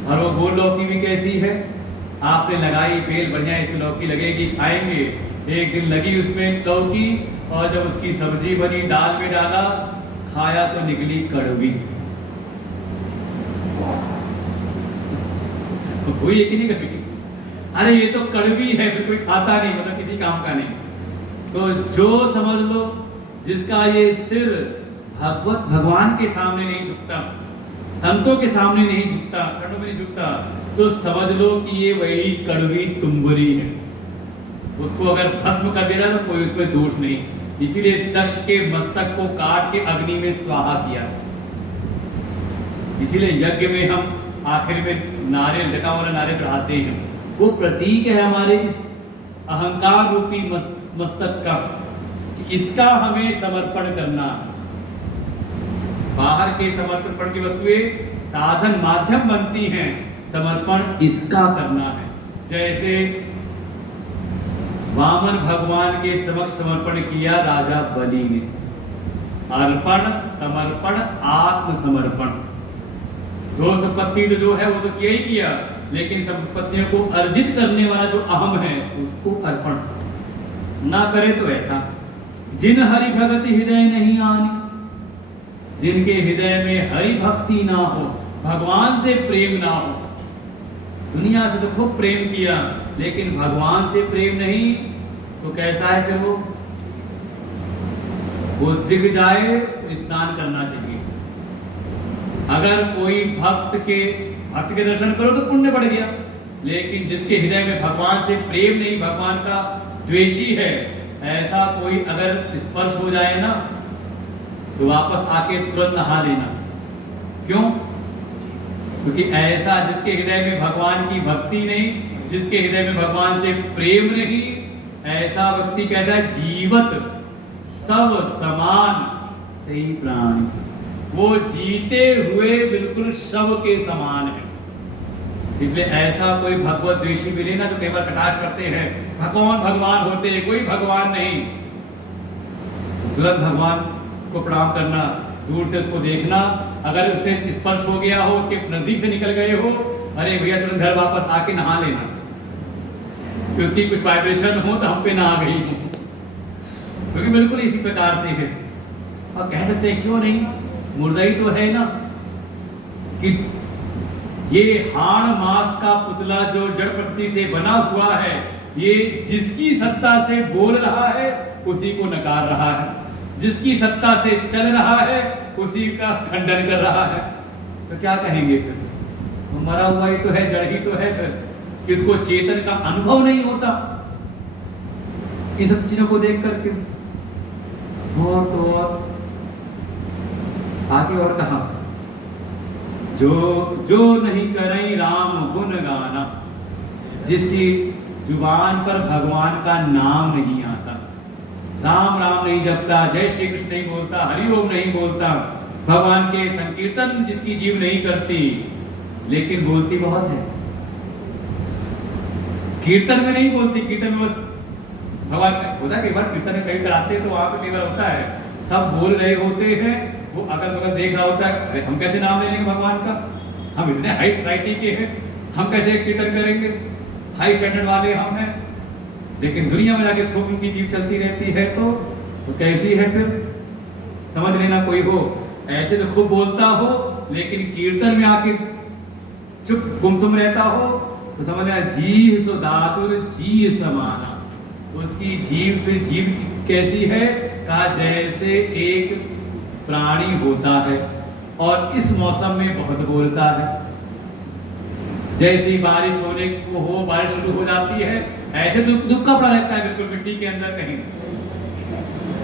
और वो गोल लौकी भी कैसी है? आपने लगाई बेल बढ़िया, इसमें लौकी लगेगी, खाएंगे। एक दिन लगी उसमें लौकी, और जब उसकी सब्जी बनी, दाल में डाला, खाया तो निकली कड़वी। तो हुई कि नहीं कभी? अरे ये तो कड़वी है, फिर कोई खाता नहीं, मतलब किसी काम का नहीं। तो जो समझ लो जिसका ये सिर भगवान के सामने नहीं झुकता, संतों के सामने नहीं झुकता, चरणों में नहीं झुकता, तो समझ लो कि ये वही कड़वी तुम्बरी है। उसको अगर भस्म कर दे रहा तो कोई उसमें दोष नहीं। इसीलिए दक्ष के मस्तक को काट के अग्नि में स्वाहा किया। इसीलिए यज्ञ में हम आखिर में नारियल, जटा वाला नारियल चढ़ाते हैं, वो प्रतीक है हमारे इस अहंकार रूपी मस्तक का, इसका हमें समर्पण करना है। बाहर के समर्पण की वस्तुएं साधन माध्यम बनती हैं, समर्पण इसका करना है। जैसे वामन भगवान के समक्ष समर्पण किया राजा बलि ने, अर्पण समर्पण आत्मसमर्पण, दो संपत्ति जो है वो तो किया ही किया, लेकिन संपत्तियों को अर्जित करने वाला जो अहम है उसको अर्पण ना करे तो ऐसा। जिन हरि भगति हृदय नहीं आनी, जिनके हृदय में हरि भक्ति ना हो, भगवान से प्रेम ना हो, दुनिया से तो खूब प्रेम किया लेकिन भगवान से प्रेम नहीं, तो कैसा है फिर वो दिख जाए तो स्नान करना चाहिए। अगर कोई भक्त के दर्शन करो तो पुण्य बढ़ गया, लेकिन जिसके हृदय में भगवान से प्रेम नहीं, भगवान का द्वेषी है, ऐसा कोई अगर स्पर्श हो जाए ना तो वापस आके तुरंत नहा लेना। क्यों? क्योंकि ऐसा जिसके हृदय में भगवान की भक्ति नहीं, जिसके हृदय में भगवान से प्रेम नहीं, ऐसा व्यक्ति कहता है जीवत सब समान तेई प्राणी, वो जीते हुए बिल्कुल शव के समान है। इसलिए ऐसा कोई भगवत द्वेषी मिले ना तो कई बार कटाक्ष करते हैं, भगवान होते हैं, कोई भगवान नहीं। तुरंत भगवान को प्रणाम करना, दूर से उसको देखना, अगर उससे स्पर्श हो गया हो, उसके नजदीक से निकल गए हो, अरे भैया तुरंत घर वापस आके नहा लेना, कि उसकी कुछ वाइब्रेशन हो तो हम पे ना आ गई हो, क्योंकि बिल्कुल इसी प्रकार से है। और कह सकते हैं क्यों नहीं, मुर्दा ही तो है ना, कि ये हाड़ मास का पुतला जो जड़ प्रकृति से बना हुआ है, ये जिसकी सत्ता से बोल रहा है उसी को नकार रहा है, जिसकी सत्ता से चल रहा है उसी का खंडन कर रहा है। तो क्या कहेंगे फिर? तो मरा हुआ ही तो है, जड़ ही तो है, फिर किसको चेतन का अनुभव नहीं होता इन सब चीजों को देख करके। और तो और आगे और कहा, जो नहीं करें राम गुण गाना, जिसकी जुबान पर भगवान का नाम नहीं आता, राम राम नहीं जपता, जय श्री कृष्ण नहीं बोलता, हरि ओम नहीं बोलता, भगवान के संकीर्तन जिसकी जीव नहीं करती, लेकिन बोलती बहुत है, कीर्तन में नहीं बोलती, कीर्तन में बस भगवान होता है। कई बार कीर्तन में कहीं कराते हैं तो वहां पे कई बार होता है सब बोल रहे होते हैं, वो अगल बगल देख रहा होता है, अरे हम कैसे नाम ले लेंगे भगवान का, हम इतने हाई सोसाइटी के हैं, हम कैसे कीर्तन करेंगे, हाई स्टैंडर्ड वाले हम हैं। लेकिन दुनिया में जाके खूब उनकी जीव चलती रहती है, तो कैसी है फिर? समझ लेना कोई हो ऐसे तो खूब बोलता हो, लेकिन कीर्तन में आके चुप गुमसुम रहता हो, तो समझ लेना जीव सो दातुर जीव समाना, उसकी जीव फिर जीव कैसी है? कहा जैसे एक प्राणी होता है और इस मौसम में बहुत बोलता है, जैसे ही बारिश होने को हो, बारिश शुरू हो जाती है, ऐसे दुख का पड़ा रहता है बिल्कुल मिट्टी के अंदर कहीं,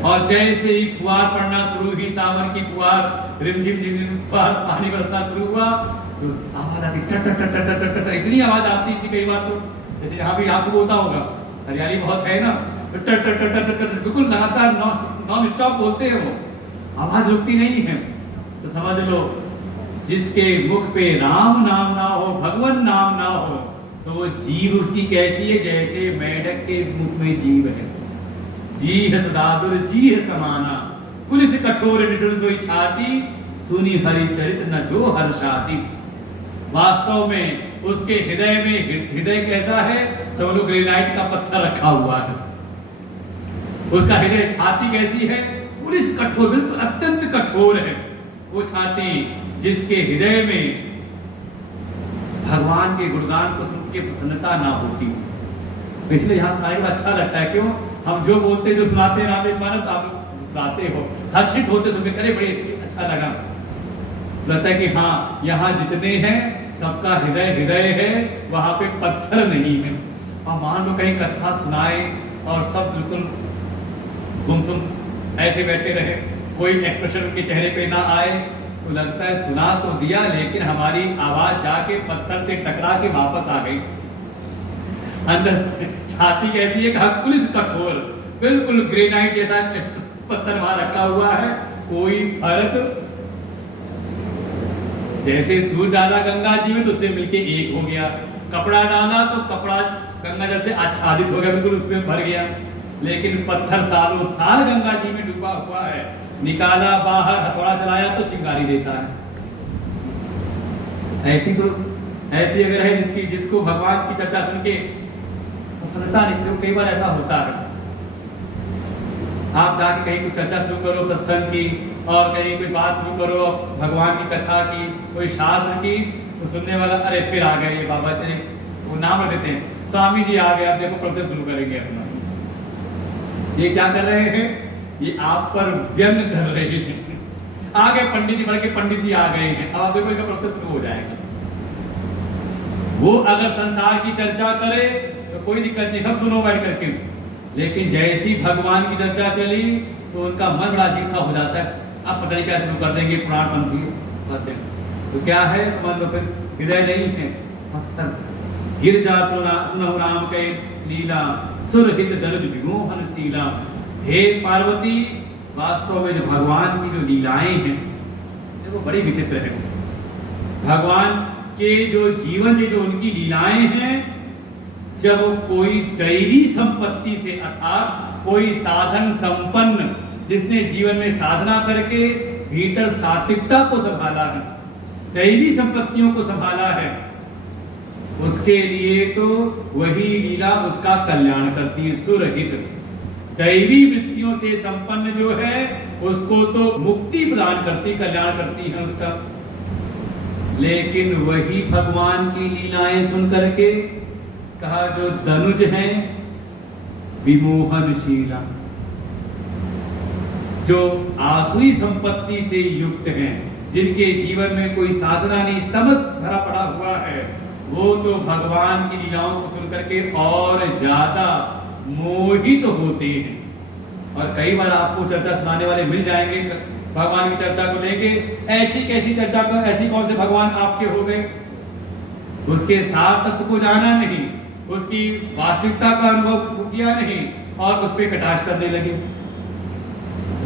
और जैसे ही फुहार पड़ना शुरू हुई, सावन की फुहार, रिमझिम झिम फुहार पानी बरसना शुरू हुआ, तो आवाज आती टट टट टट टट टट, इतनी आवाज आती थी कई बार तो जैसे यहाँ भी आपको होता होगा, हरियाली बहुत है ना, टट टट टट टट बिल्कुल लगातार नॉन स्टॉप बोलते हैं, वो आवाज रुकती नहीं है। तो समझ लो जिसके मुख पे राम नाम ना हो, भगवान नाम ना हो, तो वो जीव उसकी कैसी है? जैसे मेढक के मुख में जीव है, जी है सदादुर जी है समाना, पुलिस कठोर निठुर सोई छाती, सुनी हरि चरित न जो हर्षाती। वास्तव में उसके हृदय में, हृदय कैसा है? सब लोग ग्रेनाइट का पत्थर रखा हुआ है, उसका हृदय, छाती कैसी है? पुलिस कठोर, बिल्कुल अत्यंत कठोर है वो छाती, जिसके हृदय में भगवान के गुणगान को सुन के प्रसन्नता ना होती। इसलिए यहाँ सुनाने को अच्छा लगता है, क्यों? हम जो बोलते, जो सुनाते हैं रामचरितमानस, आप सुनाते हो, हर्षित होते सुन के, करे बड़े अच्छा लगा, लगता है कि हाँ यहाँ जितने हैं सबका हृदय हृदय है, वहां पे पत्थर नहीं है। और मान लो कहीं कथा सुनाए और सब बिल्कुल गुमसुम ऐसे बैठे रहे, कोई एक्सप्रेशन उनके चेहरे पे ना आए, तो लगता है सुना तो दिया, लेकिन हमारी आवाज जाके पत्थर से टकरा के वापस आ गई। अंदर से छाती कैसी है, कहा पुलिस कठोर, बिल्कुल ग्रेनाइट जैसा पत्थर वहां रखा हुआ है, कोई फर्क। जैसे दूध डाला गंगा जी में तो उससे मिलके एक हो गया, कपड़ा डाला तो कपड़ा गंगा जल से आच्छादित हो गया, बिल्कुल उसमें भर गया। लेकिन पत्थर सालों साल गंगा जी में डूबा हुआ है, निकाला बाहर, हथौड़ा चलाया तो चिंगारी देता है। ऐसी अगर है जिसको भगवान की चर्चा सुन के प्रसन्नता नहीं, तो कई बार ऐसा होता है, आप जाके कहीं कुछ चर्चा शुरू करो सत्संग की, और कहीं कोई बात शुरू करो भगवान की कथा की, कोई शास्त्र की, तो सुनने वाला अरे फिर आ गए ये बाबा, तेरे वो नाम रख देते हैं, स्वामी जी आ गए, अब देखो प्रवचन शुरू करेंगे अपना। ये क्या कर रहे हैं, ये आप पर व्यंग कर रहे हैं। आ गए पंडित जी, बढ़ के पंडित जी आ गए हैं, अब आप देखो इनका प्रवचन शुरू हो जाएगा। वो अगर संसार की चर्चा करे तो कोई दिक्कत नहीं, सब सुनो बैठ करके, लेकिन जैसी भगवान की चर्चा चली तो उनका मन बड़ा अजीब सा हो जाता है, अब पता नहीं क्या शुरू कर देंगे पुराणपंथी बातें। तो क्या है, समझ लो फिर हृदय नहीं है पत्थर। गिरजा सुनहु राम के लीला, सुरहित दनुज विमोहन शीला। हे पार्वती, वास्तव में जो भगवान की जो लीलाएं हैं वो बड़ी विचित्र है। भगवान के जो जीवन की जो उनकी लीलाएं हैं, जब कोई दैवी संपत्ति से, अर्थात कोई साधन संपन्न जिसने जीवन में साधना करके भीतर सात्विकता को संभाला है, दैवी संपत्तियों को संभाला है, उसके लिए तो वही लीला उसका कल्याण करती है। सुरहित दैवी वृत्तियों से संपन्न जो है उसको तो मुक्ति प्रदान करती, कल्याण करती है उसका। लेकिन वही भगवान की लीलाएं सुन करके कहा जो धनुज हैं विमोहनशीला, जो आसुरी संपत्ति से युक्त हैं, जिनके जीवन में कोई साधना नहीं, तमस भरा पड़ा हुआ है, वो तो भगवान की लीलाओं को सुनकर के और ज्यादा मोहित होते हैं। और कई बार आपको चर्चा सुनाने वाले मिल जाएंगे भगवान की चर्चा को लेके, ऐसी कैसी चर्चा को, ऐसी कौन से भगवान आपके हो गए, उसके सार तत्व को जाना नहीं, उसकी वास्तविकता का अनुभव किया नहीं, और उस पर कटाक्ष करने लगे।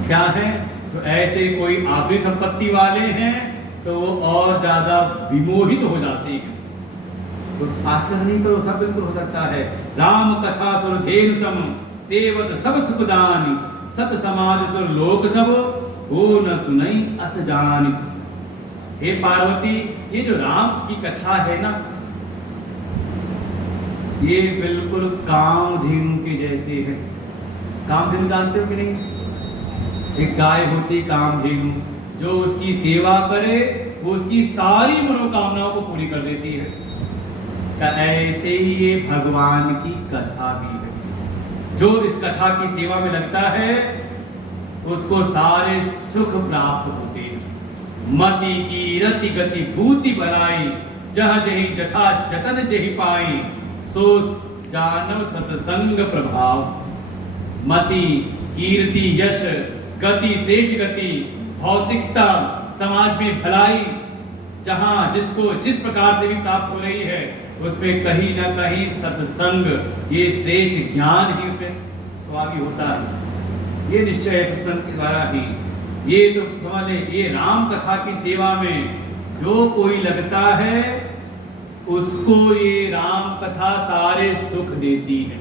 क्या है, तो ऐसे कोई आसुरी संपत्ति वाले हैं तो वो और ज्यादा विमोहित हो जाते हैं। तो आश्चर्य नहीं करो, सब बिल्कुल हो सकता है। राम कथा सुरधेन सम सेवत सब सुखदानी, सत समाज सुर लोक सब हो न सुनई अस जानी। हे पार्वती, ये जो राम की कथा है ना, ये बिल्कुल कामधेनु के जैसे है। कामधेनु जानते हो कि नहीं? एक गाय होती कामधेनु, जो उसकी सेवा करे वो उसकी सारी मनोकामनाओं को पूरी कर देती है। ऐसे ही ये भगवान की कथा भी है। जो इस कथा की सेवा में लगता है उसको सारे सुख प्राप्त होते हैं। मति की रति गति भूति बनाई, जह जही जथा जतन जही पाई, सो जानव सत्संग प्रभाव। मति कीर्ति यश गति शेष गति भौतिकता समाज में भलाई, जहां जिसको जिस प्रकार से भी प्राप्त हो रही है, उसमें कहीं ना कहीं सत्संग, ये श्रेष्ठ ज्ञान ही उसमें स्वामी होता है। ये निश्चय है सत्संग के द्वारा ही। ये तो समझ ले, ये राम कथा की सेवा में जो कोई लगता है उसको ये राम कथा सारे सुख देती है।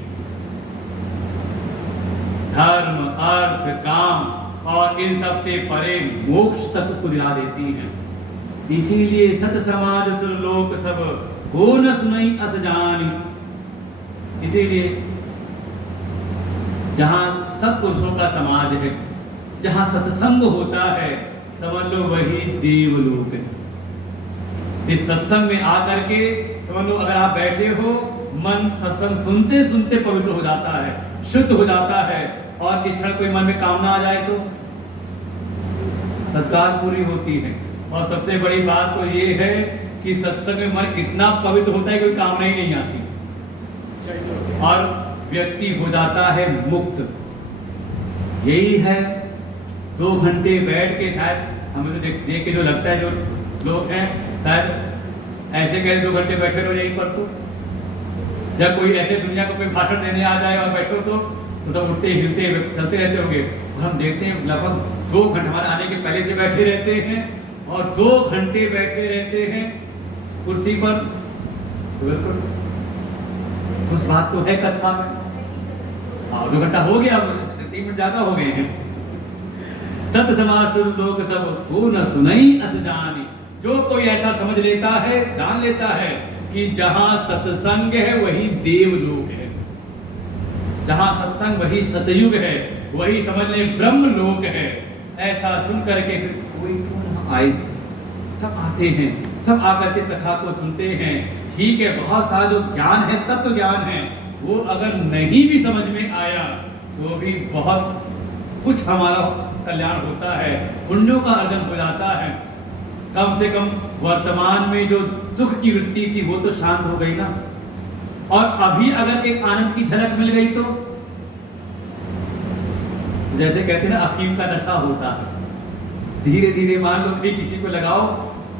धर्म अर्थ काम और इन सब से परे मोक्ष तक उसको दिला देती है। इसीलिए सत समाज सुर लोक सब हो न सुनई अस जानी। इसीलिए जहां सब पुरुषों का समाज है, जहां सत्संग होता है, समझ लो वही देवलोक है। इस सत्संग में आकर के समझ लो, अगर आप बैठे हो, मन सत्संग सुनते सुनते पवित्र हो जाता है, शुद्ध हो जाता है, और इस क्षण कोई मन में कामना आ जाए तो तत्काल पूरी होती है। और सबसे बड़ी बात तो ये है कि सत्संग में मन इतना पवित्र होता है, कोई कामना ही नहीं आती, और व्यक्ति हो जाता है मुक्त। यही है 2 घंटे बैठ के, शायद हमें तो देख के जो लगता है, जो लोग हैं शायद ऐसे कहे 2 घंटे बैठे रहो यहीं पर, तो या कोई ऐसे दुनिया को कोई भाषण देने आ जाए और बैठो तो सब उठते हिलते चलते रहते होंगे। और हम देखते हैं लगभग 2 घंटे हमारे आने के पहले से बैठे रहते हैं और 2 घंटे बैठे रहते हैं कुर्सी पर। बिल्कुल कुछ बात तो है कथा में। 2 घंटा हो गया, 3 मिनट ज्यादा हो गए हैं। सत समाज लोग सब को न सुनई अस जानी। जो कोई ऐसा समझ लेता है, जान लेता है कि जहां सत्संग है वही देवलोक है, जहां सत्संग वही सतयुग है, वही समझ ले ब्रह्म लोक है। ऐसा सुन करके फिर कोई क्यों ना आए, सब आते हैं, सब आकर के इस कथा को सुनते हैं। ठीक है, बहुत सारा जो ज्ञान है, तत्व ज्ञान है, वो अगर नहीं भी समझ में आया तो भी बहुत कुछ हमारा कल्याण होता है, पुण्यों का अर्जन हो जाता है। कम से कम वर्तमान में जो दुख की वृत्ति थी वो तो शांत हो गई ना। और अभी अगर एक आनंद की झलक मिल गई तो जैसे कहते हैं ना, अफीम का नशा होता है। धीरे धीरे मान लो कि किसी को लगाओ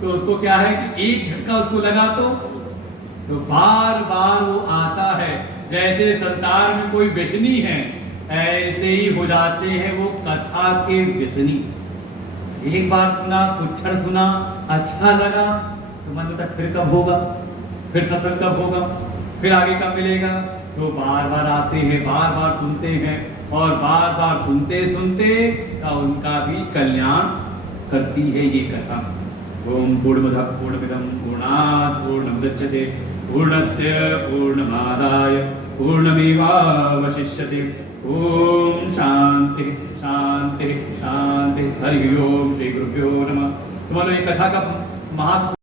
तो उसको क्या है कि एक झटका उसको लगा तो बार बार वो आता है। जैसे संसार में कोई व्यसनी है, ऐसे ही हो जाते हैं वो कथा के व्यसनी। एक बार सुना, कुछ क्षण सुना, अच्छा लगा तो मन होता फिर कब होगा, फिर सत्संग कब होगा, फिर आगे कब मिलेगा। तो बार बार आते हैं, बार बार सुनते हैं और बार बार सुनते सुनते का उनका भी कल्याण करती है ये कथा। ओम पूर्णमदः पूर्णमिदं पूर्णात् पूर्णमुदच्यते पूर्णस्य पूर्णमादाय पूर्णमेवावशिष्यते। ओम शांति शांति शांति। हरि ओम। श्री गुरुभ्यो नमः। तुम्हारे ये कथा का महत्व